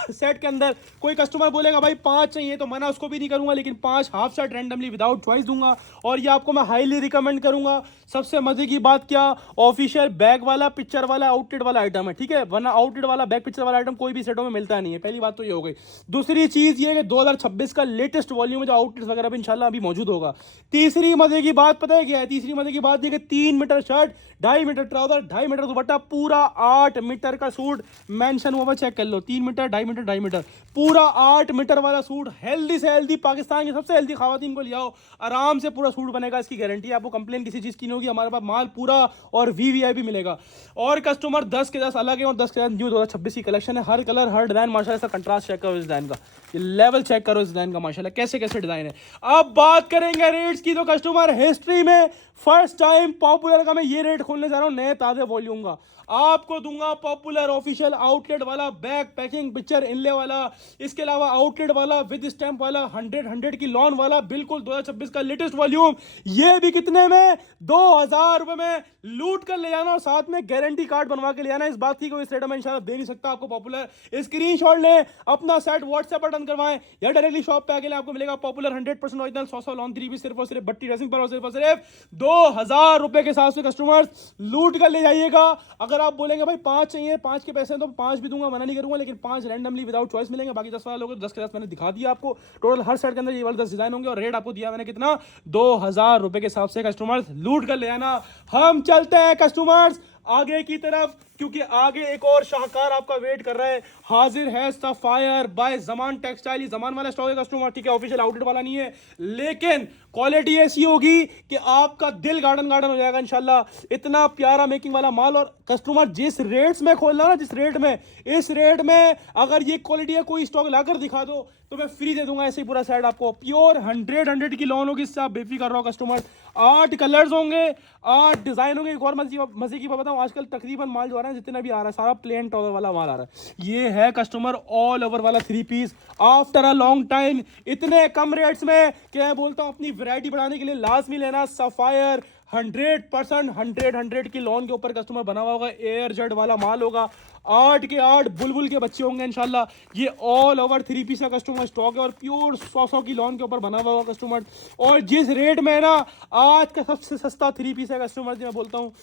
सेट के अंदर कोई कस्टमर बोलेगा भाई 5 चाहिए तो मना उसको भी नहीं करूंगा, लेकिन 5 half set randomly without choice दूंगा। और ये आपको मैं हाईली रिकमेंड करूंगा। सबसे मजे की बात क्या, ऑफिशियल बैग वाला पिक्चर वाला आउटलेट वाला आइटम है, ठीक है, वरना आउटलेट वाला बैग पिक्चर वाला आइटम कोई भी सेटों में मिलता नहीं है। पहली बात तो ये हो गई। दूसरी चीज ये कि 2026 का लेटेस्ट वॉल्यूम है जो आउटलेट वगैरह भी इंशाल्लाह अभी मौजूद होगा। तीसरी मजे की बात पता है क्या है? तीसरी मजे की बात ये कि 3 metre shirt, 2.5 metre trouser, 2.5 metre दुपट्टा, पूरा 8 मीटर का सूट मेंशन हुआ, चेक कर लो। 3 मीटर, 2.5 मीटर, 2.5 मीटर, पूरा 8 मीटर वाला सूट। हेल्दी से हेल्दी, पाकिस्तान की सबसे हेल्दी खवातीन को ले आओ, आराम से पूरा सूट बनेगा, इसकी गारंटी है। आपको कंप्लेन किसी चीज की नहीं होगी। हमारे पास माल पूरा और वीवीआईपी मिलेगा। और कस्टमर 10 के 10 अलग है और 10 के 10 न्यू 2026 की कलेक्शन है। हर कलर हर डिजाइन माशाल्लाह। कंट्रास्ट चेक करो इस डिजाइन का, ये लेवल चेक करो इस डिजाइन का माशाल्लाह, कैसे कैसे डिजाइन है। अब बात करेंगे रेट्स की, तो कस्टमर हिस्ट्री में फर्स्ट टाइम पॉपुलर का मैं ये रेट खोलने जा रहा हूं नए ताजे वॉल्यूम का। आपको दूंगा पॉपुलर ऑफिशियल आउटलेट वाला बैग पैकिंग पिक्चर इनले वाला, इसके अलावा आउटलेट वाला विद स्टैंप वाला 100 की लॉन वाला, बिल्कुल 2026 का लेटेस्ट वॉल्यूम। ये भी कितने में? 2000 रुपए में लूट कर ले जाना और साथ में गारंटी कार्ड बनवा के ले आना। इस बात की कोई इस रेट में इंशाल्लाह दे नहीं सकता आपको पॉपुलर। स्क्रीनशॉट लें, अपना सेट व्हाट्सएप पर डन करवाएं या डायरेक्टली शॉप पे आके आपको मिलेगा पॉपुलर 100% ओरिजिनल 100 लॉन 3 पीस सिर्फ और सिर्फ भट्टी ड्रेसिंग पर, और सिर्फ 2000 रुपए के साथ से कस्टमर्स लूट कर ले जाइएगा। अगर आप बोलेंगे भाई 5 चाहिए, 5 के पैसे तो 5 भी दूंगा, मना नहीं करूंगा, लेकिन 5 रैंडमली विदाउट चॉइस मिलेंगे। बाकी 10 वाले लोग 10 के 10 मैंने दिखा दिया आपको। टोटल हर सेट के अंदर ये वाले 10 डिजाइन होंगे और रेट आपको दिया मैंने कितना, 2000 रुपए के हिसाब से कस्टमर्स लूट कर ले आना। हम चलते हैं कस्टमर्स आगे की तरफ, क्योंकि आगे एक और शाहकार आपका वेट कर रहा है। हाजिर है सफायर बाय जमान टेक्सटाइल। ये जमान वाला स्टॉक है कस्टमर, ठीक है, ऑफिशियल आउटलेट वाला नहीं है, लेकिन क्वालिटी ऐसी होगी कि आपका दिल गार्डन गार्डन हो जाएगा इंशाल्लाह। इतना प्यारा मेकिंग वाला माल। और कस्टमर जिस रेट्स में खोल रहा है ना, जिस रेट में, इस रेट में अगर ये क्वालिटी का कोई स्टॉक लाकर दिखा दो तो मैं फ्री दे दूंगा ऐसे ही पूरा सेट आपको। प्योर 100 की लॉन होगी, इससे आप बेफिक्र रहो कस्टमर। 8 कलर्स होंगे, 8 डिजाइन होंगे। एक और मजे की बात बताऊं, आजकल तकरीबन माल जो आ रहा है, जितना भी आ रहा है, सारा प्लेन टॉवर वाला माल आ रहा है। ये है कस्टमर ऑल ओवर वाला 3 piece after a long time, इतने कम रेट्स में कि मैं बोलता हूं अपनी वैरायटी बढ़ाने के लिए लाजमी लेना सफायर। 100% 100 की लॉन के ऊपर कस्टमर बना हुआ होगा, एयर जेट वाला माल होगा। 8 के 8 बुलबुल के बच्चे होंगे इंशाल्लाह। ये ऑल ओवर 3 पीस का कस्टमर स्टॉक है और प्योर 100 की लॉन के ऊपर बना हुआ होगा कस्टमर। और जिस रेट में है ना, आज का सबसे सस्ता 3 पीस है कस्टमर, मैं बोलता हूँ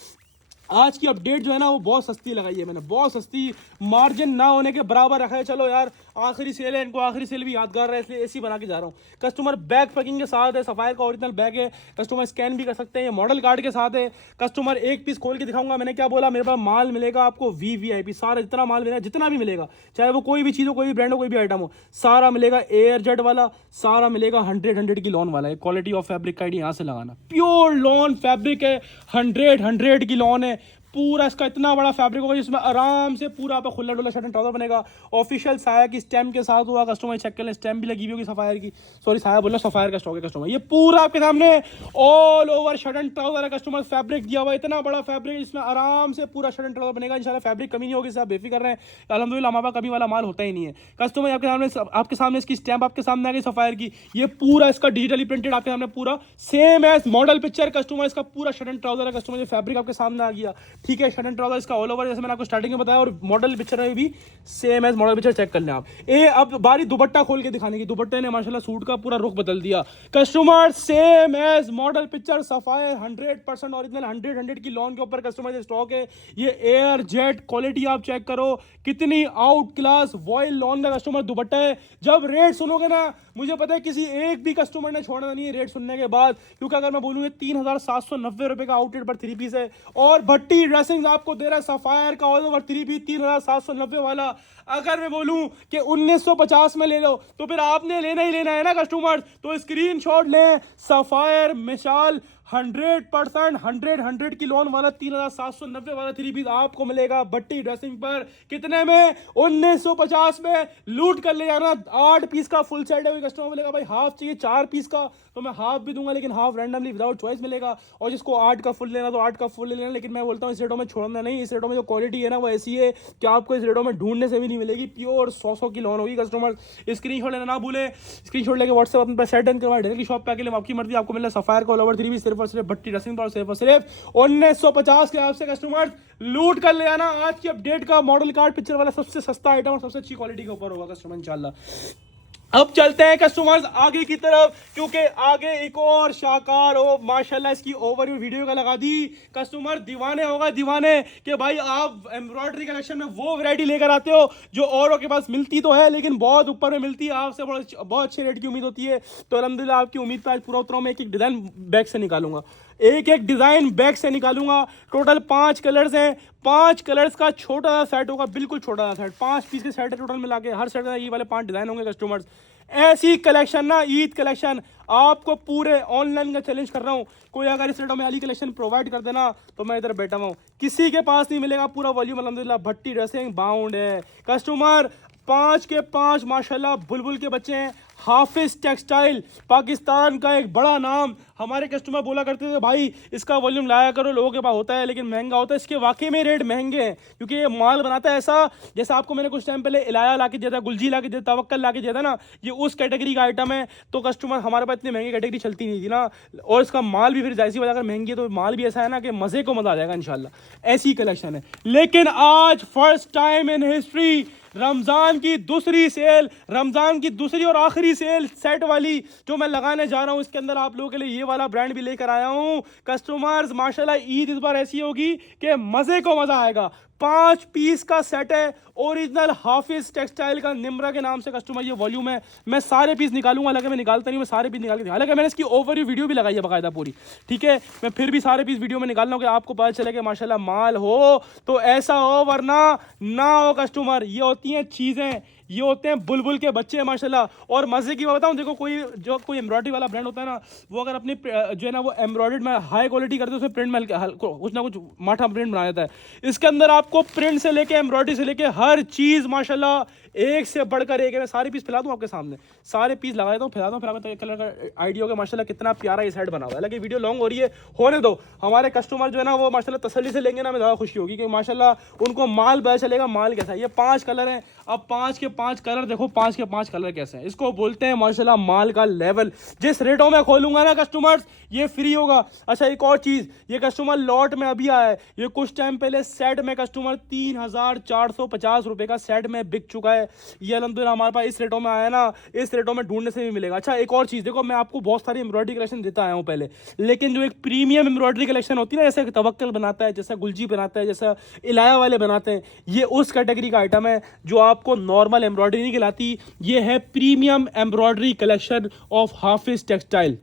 आज की अपडेट जो है ना वो बहुत सस्ती लगाई है मैंने, बहुत सस्ती, मार्जिन ना होने के बराबर रखा है। चलो यार आखिरी सेल है, इनको आखिरी सेल भी यादगार रहा है, इसलिए ऐसी बना के जा रहा हूँ। कस्टमर बैग पैकिंग के साथ है, सफायर का ओरिजिनल बैग है, कस्टमर स्कैन भी कर सकते हैं, ये मॉडल कार्ड के साथ है। कस्टमर एक पीस खोल के दिखाऊंगा, मैंने क्या बोला, मेरे पास माल मिलेगा आपको VVIP सारा, जितना माल मिलेगा, जितना भी मिलेगा, चाहे वो कोई भी चीज़ हो, कोई भी ब्रांड हो, कोई भी आइटम हो, सारा मिलेगा एयर जेट वाला, सारा मिलेगा 100 की लॉन वाला है। क्वालिटी ऑफ फैब्रिक का आइडिया यहाँ से लगाना, प्योर लॉन फैब्रिक है, 100 की लॉन है। पूरा इसका इतना बड़ा फैब्रिक होगा जिसमें आराम से पूरा आपका खुला डुला शर्ट एंड ट्राउजर बनेगा। ऑफिशियल साया की स्टैम्प के साथ हुआ, कस्टमर चेक कर लें, स्टैम्प भी लगी हुई होगी सफायर की, सॉरी साया बोला, सफायर का स्टॉक है कस्टमर। ये पूरा आपके सामने all over shirt and trouser है कस्टमर, फैब्रिक दिया हुआ है, इतना बड़ा फैब्रिक जिसमें आराम से पूरा शर्ट एंड ट्राउजर बनेगा इंशाल्लाह। फैब्रिक कमी नहीं होगी, आप बेफिक्र रहे हैं, अल्हम्दुलिल्लाह हमारे पास कमी वाला माल होता ही नहीं है कस्टमर। आपके सामने इसकी स्टैम्प आपके सामने आ गई सफायर की, ये पूरा इसका डिजिटली प्रिंटेड आपके सामने, पूरा same as model picture customer, इसका पूरा शर्ट एंड ट्राउजर है कस्टमर। ये फैब्रिक आपके सामने आ गया, ठीक है, शर्ट एंड ट्राउजर इसका ऑल ओवर, जैसे मैंने आपको स्टार्टिंग में बताया, और मॉडल पिक्चर में भी same as model picture check कर लें आप। अब बारी दुपट्टा खोल के दिखाने की, दुपट्टे ने माशाल्लाह सूट का पूरा रुख बदल दिया customer. Same as model picture Sapphire 100% original 100 की लॉन के ऊपर कस्टमर स्टॉक है। ये एयर जेट क्वालिटी आप चेक करो, कितनी आउट क्लास वॉयल लॉन का कस्टमर दुपट्टा है। जब रेट सुनोगे ना, मुझे पता है किसी एक भी कस्टमर ने छोड़ना नहीं है रेट सुनने के बाद, क्योंकि अगर मैं बोलूँ 3790 रुपए का आउटलेट पर 3 पीस है, और भट्टी ड्रेसिंग आपको दे रहा है सफायर का ऑल ओवर 3 पीस 3790 वाला। अगर मैं बोलूं कि 1950 में ले लो तो फिर आपने लेना ही लेना है ना कस्टमर, तो स्क्रीनशॉट लें। सफायर मिसाल 100% 100 की लोन वाला 3790 वाला 3 पीस आपको मिलेगा भट्टी ड्रेसिंग पर, कितने में, 1950 में। लूट कर ले जाना। 8 पीस का फुल सेट है, कस्टमर मिलेगा भाई हाफ चाहिए 4 पीस का तो मैं हाफ भी दूंगा, लेकिन हाफ रैंडमली विदाउट चॉइस मिलेगा। और जिसको 8 का फुल लेना तो 8 का फुल ले लेना, लेकिन मैं बोलता हूँ इस रेटों में छोड़ना नहीं। इस रेटों में जो क्वालिटी है ना वो ऐसी है कि आपको इस रेटों में ढूंढने से भी नहीं मिलेगी। प्योर 100 की लोन होगी कस्टमर। स्क्रीनशॉट लेना ना भूले, स्क्रीनशॉट लेके व्हाट्सएप अपने पास सेट करवा डेल की शॉप पे आके ले, आपकी मर्जी। आपको मिला सफायर का ऑल ओवर 3 पीस सिर्फ और सिर्फ भट्टी ड्रेसिंग पर, सिर्फ और सिर्फ 1950 के आपसे कस्टमर लूट कर ले आना। आज की अपडेट का मॉडल कार्ड पिक्चर वाला सबसे सस्ता आइटम और सबसे अच्छी क्वालिटी के ऊपर होगा कस्टमर इंशाल्लाह। अब चलते हैं कस्टमर्स आगे की तरफ, क्योंकि आगे एक और शाहकार हो माशाल्लाह। इसकी ओवरव्यू वीडियो का लगा दी, कस्टमर दीवाने होगा दीवाने कि भाई आप एम्ब्रॉयडरी कलेक्शन में वो वैरायटी लेकर आते हो जो औरों के पास मिलती तो है लेकिन बहुत ऊपर में मिलती है, आपसे बहुत अच्छे रेट की उम्मीद होती है। तो अल्हम्दुलिल्लाह आपकी उम्मीद पर आज पूरा उतरा हूं। मैं एक एक डिज़ाइन बैग से निकालूंगा, एक एक डिज़ाइन बैग से निकालूंगा। टोटल 5 कलर्स हैं, 5 कलर्स का छोटा सा सेट होगा, बिल्कुल छोटा सा सेट, 5 पीस के सेट है टोटल मिला के। हर सेट में ये वाले 5 डिज़ाइन होंगे कस्टमर्स। ऐसी कलेक्शन ना, ईद कलेक्शन आपको पूरे ऑनलाइन का चैलेंज कर रहा हूँ। कोई अगर इस रेटों में अली कलेक्शन प्रोवाइड कर देना तो मैं इधर बैठा हुआ हूँ, किसी के पास नहीं मिलेगा पूरा वॉल्यूम। अल्हम्दुलिल्लाह भट्टी ड्रेसिंग बाउंड है कस्टमर। 5 के 5 माशाल्लाह बुलबुल के बच्चे हैं। हाफिज टेक्सटाइल पाकिस्तान का एक बड़ा नाम। हमारे कस्टमर बोला करते थे भाई इसका वॉल्यूम लाया करो, लोगों के पास होता है लेकिन महंगा होता है। इसके वाकई में रेट महंगे हैं क्योंकि ये माल बनाता है ऐसा, जैसे आपको मैंने कुछ टाइम पहले इलाया ला के दिया था, गुलजी ला के दिया, तवक्कल ला के दिया था ना, ये उस कैटेगरी का आइटम है। तो कस्टमर हमारे पास इतनी महंगी कैटेगरी चलती नहीं थी ना, और इसका माल भी फिर जायसी वजह अगर महंगी है तो माल भी ऐसा है ना कि मज़े को मज़ा आ जाएगा इंशाल्लाह। ऐसी कलेक्शन है। लेकिन आज first time in history Ramzan की दूसरी सेल, रमज़ान की दूसरी और आखिरी सेल सेट वाली जो मैं लगाने जा रहा हूँ, इसके अंदर आप लोगों के लिए ये वाला ब्रांड भी लेकर आया हूँ कस्टमर्स। माशाल्लाह ईद इस बार ऐसी होगी कि मज़े को मज़ा आएगा। 5 पीस का सेट है ओरिजिनल हाफिज टेक्सटाइल का, निम्रा के नाम से कस्टमर ये वॉल्यूम है। मैं सारे पीस निकालूंगा, हालांकि मैं निकालता नहीं, मैं सारे पीस निकाल के, हालांकि मैंने इसकी ओवरव्यू वीडियो भी लगाई है बाकायदा पूरी, ठीक है। मैं फिर भी सारे पीस वीडियो में निकाल रहा हूँ कि आपको पता चले कि माशाल्लाह माल हो तो ऐसा हो, वरना ना हो कस्टमर। ये होती हैं चीज़ें, ये होते हैं बुलबुल के बच्चे माशाल्लाह। और मजे की बात बताऊं, देखो कोई एम्ब्रॉयडरी वाला ब्रांड होता है ना, वो अगर अपनी जो है ना वो एम्ब्रॉयडर्ड में हाई क्वालिटी करते हैं, उसमें प्रिंट में कुछ ना कुछ माठा प्रिंट बना देता है। इसके अंदर आपको प्रिंट से लेके एम्ब्रॉयडरी से लेके हर चीज माशाल्लाह एक से बढ़कर एक है। मैं सारे पीस फैला दूं आपके सामने, सारे पीस लगा देता हूँ, फैला दूं, फिर आपको कलर का आइडिया होगा माशाल्लाह कितना प्यारा ये सेट बना हुआ है। हालांकि वीडियो लॉन्ग हो रही है, होने दो, हमारे कस्टमर जो है ना वो माशाल्लाह तसल्ली से लेंगे ना, हमें ज़्यादा खुशी होगी कि माशाल्लाह उनको माल पता चलेगा माल कैसा है। ये 5 कलर हैं, अब 5 के 5 कलर देखो, 5 के 5 कलर कैसे हैं, इसको बोलते हैं माशाल्लाह माल का लेवल। जिस रेटों में खोलूंगा ना कस्टमर्स, ये फ्री होगा। अच्छा एक और चीज़, ये कस्टमर लॉट में अभी आया है, ये कुछ टाइम पहले सेट में कस्टमर 3450 रुपये का सेट में बिक चुका है। ये अलहमदुलिल्लाह हमारे पास इस रेटों में आया ना, इस रेटों में ढूंढने से भी मिलेगा। अच्छा एक और चीज़ देखो, मैं आपको बहुत सारी एम्ब्रॉयडरी कलेक्शन देता आया हूँ पहले, लेकिन जो एक प्रीमियम एम्ब्रॉयडरी कलेक्शन होती है ना, जैसे तवक्कल बनाता है, जैसा गुलजी बनाता है, जैसा इलाया वाले बनाते हैं, ये उस कैटेगरी का आइटम है जो आपको नॉर्मल एम्ब्रॉयडरी नहीं खिलाती। ये है premium embroidery collection of Hafiz textile.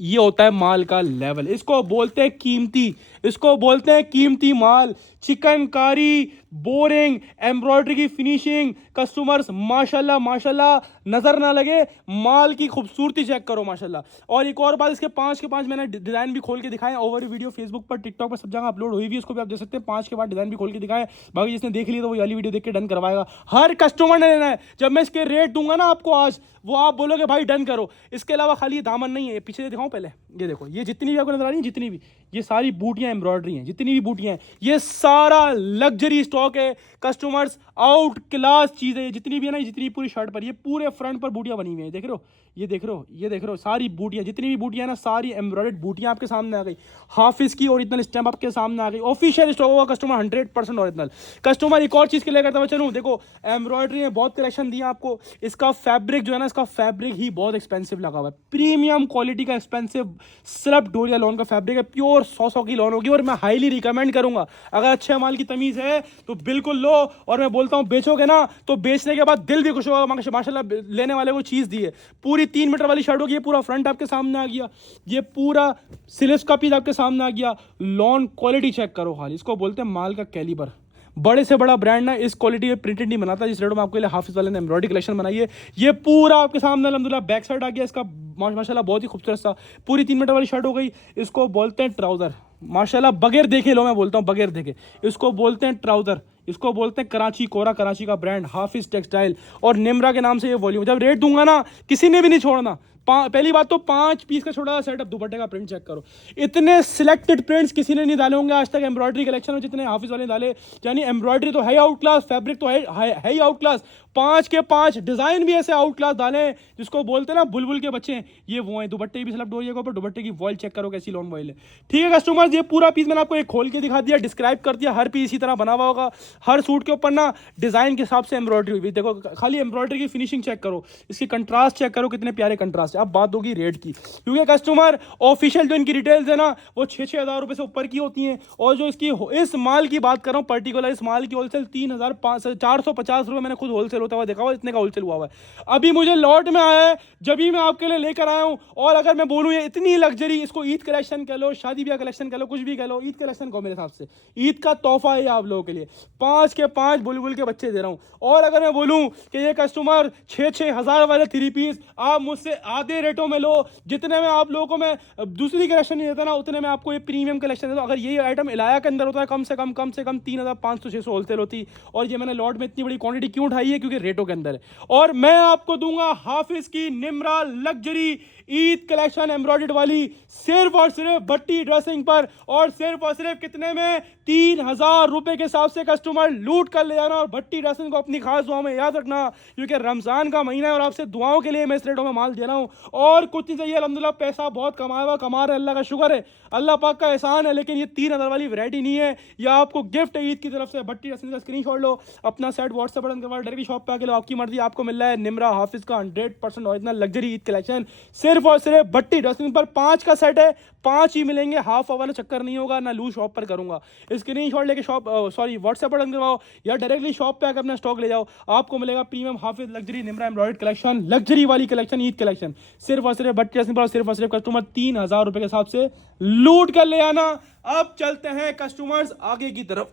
ये होता है माल का लेवल, इसको बोलते हैं कीमती, इसको बोलते हैं कीमती माल। चिकनकारी, बोरिंग, एम्ब्रॉयडरी की फिनिशिंग, कस्टमर्स माशाल्लाह माशाल्लाह नजर ना लगे, माल की खूबसूरती चेक करो माशाल्लाह। और एक और बात, इसके 5 के 5 मैंने डिजाइन भी खोल के दिखाए, ओवर वीडियो फेसबुक पर, टिकटॉक पर, सब जगह अपलोड हुई भी, उसको भी आप देख सकते हैं। 5 के 5 डिजाइन भी खोल के दिखाए, बाकी जिसने देख लिया तो वो वाली वीडियो देख के डन करवाएगा। हर कस्टमर ने लेना है। जब मैं इसके रेट दूंगा ना आपको आज, वो आप बोलोगे भाई डन करो। इसके अलावा खाली ये दामन नहीं है, पीछे दिखाऊं पहले, ये देखो, ये जितनी भी आपको नजर आ रही है, जितनी भी ये सारी बूटियां एम्ब्रॉयडरी हैं, जितनी भी बूटियां हैं, ये सारा लग्जरी स्टॉक है कस्टमर्स, आउट क्लास चीजें जितनी भी है ना, जितनी पूरी शर्ट पर, ये पूरे फ्रंट पर बूटियां बनी हुई हैं, देख रहे हो, ये देख रहे हो, ये देख रहे हो, सारी बूटियां, जितनी भी बूटियां ना, सारी एम्ब्रॉयडर्ड बूटियां आपके सामने आ गई। हाफिज की ओरिजिनल स्टैम्प आपके सामने आ गई, ऑफिशियल स्टॉक होगा कस्टमर, 100% ओरिजिनल। कस्टमर एक और चीज के लिए करता हुआ चलूँ, देखो एम्ब्रॉयडरी में बहुत कलेक्शन दिया आपको, इसका फैब्रिक जो है ना, इसका फैब्रिक ही बहुत एक्सपेंसिव लगा हुआ है, प्रीमियम क्वालिटी का एक्सपेंसिव स्लब डोरिया लॉन का फैब्रिक है, प्योर 100 की लॉन होगी। और मैं हाईली रिकमेंड करूंगा, अगर अच्छे माल की तमीज है तो बिल्कुल लो। और मैं बोलता हूं बेचोगे ना तो बेचने के बाद दिल भी खुश होगा, माशाल्लाह लेने वाले को चीज दी है। पूरी 3 मीटर वाली शर्ट होगी, ये पूरा फ्रंट आपके सामने आ गया, ये पूरा स्लीव्स का पीस आपके सामने आ गया। लॉन क्वालिटी चेक करो खाली, इसको बोलते हैं माल का कैलिबर। बड़े से बड़ा ब्रांड ना इस क्वालिटी के प्रिंटेड नहीं बनाता जिस रेट में आपके लिए हाफिज वाले ने एम्ब्रॉयडरी कलेक्शन बनाई है। ये पूरा आपके सामने अल्हम्दुलिल्लाह बैक साइड आ गया इसका, माशाल्लाह बहुत ही खूबसूरत सा पूरी 3 मीटर वाली शर्ट हो गई। इसको बोलते हैं ट्राउजर, माशाल्लाह बगैर देखे, लो मैं बोलता हूँ बगैर देखे, इसको बोलते हैं ट्राउजर, इसको बोलते हैं कराची कोरा, कराची का ब्रांड हाफिज टेक्सटाइल, और निम्रा के नाम से ये वॉल्यूम। जब रेट दूंगा ना किसी ने भी नहीं छोड़ना। पहली बात तो 5 पीस का छोटा सा सेटअप, दुपट्टे का प्रिंट चेक करो, इतने सिलेक्टेड प्रिंट्स किसी ने नहीं डाले होंगे आज तक एम्ब्रॉयडरी कलेक्शन में जितने हाफिज वाले डाले। यानी एम्ब्रॉयडरी तो है आउट क्लास, फैब्रिक तो है ही आउट क्लास, 5 के 5 डिजाइन भी ऐसे आउट क्लास डाले, जिसको बोलते हैं ना बुलबुल के बच्चे, ये वो हैं। दुपट्टे भी सिलेक्ट हो जाएगा, ऊपर दुपट्टे की वॉल चेक करो कैसी लॉन वॉल है, ठीक है कस्टमर्स। ये पूरा पीस मैंने आपको एक खोल के दिखा दिया, डिस्क्राइब कर दिया, हर पीस इसी तरह बना हुआ होगा, हर सूट के ऊपर ना डिजाइन के हिसाब से एम्ब्रॉयडरी हुई। देखो खाली एम्ब्रॉयडरी की फिनिशिंग चेक करो, इसकी कंट्रास्ट चेक करो, कितने प्यारे कंट्रास्ट है। अब बात होगी रेट की, क्योंकि कस्टमर ऑफिशियल जो इनकी डिटेल्स है ना वो 6-6 हज़ार रुपए से ऊपर की होती हैं, और जो इसकी इस माल की बात कर रहा हूँ पर्टिकुलर, इस माल की होलसेल 3,450 रुपए मैंने खुद होलसेल होता हुआ देखा हुआ, इतने का होलसेल हुआ है। अभी मुझे लॉट में आया है, जब भी मैं आपके लिए लेकर आया हूँ। और अगर मैं बोलूँ ये इतनी लग्जरी, इसको ईद कलेक्शन कह लो, शादी ब्याह कलेक्शन कह लो, कुछ भी कह लो, ईद कलेक्शन को मेरे हिसाब से ईद का तोहफा है आप लोगों के लिए। 5 के 5 बुलबुल के बच्चे दे रहा हूँ। और अगर मैं बोलूँ कि ये कस्टमर 6-6 हज़ार वाले 3 पीस आप मुझसे आधे रेटों में लो, जितने में आप लोगों को मैं दूसरी कलेक्शन नहीं देता ना, उतने में आपको ये प्रीमियम कलेक्शन देता हूँ। अगर ये आइटम इलाया के अंदर होता है कम से कम 3,500-600 होलसेल होती, और ये मैंने लॉट में इतनी बड़ी क्वांटिटी क्यों उठाई है, क्योंकि रेटों के अंदर है। और मैं आपको दूंगा हाफिज की Nimra luxury Eid collection embroidered वाली, सिर्फ और सिर्फ भट्टी ड्रेसिंग पर, और सिर्फ कितने में 3,000 रुपए के हिसाब से कस्टमर लूट कर ले जाना। और भट्टी ड्रेसिंग को अपनी खास दुआओं में याद रखना, क्योंकि रमजान का महीना है और आपसे दुआओं के लिए मैं इस रेटों में माल दे रहा हूँ। और कुछ नहीं चाहिए, अल्हम्दुलिल्लाह पैसा बहुत कमाया हुआ, कमा रहे, अल्लाह का शुक्र है, अल्लाह पाक का एहसान है। लेकिन ये 3,000 वाली वैरायटी नहीं है, यह आपको गिफ्ट है ईद की तरफ से। भट्टी ड्रेसिंग का स्क्रीनशॉट लो, अपना सेट व्हाट्सएप पर डायरेक्टली शॉप पे आके लो, आपकी मर्जी, आपको मिल रहा है निम्रा हाफिज का 100% ओरिजिनल लग्जरी ईद कलेक्शन सिर्फ और सिर्फ भट्टी ड्रेसिंग पर 5 का सेट है, 5 ही मिलेंगे, हाफ वाला चक्कर नहीं होगा, ना लूज शॉप पर करूंगा। स्क्रीनशॉट लेके शॉप व्हाट्सएप पर डन करवाओ या डायरेक्टली शॉप पे आकर अपना स्टॉक ले जाओ, आपको मिलेगा premium Hafiz luxury Nimra embroidered collection, luxury वाली कलेक्शन, ईद कलेक्शन, सिर्फ और सिर्फ भट्टी ड्रेसिंग पर, सिर्फ और सिर्फ कस्टमर 3000 रुपए के हिसाब से लूट कर ले आना। अब चलते हैं कस्टमर्स आगे की तरफ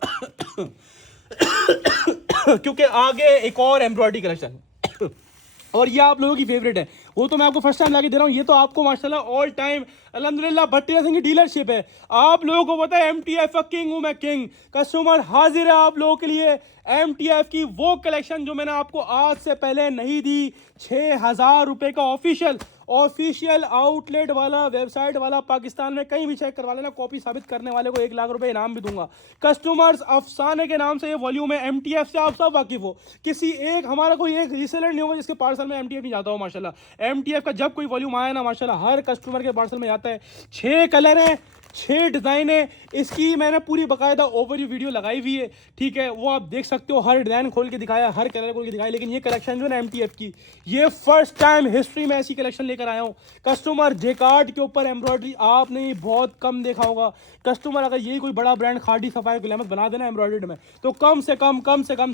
क्योंकि आगे एक और एम्ब्रॉयडरी कलेक्शन और ये आप लोगों की फेवरेट है, वो तो मैं आपको फर्स्ट टाइम लाके दे रहा हूँ। ये तो आपको माशाल्लाह ऑल टाइम अल्हम्दुलिल्लाह भट्टी ड्रेसिंग की डीलरशिप है। आप लोगों को पता है MTF का किंग हूँ मैं, किंग। कस्टमर हाजिर है आप लोगों के लिए MTF की वो कलेक्शन जो मैंने आपको आज से पहले नहीं दी। 6000 रुपए का ऑफिशियल आउटलेट वाला, वेबसाइट वाला, पाकिस्तान में कहीं भी चेक करवा लेना, कॉपी साबित करने वाले को 1 लाख रुपए इनाम भी दूंगा। कस्टमर्स अफसाने के नाम से ये वॉल्यूम है, MTF से आप सब वाकिफ हो। किसी एक हमारा कोई एक रीसेलर नहीं होगा जिसके पार्सल में MTF नहीं जाता हो माशाल्लाह। MTF का जब कोई वॉल्यूम आया ना माशाल्लाह हर कस्टमर के पार्सल में जाता है। 6 कलर हैं, 6 डिज़ाइन है, इसकी मैंने पूरी बाकायदा ओवरव्यू वीडियो लगाई हुई है, ठीक है, वो आप देख सकते हो। हर डिज़ाइन खोल के दिखाया, हर कलर खोल के दिखाया, लेकिन ये कलेक्शन जो है ना MTF की, ये फर्स्ट टाइम हिस्ट्री में ऐसी कलेक्शन लेकर आया हूँ। कस्टमर जेकार्ड के ऊपर एम्ब्रॉयडरी आपने बहुत कम देखा होगा। कस्टमर अगर यही कोई बड़ा ब्रांड खादी सफाई गुलामत बना देना एम्ब्रॉयडरी में तो कम से कम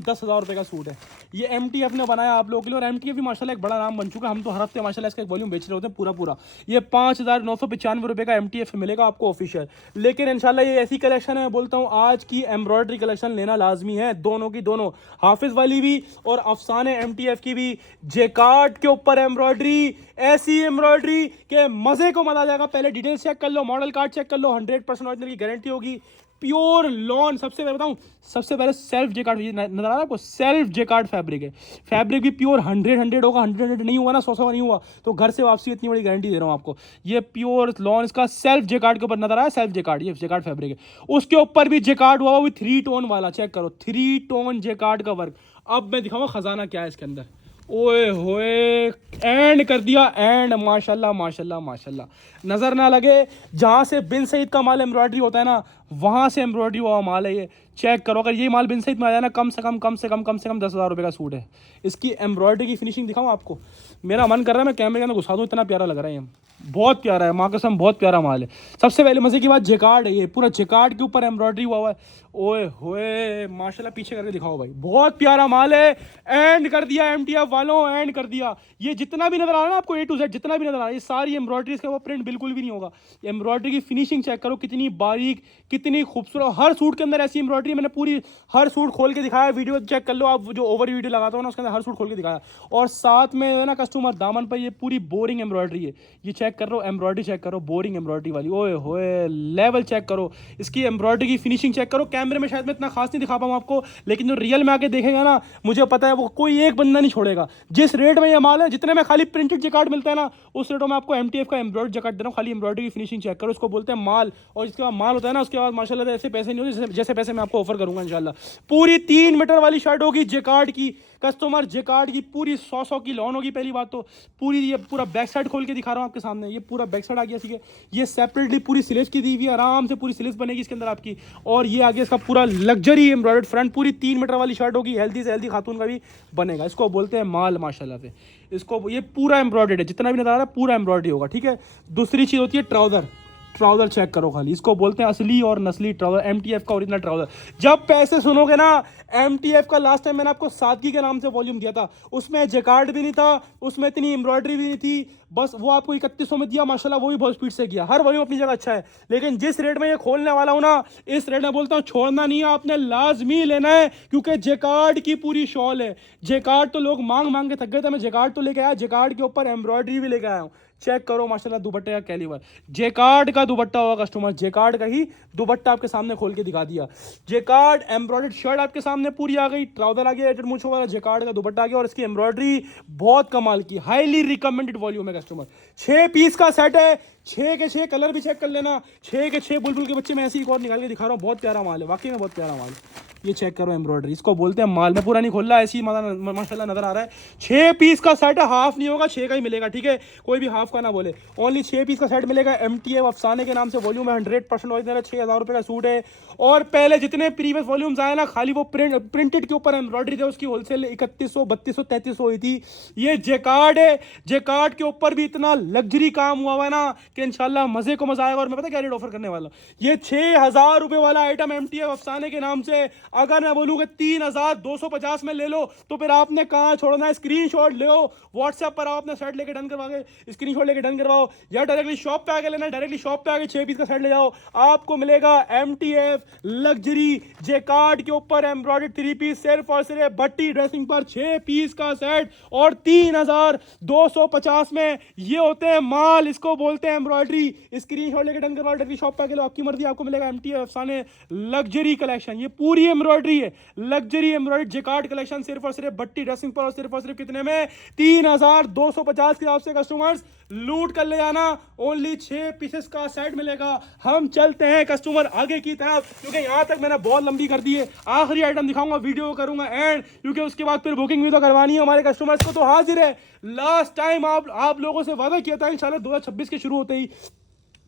10,000 रुपये का सूट है। ये MTF ने बनाया आप लोगों के लिए, और MTF भी माशाल्लाह एक बड़ा नाम बन चुका है। हम तो हर हफ्ते माशाल्लाह इसका एक वॉल्यूम बेच रहे होते हैं पूरा। ये 5,995 रुपये का MTF मिलेगा आपको ऑफिशियल। लेकिन इंशाल्लाह ये ऐसी कलेक्शन है, बोलता हूँ आज की एम्ब्रॉयडरी कलेक्शन लेना लाजमी है, दोनों की दोनों, हाफिज वाली भी और अफसाने MTF की भी। जेकार्ड के ऊपर एम्ब्रॉयडरी, ऐसी एम्ब्रॉयडरी के मजे को मजा आ जाएगा। पहले डिटेल्स चेक कर लो, मॉडल कार्ड चेक कर लो, 100% ओरिजिनल की गारंटी होगी, प्योर लॉन। सबसे पहले बताऊं, सबसे पहले सेल्फ जेकार्ड नजर आ रहा है आपको, सेल्फ जेकार्ड फैब्रिक है। फैब्रिक भी प्योर 100 होगा, 100 नहीं हुआ ना, 100 नहीं हुआ तो घर से वापसी, इतनी बड़ी गारंटी दे रहा हूँ आपको। ये प्योर लॉन इसका सेल्फ जेकार्ड के ऊपर नजर आया, सेल्फ जेकार्ड, ये जेकार्ड फैब्रिक है। उसके ऊपर भी जेकार्ड हुआ वो 3 टोन वाला, चेक करो 3 टोन जेकार्ड का वर्क। अब मैं दिखाऊंगा खजाना क्या है इसके अंदर। ओए होए, एंड कर दिया, एंड माशाल्लाह। नजर ना लगे, जहां से बिन सईद का माल एम्ब्रॉयडरी होता है ना, वहां से एम्ब्रॉयडरी हुआ माल है ये। चेक करो, अगर ये माल बिन सईद में आ जाए ना, कम से कम 10,000 रुपये का सूट है। इसकी एम्ब्रॉयडरी की फिनिशिंग दिखाऊं आपको, मेरा मन कर रहा है मैं कैमरे के अंदर घुसा दूं, इतना प्यारा लग रहा है ये, बहुत प्यारा है, माँ कसम बहुत प्यारा माल है। सबसे पहले मजे की बात, जेकार्ड है, ये पूरा जेकार्ड के ऊपर एम्ब्रॉयडरी हुआ है। ओए होए माशाल्लाह, पीछे करके दिखाओ भाई, बहुत प्यारा माल है। एंड कर दिया MTF वालों, एंड कर दिया। ये जितना भी नजर आ रहा है ना आपको, A to Z जितना भी नजर आ रहा है, ये सारी एम्ब्रॉयडरी, इसका वो प्रिंट बिल्कुल भी नहीं होगा। एम्ब्रॉयडरी की फिनिशिंग चेक करो, कितनी बारीक, कितनी खूबसूरत। हर सूट के अंदर ऐसी एम्ब्रॉयडरी, मैंने पूरी हर सूट खोल के दिखाया, वीडियो चेक कर लो आप, जो ओवर वीडियो लगाता हूँ ना उसके अंदर हर सूट खोल के दिखाया। और साथ में है ना कस्टमर दामन पर ये पूरी बोरिंग एम्ब्रॉयडरी है, ये चेक कर लो, एम्ब्रॉयडरी चेक करो, बोरिंग एम्ब्रॉयडरी वाली। ओए होए, लेवल चेक करो, इसकी एम्ब्रॉयडरी की फिनिशिंग चेक करो। कैमरे में शायद मैं इतना खास नहीं दिखा पाऊँ आपको, लेकिन जो रियल में आके देखेगा ना, मुझे पता है वो कोई एक बंदा नहीं छोड़ेगा। जिस रेट में ये माल है, जितने में खाली प्रिंटेड जेकार्ड मिलता है ना, उस रेटों में आपको MTF का एम्ब्रॉयडरी जेकार्ड दे रहा हूँ। खाली एम्ब्रॉयडरी की फिनिशिंग चेक करो, उसको बोलते हैं माल। और इसके बाद माल होता है ना, उसके बाद माशाल्लाह ऐसे पैसे नहीं होते जैसे पैसे मैं आपको ऑफर करूंगा इंशाल्लाह। पूरी 3 मीटर वाली शर्ट होगी जेकार्ड की, कस्टमर जेकार्ड की पूरी 100 की लॉन होगी। पहली बात तो पूरी, ये पूरा बैक साइड खोल के दिखा रहा हूँ आपके सामने, ये पूरा बैक साइड आ गया, ठीक है। ये सेपरेटली पूरी स्लीव्स की दी हुई है, आराम से पूरी स्लीव्स बनेगी इसके अंदर आपकी। और ये आगे इसका पूरा लग्जरी एम्ब्रॉयडर्ड फ्रंट, पूरी 3 मीटर वाली शर्ट होगी, हेल्दी से हेल्दी खातून का भी बनेगा। इसको बोलते हैं माल माशाल्लाह से। इसको ये पूरा एम्ब्रॉयडर्ड है, जितना भी नजर आ रहा है पूरा एम्ब्रॉयडरी होगा, ठीक है। दूसरी चीज़ होती है ट्राउजर। ट्राउजर चेक करो खाली, इसको बोलते हैं असली और नस्ली ट्राउजर, MTF का ओरिजिनल ट्राउजर। जब पैसे सुनोगे ना, MTF का लास्ट टाइम मैंने आपको सादगी के नाम से वॉल्यूम दिया था, उसमें जेकार्ड भी नहीं था, उसमें इतनी एम्ब्रॉयडरी भी नहीं थी, बस वो आपको 3100 में दिया माशाल्लाह, वो भी बहुत स्पीड से किया। हर वॉल्यूम अपनी जगह अच्छा है, लेकिन जिस रेट में ये खोलने वाला हूँ ना, इस रेट में बोलता हूँ छोड़ना नहीं है, आपने लाजमी लेना है, क्योंकि जेकार्ड की पूरी शॉल है। जेकार्ड तो लोग मांग मांग के थक गए थे, मैं जेकार्ड तो लेके आया, जेकार्ड के ऊपर एम्ब्रॉयडरी भी लेके आया हूँ। चेक करो माशाल्लाह, दुपट्टे का कैलिबर, जेकार्ड का दुपट्टा होगा कस्टमर, जेकार्ड का ही दुपट्टा आपके सामने खोल के दिखा दिया। जेकार्ड एम्ब्रॉयडर्ड शर्ट आपके सामने पूरी आ गई, ट्राउजर आ गया, एटेड मूंछों वाला, जेकार्ड का दुपट्टा आ गया, और इसकी एम्ब्रॉयडरी बहुत कमाल की, हाईली रिकमेंडेड वॉल्यूम है कस्टमर। 6 पीस का सेट है, 6 के 6 कलर भी चेक कर लेना, 6 के 6 बुलबुल के बच्चे मैं ऐसे ही एक और निकाल के दिखा रहा हूँ। बहुत प्यारा माल है, वाकई में बहुत प्यारा माल है। ये चेक करो एम्ब्रॉयडरी, इसको बोलते हैं माल। मैं पूरा नहीं खोल रहा, ऐसी माशाल्लाह नजर आ रहा है। 6 पीस का सेट है, हाफ नहीं होगा, 6 का ही मिलेगा, ठीक है, कोई भी हाफ का ना बोले। ओनली 6 पीस का सेट मिलेगा। MTF अफसाने के नाम से वॉल्यूम है, 100% ओरिजिनल, 6000 रुपये का सूट है। और पहले जितने प्रीवियस वॉल्यूम्स आए ना, खाली वो प्रिंटेड के ऊपर एम्ब्रॉयडरी थे, उसकी होलसेल 3100, 3200, 3300 हुई थी। ये जेकार्ड है, जेकार्ड के ऊपर भी इतना लग्जरी काम हुआ हुआ है ना कि इंशाल्लाह मजे को मजा आएगा। और मैं पता क्या रेट ऑफर करने वाला हूँ, ये 6000 रुपये वाला आइटम MTF अफसाने के नाम से अगर मैं बोलूँ कि 3250 में ले लो, तो फिर आपने कहाँ छोड़ना है, स्क्रीनशॉट लो, व्हाट्सएप पर आओ, अपना सेट लेके डन करवा के स्क्रीनशॉट लेके डन करवाओ, या डायरेक्टली शॉप पे आके लेना, डायरेक्टली शॉप पे आके 6 पीस का सेट ले जाओ। आपको मिलेगा MTF लग्जरी जेकार्ड के ऊपर एम्ब्रॉयडर्ड 3 पीस सिर्फ और सिर्फ भट्टी ड्रेसिंग पर 6 पीस का सेट और 3250 में ये होते हैं माल। इसको बोलते हैं एम्ब्रॉयडरी। स्क्रीनशॉट लेके डन करवाओ, डायरेक्टली शॉप पे आके लो, आपकी मर्जी, आपको मिलेगा MTF अफसाने लग्जरी कलेक्शन। ये पूरी एम्ब्रॉयडरी है, लग्जरी एम्ब्रॉयडर्ड जेकार्ड कलेक्शन, सिर्फ और सिर्फ भट्टी ड्रेसिंग पर, और सिर्फ कितने में, 3250 के हिसाब से कस्टमर्स लूट कर ले जाना। ओनली 6 पीसेस का सेट मिलेगा। हम चलते हैं कस्टमर आगे की तरफ, क्योंकि यहां तक मैंने बहुत लंबी कर दी है। आखिरी आइटम दिखाऊंगा, वीडियो करूंगा एंड, क्योंकि उसके बाद फिर बुकिंग भी तो करवानी है हमारे कस्टमर्स को। तो हाजिर है, लास्ट टाइम आप लोगों से वादा किया था इंशाल्लाह 2026 के शुरू होते ही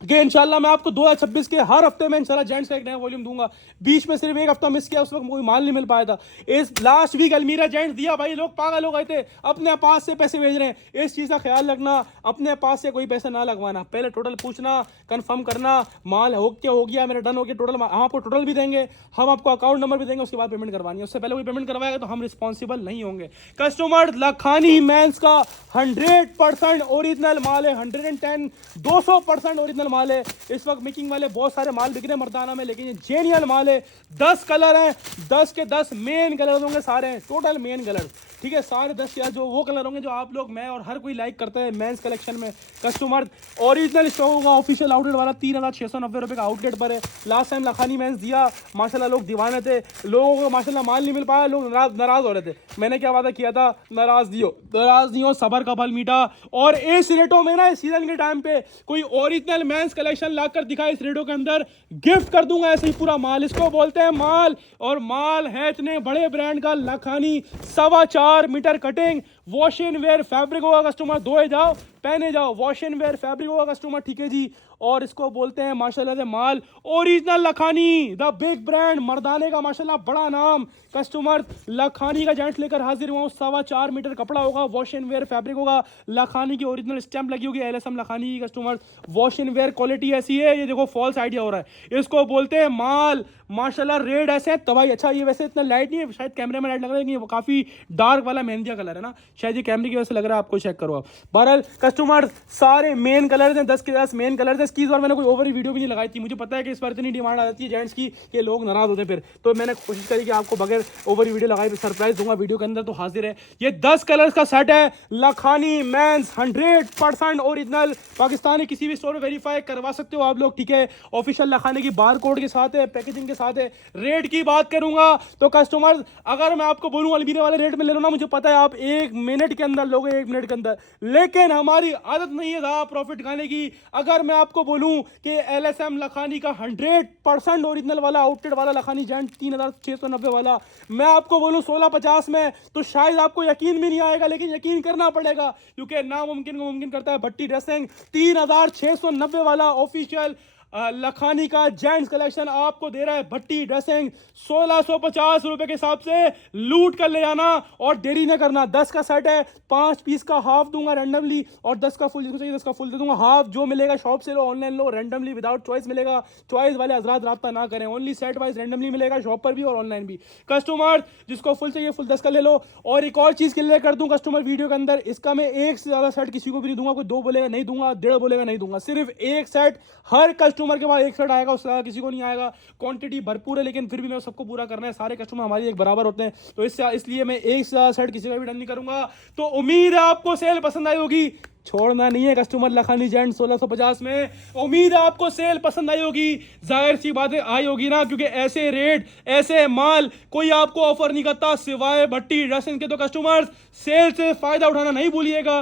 कि इंशाल्लाह मैं आपको 2026 के हर हफ्ते में इंशाल्लाह जेंट्स का एक नया वॉल्यूम दूंगा। बीच में सिर्फ एक हफ्ता मिस किया, उस वक्त कोई माल नहीं मिल पाया था। इस लास्ट वीक अलमीरा जेंट्स दिया भाई, लोग पागल हो गए थे, अपने पास से पैसे भेज रहे हैं। इस चीज़ का ख्याल रखना, अपने पास से कोई पैसा ना लगवाना, पहले टोटल पूछना, कंफर्म करना, माल हो गया मेरा, डन हो गया टोटल, हम आपको टोटल भी देंगे, हम आपको अकाउंट नंबर भी देंगे, उसके बाद पेमेंट करवानी है। उससे पहले कोई पेमेंट करवाएगा तो हम रिस्पॉन्सिबल नहीं होंगे। कस्टमर लखानी मेंस का 100% ओरिजिनल माल है, 110 200% ओरिजिनल माल है। इस वक्त मेकिंग वाले बहुत सारे माल बिक रहे हैं मर्दाना में, लेकिन ये जेन्युइन माल है। 10 कलर हैं, 10 के 10 मेन कलर होंगे, सारे हैं टोटल मेन कलर, ठीक है, सारे 10 या जो वो कलर होंगे जो आप लोग, मैं और हर कोई लाइक करते हैं मेंस कलेक्शन में। कस्टमर ओरिजिनल स्टॉक होगा, ऑफिशियल आउटलेट वाला 3690 रुपये का आउटलेट पर है। लास्ट टाइम लखानी मेंस दिया, माशाल्लाह लोग दीवाने थे, लोगों को माशाल्लाह माल नहीं मिल पाया, लोग नाराज हो रहे थे। मैंने क्या वादा किया था, नाराज नहीं हो, सबर का फल मीठा। और इस रेटों में ना, इस सीजन के टाइम पे कोई ओरिजिनल मेंस कलेक्शन लाकर दिखा, इस रेटों के अंदर गिफ्ट कर दूंगा ऐसे ही पूरा माल। इसको बोलते हैं माल, और माल है इतने बड़े ब्रांड का Lakhani 4.25 metre cutting, wash and wear fabric होगा कस्टमर, धोए जाओ पहने जाओ, वॉश एंड वेयर फैब्रिक होगा कस्टमर, ठीक है जी। और इसको बोलते हैं माशाल्लाह से माल original Lakhani, the big brand, मर्दाने का माशाल्लाह बड़ा नाम। कस्टमर लखानी का जेंट्स लेकर हाजिर हुआ हूँ। 4.25 मीटर कपड़ा होगा, वॉश एंड वेयर फैब्रिक होगा, लखानी की ओरिजिनल स्टैंप लगी होगी, LSM लखानी की। Customer wash and wear quality ऐसी है, ये देखो फॉल्स आइडिया हो रहा है। इसको बोलते हैं माल, माशाल्लाह रेड ऐसे है तो भाई अच्छा, ये वैसे इतना लाइट नहीं है, शायद कैमरे में लाइट लग रहा है, लेकिन ये काफी डार्क वाला मेहंदिया कलर है ना, शायद ये कैमरे की वजह से लग रहा है आपको, चेक करो आप। बहरहाल कस्टमर सारे मेन कलर हैं, 10 के 10 मेन कलर थे। इसकी इस बार मैंने कोई ओवर वीडियो भी नहीं लगाई थी, मुझे पता है कि इस बार इतनी डिमांड आ जाती है जेंट्स की कि लोग नाराज होते हैं फिर, तो मैंने कोशिश करी कि आपको बगैर ओवर वीडियो लगाई सरप्राइज दूंगा वीडियो के अंदर। तो हाजिर है, ये 10 कलर्स का सेट है, लखानी मेंस 100% ओरिजिनल, पाकिस्तानी किसी भी स्टोर में वेरीफाई करवा सकते हो आप लोग, ठीक है। ऑफिशियल लखानी की बार कोड के साथ है, पैकेजिंग के साथ है। रेट की बात करूंगा तो कस्टमर, अगर मैं आपको बोलूं अलमीरा वाले रेट में ले लो ना, मुझे पता है आप 1 मिनट के अंदर लोगे, 1 मिनट के अंदर, लेकिन हमारी आदत नहीं है ज़्यादा प्रॉफिट खाने की। अगर मैं आपको बोलूं कि LSM लखानी का 100% ओरिजिनल वाला आउटलेट वाला लखानी जेंट 3690 वाला मैं आपको बोलूं 1650 में, तो शायद आपको यकीन भी नहीं आएगा, लेकिन यकीन करना पड़ेगा, क्योंकि नामुमकिन को मुमकिन करता है भट्टी ड्रेसिंग। 3690 वाला ऑफिशियल लखानी का जेंट्स कलेक्शन आपको दे रहा है भट्टी ड्रेसिंग 1650 रुपए के हिसाब से, लूट कर ले जाना और देरी न करना। 10 का सेट है, 5 पीस का हाफ दूंगा रैंडमली, और 10 का फुल, जिसको चाहिए 10 का फुल दे दूंगा। हाफ जो मिलेगा शॉप से लो, ऑनलाइन लो, रैंडमली विदाउट चॉइस मिलेगा। चॉइस वाले हजरात रास्ता ना करें, ओनली सेट वाइज रैंडमली मिलेगा, शॉप पर भी और ऑनलाइन भी। कस्टमर जिसको फुल चाहिए फुल 10 का ले लो। और एक और चीज क्लियर कर दूं कस्टमर वीडियो के अंदर, इसका मैं एक से ज्यादा सेट किसी को भी नहीं दूंगा, कोई 2 बोलेगा नहीं दूंगा, 1.5 बोलेगा नहीं दूंगा, सिर्फ एक सेट, हर कस्टमर के पास एक सेट आएगा, उससे किसी को नहीं आएगा। क्वांटिटी भरपूर है, लेकिन फिर भी मैं सबको पूरा करना है, सारे कस्टमर हमारी एक बराबर होते हैं, तो इसलिए मैं एक सेट किसी का भी डन नहीं करूंगा। तो उम्मीद है आपको सेल पसंद आई होगी, छोड़ना नहीं है कस्टमर लखानी जेंट 1650 में। उम्मीद है आपको सेल पसंद आई होगी, जाहिर सी बातें आई होगी ना, क्योंकि ऐसे रेट ऐसे माल कोई आपको ऑफर नहीं करता सिवाय भट्टी ड्रेसिंग के। तो कस्टमर्स सेल से फायदा उठाना नहीं भूलिएगा।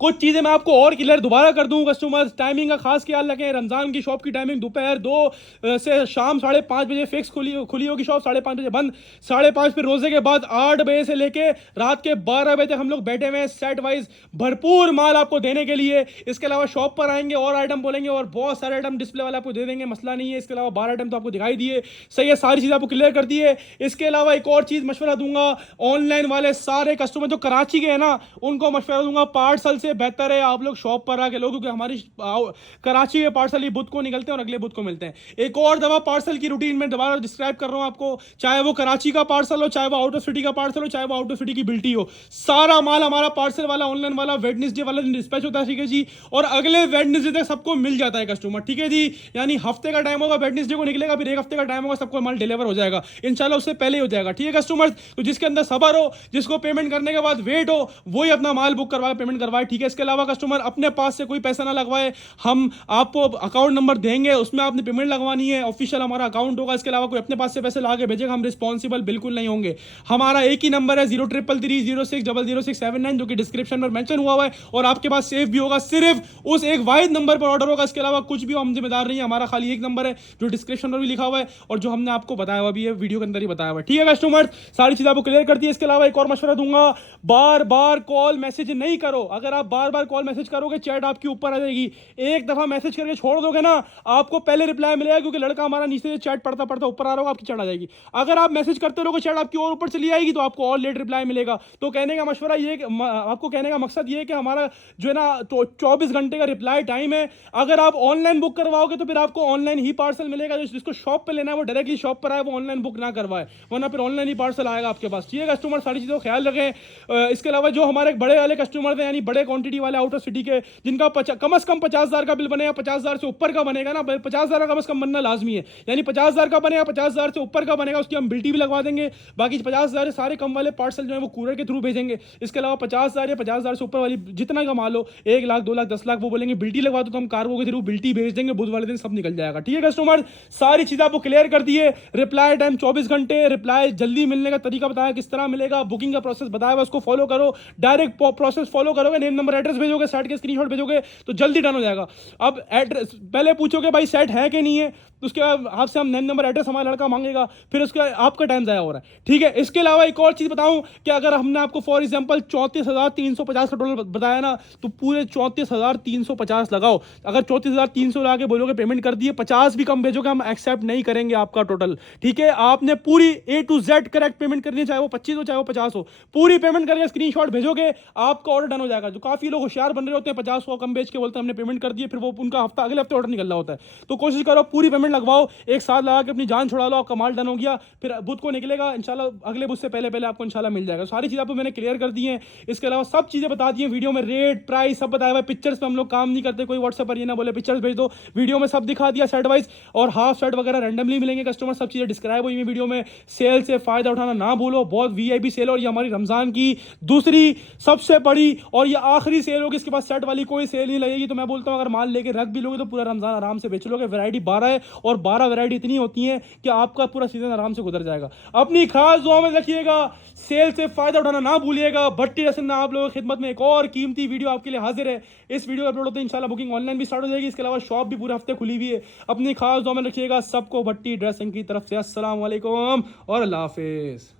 कुछ चीज़ें मैं आपको और क्लियर दोबारा कर दूं कस्टमर्स, टाइमिंग का खास ख्याल रखें। रमज़ान की शॉप की टाइमिंग दोपहर 2 से शाम 5:30 बजे फिक्स खुली होगी शॉप, 5:30 बजे बंद, 5:30 फिर रोज़े के बाद 8 बजे से लेके रात के 12 बजे तक हम लोग बैठे हुए हैं सेट वाइज भरपूर माल आपको देने के लिए। इसके अलावा शॉप पर आएंगे और आइटम बोलेंगे और बहुत सारे आइटम डिस्प्ले वाले आपको दे देंगे, मसला नहीं है। इसके अलावा 12 आइटम तो आपको दिखाई दिए, सही है, सारी चीज़ आपको क्लियर कर दी है। इसके अलावा एक और चीज़ मशवरा दूंगा, ऑनलाइन वाले सारे कस्टमर जो कराची के हैं ना, उनको मशवरा दूंगा, पार्सल से बेहतर है आप लोग शॉप पर आके लो, क्योंकि हमारी कराची के पार्सल ही बुध को निकलते हैं और अगले बुध को मिलते हैं। एक और दफा पार्सल की रूटीन में दोबारा डिस्क्राइब कर रहा हूं आपको, चाहे वो कराची का पार्सल हो, चाहे वो आउट ऑफ सिटी का पार्सल हो, चाहे वो आउट ऑफ सिटी की बिल्टी हो, सारा माल हमारा पार्सल वाला ऑनलाइन वाला वेडनेसडे वाला दिन डिस्पैच होता है, ठीक है जी, और अगले वेडनेसडे तक सबको मिल जाता है कस्टमर, ठीक है जी। यानी हफ्ते का टाइम होगा, वेडनेसडे को निकलेगा, फिर एक हफ्ते का टाइम होगा, सबको माल डिलीवर हो जाएगा इंशाल्लाह, उससे पहले ही हो जाएगा, ठीक है कस्टमर। तो जिसके अंदर सबर हो, जिसको पेमेंट करने के बाद वेट हो, वही अपना माल बुक करवाए, पेमेंट करवाए, ठीक है। इसके अलावा कस्टमर अपने पास से कोई पैसा ना लगवाए, हम आपको अकाउंट नंबर देंगे, उसमें आपने पेमेंट लगवानी है, ऑफिशियल हमारा अकाउंट होगा। इसके अलावा कोई अपने पास से पैसे ला के भेजेगा, हम रिस्पॉन्सिबल बिल्कुल नहीं होंगे। हमारा एक ही नंबर है 033306000679, जो कि डिस्क्रिप्शन में मेंशन हुआ है और आपके पास सेव भी होगा। सिर्फ उस एक वाहिद नंबर पर ऑर्डर होगा, इसके अलावा कुछ भी हम जिम्मेदार नहीं है। हमारा खाली एक नंबर है जो डिस्क्रिप्शन में भी लिखा हुआ है और जो हमने आपको बताया हुआ भी है, वीडियो के अंदर ही बताया हुआ है, ठीक है कस्टमर। सारी चीज़ आपको क्लियर कर दी है। इसके अलावा एक और मशवरा दूंगा, बार बार कॉल मैसेज नहीं करो। अगर आप बार बार कॉल मैसेज करोगे, चैट आपके ऊपर आ जाएगी। एक दफा मैसेज करके छोड़ दोगे ना, आपको पहले रिप्लाई मिलेगा, क्योंकि लड़का हमारा नीचे से चैट पढ़ता पढ़ता ऊपर आ रहा होगा, आपकी चढ़ आ जाएगी। अगर आप मैसेज करते रहोगे, चैट आपकी और ऊपर चली आएगी, तो आपको और लेट रिप्लाई मिलेगा। तो कहने का मशवरा ये, आपको कहने का मकसद ये है कि हमारा जो है ना तो 24 घंटे का रिप्लाई टाइम है। अगर आप ऑनलाइन बुक करवाओगे तो फिर आपको ऑनलाइन ही पार्सल मिलेगा। जिसको शॉप पे लेना है वो डायरेक्टली शॉप पर आए, वो ऑनलाइन बुक ना करवाए, वरना फिर ऑनलाइन ही पार्सल आएगा आपके पास, ठीक है कस्टमर। सारी चीज़ों का ख्याल रखें। इसके अलावा जो हमारे बड़े वाले कस्टमर हैं, यानी बड़े क्वांटिटी वाले आउट ऑफ सिटी के, जिनका कम से कम 50,000 का बिल बनेगा, 50,000 से ऊपर का बनेगा ना, 50,000 का कम से कम बनना लाजमी है। यानी 50,000 का बनेगा, 50,000 से ऊपर का बनेगा, उसकी हम बिल्टी भी लगवा देंगे। बाकी 50,000 सारे कम वाले पार्सल जो है वो कूरियर के थ्रू भेजेंगे। इसके अलावा 50,000 या 50,000 से ऊपर वाली जितना का माल हो, 1 लाख 2 लाख 10 लाख, वो बोलेंगे बिल्टी लगवा दो, तो हम कार्गो के थ्रू बिल्टी भेज देंगे, बुध वाले दिन सब निकल जाएगा, ठीक है कस्टमर। सारी चीज़ आपको क्लियर कर दी है। रिप्लाई टाइम 24 घंटे, रिप्लाई जल्दी मिलने का तरीका बताया, किस तरह मिलेगा, बुकिंग का प्रोसेस बताया हुआ, उसको फॉलो करो। डायरेक्ट प्रोसेस फॉलो करोगे, नेम नंबर एड्रेस भेजोगे, सेट के स्क्रीनशॉट भेजोगे, तो जल्दी डन हो जाएगा। अब एड्रेस पहले पूछोगे भाई सेट है कि नहीं है, तो उसके बाद आपसे हम नेम नंबर एड्रेस हमारा लड़का मांगेगा, फिर उसका आपका टाइम ज़ाया हो रहा है, ठीक है। इसके अलावा एक और चीज़ बताऊं कि अगर हमने आपको फॉर एग्जांपल 34,350 का टोटल बताया ना, तो पूरे 34,350 लगाओ। अगर 34,300 लगा के बोलोगे पेमेंट कर दिए, 50 भी कम भेजोगे, हम एक्सेप्ट नहीं करेंगे आपका टोटल, ठीक है। आपने पूरी A to Z correct payment करनी है, चाहे वो 25 हो चाहे वो 50 हो, पूरी पेमेंट करके स्क्रीनशॉट भेजोगे, आपका ऑर्डर डन हो जाएगा। जो काफ़ी लोग होशियार बन रहे होते हैं, 50 को कम बेच के बोलते हैं हमने पेमेंट कर दिए, फिर वो उनका हफ्ता अगले हफ्ते ऑर्डर निकल रहा होता है। तो कोशिश करो पूरी पेमेंट लगवाओ, एक साथ लगा के अपनी जान छुड़ा लो, आपका माल डन हो गया, फिर बुध को निकलेगा इंशाल्लाह, अगले बुध से पहले पहले आपको इंशाल्लाह मिल जाएगा। सारी चीज़ आपको मैंने क्लियर कर दी है। इसके अलावा सब चीज़ें बता दी हैं वीडियो में, रेट प्राइस सब बताया हुआ है। पिक्चर्स पे हम लोग काम नहीं करते, कोई व्हाट्सएप पर ये ना बोले पिक्चर्स भेज दो, वीडियो में सब दिखा दिया सेट वाइज, और हाफ सेट वगैरह रैंडमली मिलेंगे कस्टमर, सब चीज़ें डिस्क्राइब हुई है वीडियो में। सेल से फ़ायदा उठाना ना भूलो, बहुत VIP सेल, और ये हमारी रमज़ान की दूसरी सबसे बड़ी और ये आखिरी सेल होगी, इसके बाद सेट वाली कोई सेल नहीं लगेगी। तो मैं बोलता हूँ अगर माल लेके रख भी लोगे तो पूरा रमज़ान आराम से बेच लोगे। वैरायटी 12 है और 12 वैरायटी इतनी होती है कि आपका पूरा सीजन आराम से गुजर जाएगा। अपनी खास दुआ में रखिएगा, सेल से फायदा उठाना ना भूलिएगा। भट्टी रसन आप लोगों की खिदमत में एक और कीमती वीडियो आपके लिए हाजिर है। इस वीडियो अपलोड होते हैं इंशाल्लाह, बुकिंग ऑनलाइन भी स्टार्ट हो जाएगी। इसके अलावा शॉप भी पूरे हफ्ते खुली हुई है। अपनी खास दुआ में रखिएगा। सबको भट्टी ड्रेसिंग की तरफ से अस्सलाम वालेकुम और अल्लाह हाफिज़।